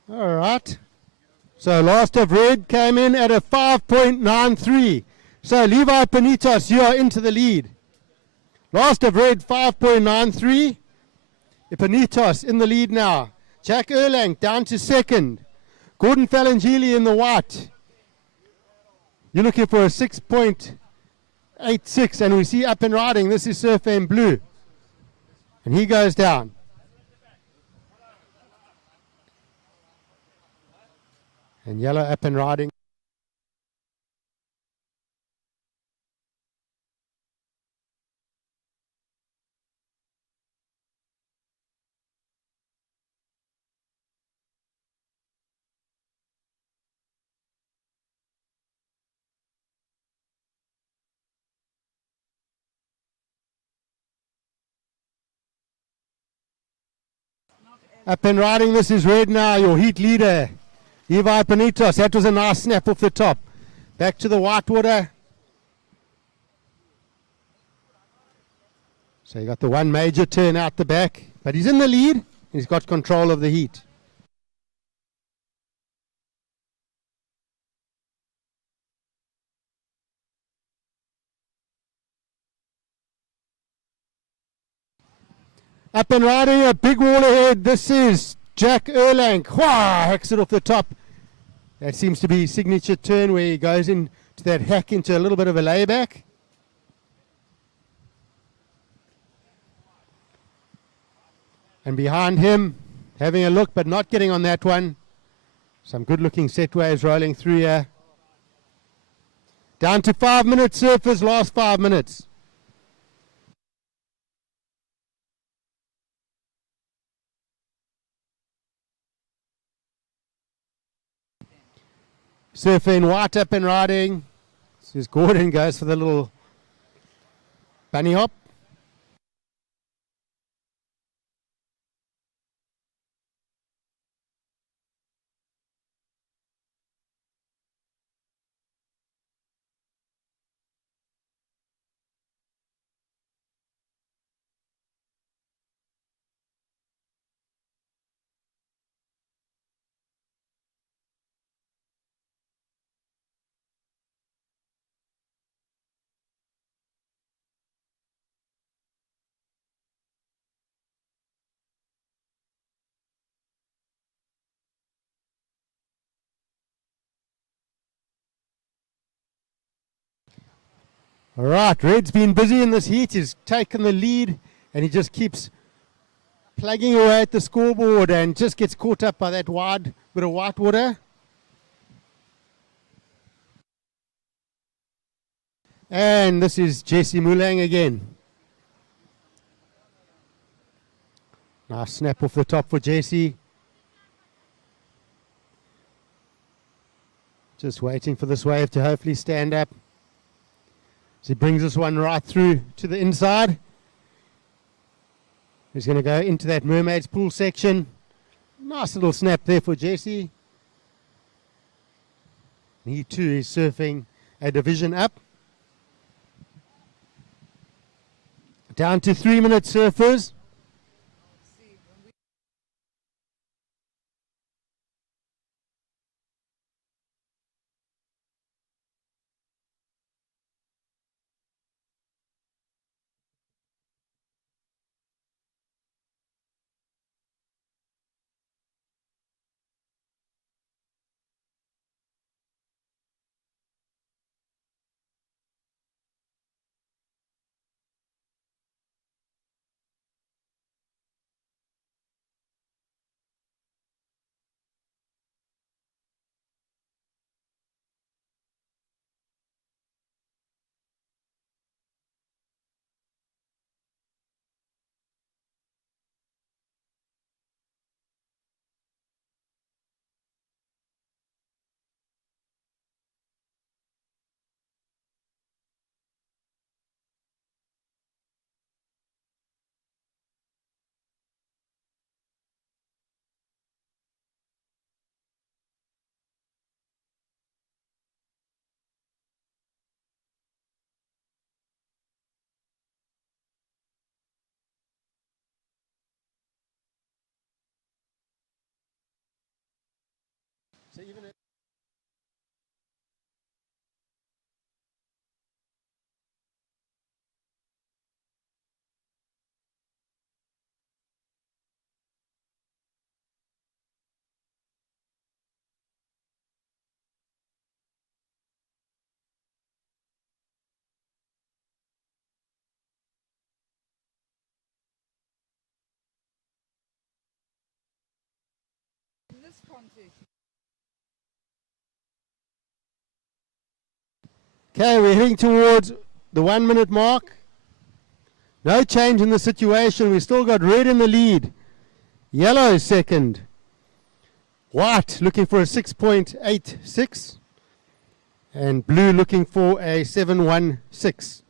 All right. So last of red came in at a 5.93. So Levi Panitos, you are into the lead. Last of red, 5.93. Panitos in the lead now. Jack Erlang down to second. Gordon Falangili in the white. You're looking for a 6.86, and we see up and riding. This is Surfer in blue. And he goes down. And yellow up and riding. Up and riding, this is red now, your heat leader, Levi Panitos. That was a nice snap off the top. Back to the whitewater. So you got the one major turn out the back, but he's in the lead. He's got control of the heat. Up and riding, a big wall ahead. This is Jack Erlang. Hacks it off the top. That seems to be his signature turn where he goes into that hack into a little bit of a layback. And behind him, having a look but not getting on that one. Some good looking set waves rolling through here. Down to 5 minutes surfers, last 5 minutes. Surfing white up and riding. This is Gordon goes for the little bunny hop. All right, Red's been busy in this heat. He's taken the lead, and he just keeps plugging away at the scoreboard and just gets caught up by that wide bit of white water. And this is Jesse Mulang again. Nice snap off the top for Jesse. Just waiting for this wave to hopefully stand up. So he brings this one right through to the inside. He's going to go into that mermaid's pool section. Nice little snap there for Jesse. He too is surfing a division up. Down to 3 minute surfers. Okay, we're heading towards the 1 minute mark. No change in the situation. We still got red in the lead. Yellow second. White looking for a 6.86. And blue looking for a 7.16.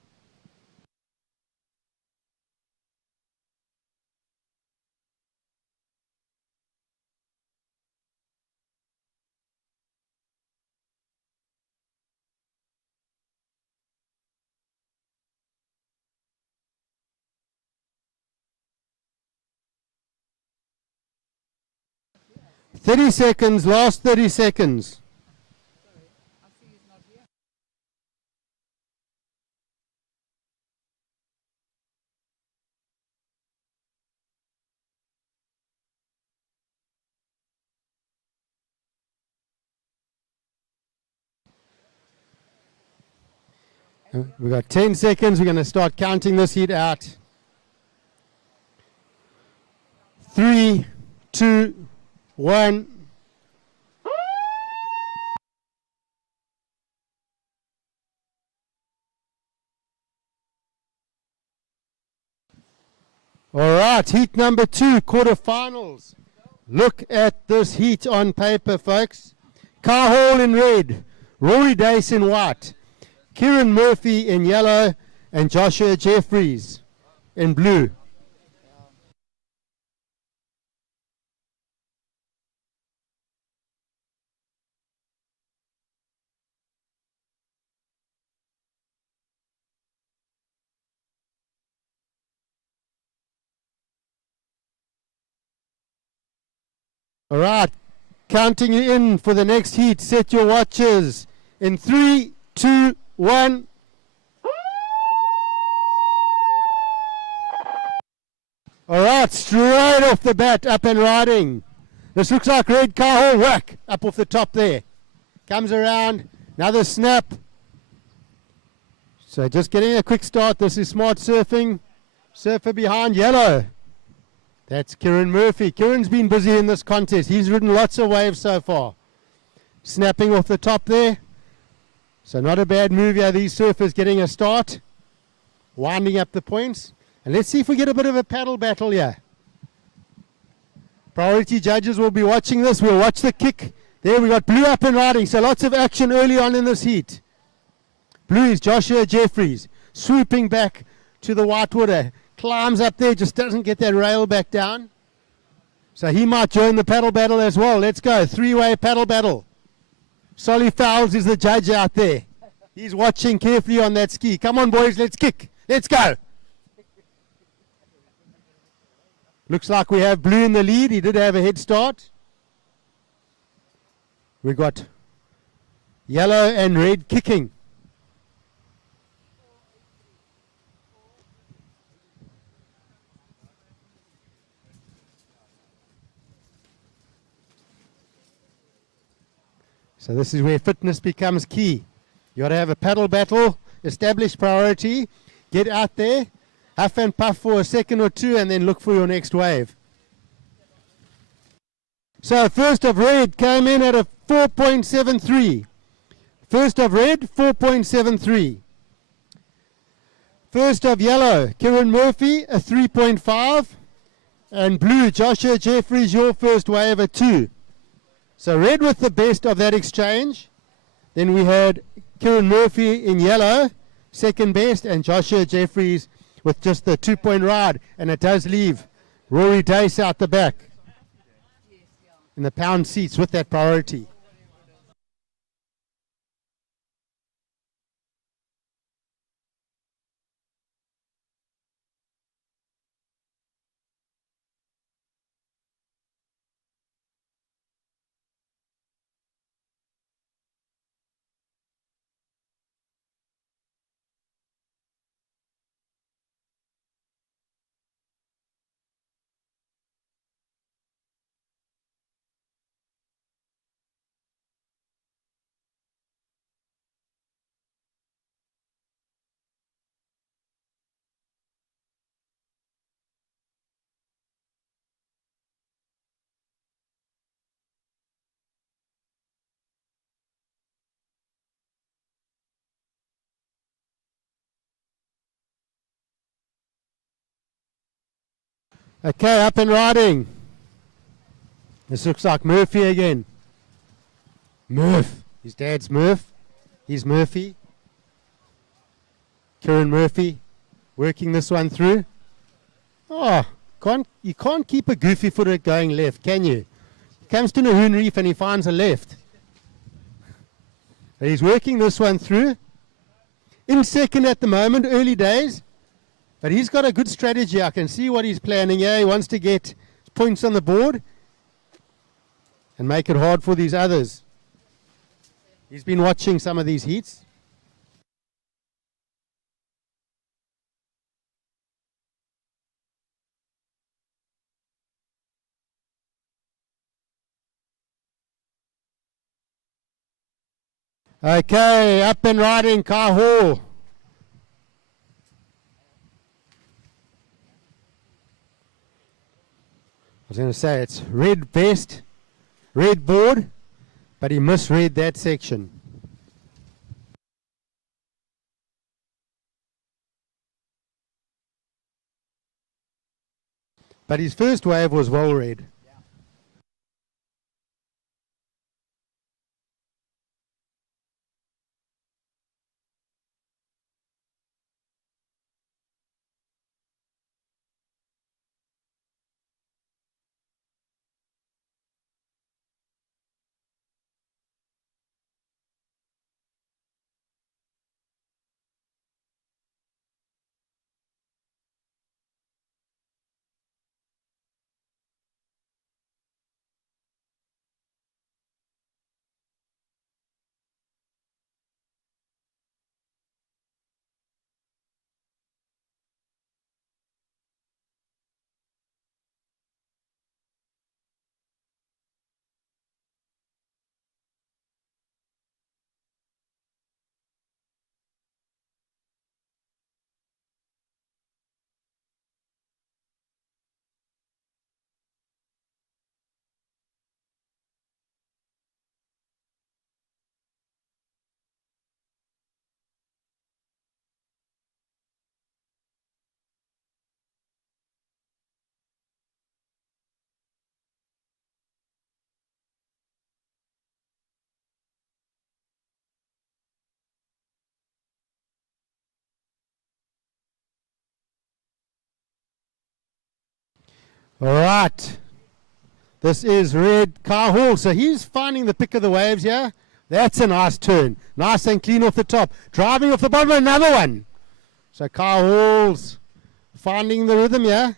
Thirty seconds, last 30 seconds. We've got 10 seconds. We're going to start counting this heat out. 3, 2, 1. All right, heat number 2, quarterfinals. Look at this heat on paper, folks. Car Hall in red, Rory Dace in white, Kieran Murphy in yellow, and Joshua Jeffries in blue. All right, counting you in for the next heat. Set your watches in 3, 2, 1. All right, straight off the bat, up and riding. This looks like red. Car Hall, whack, up off the top there. Comes around, another snap. So just getting a quick start. This is smart surfing. Surfer behind yellow. That's Kieran Murphy. Kieran's been busy in this contest. He's ridden lots of waves so far. Snapping off the top there. So not a bad move here. These surfers getting a start. Winding up the points. And let's see if we get a bit of a paddle battle here. Priority judges will be watching this. We'll watch the kick. There we got blue up and riding. So lots of action early on in this heat. Blue is Joshua Jeffries. Swooping back to the white water. Climbs up there, just doesn't get that rail back down. So he might join the paddle battle as well. Let's go. 3-way paddle battle. Solly Fowles is the judge out there. He's watching carefully on that ski. Come on, boys, let's kick. Let's go. Looks like we have blue in the lead. He did have a head start. We've got yellow and red kicking. So this is where fitness becomes key. You got to have a paddle battle, establish priority, get out there, huff and puff for a second or two, and then look for your next wave. So first of red came in at a 4.73. First of red, 4.73. First of yellow, Kieran Murphy, a 3.5. And blue, Joshua Jeffries, your first wave, a 2. So red with the best of that exchange. Then we had Kieran Murphy in yellow, second best, and Joshua Jeffries with just the 2-point ride. And it does leave Rory Dace out the back in the pound seats with that priority. Okay, up and riding. This looks like Murphy again. Murph. His dad's Murph. He's Murphy. Kieran Murphy working this one through. Oh, you can't keep a goofy footer going left, can you? He comes to Nahoon Reef and he finds a left. But he's working this one through. In second at the moment, early days. But he's got a good strategy. I can see what he's planning here. He wants to get points on the board and make it hard for these others. He's been watching some of these heats. Okay, up and riding, Kai Hall. I was going to say it's red vest, red board, but he misread that section. But his first wave was well read. All right. This is red Kai Hall. So he's finding the pick of the waves here. That's a nice turn. Nice and clean off the top. Driving off the bottom, another one. So Kai Hall's finding the rhythm here.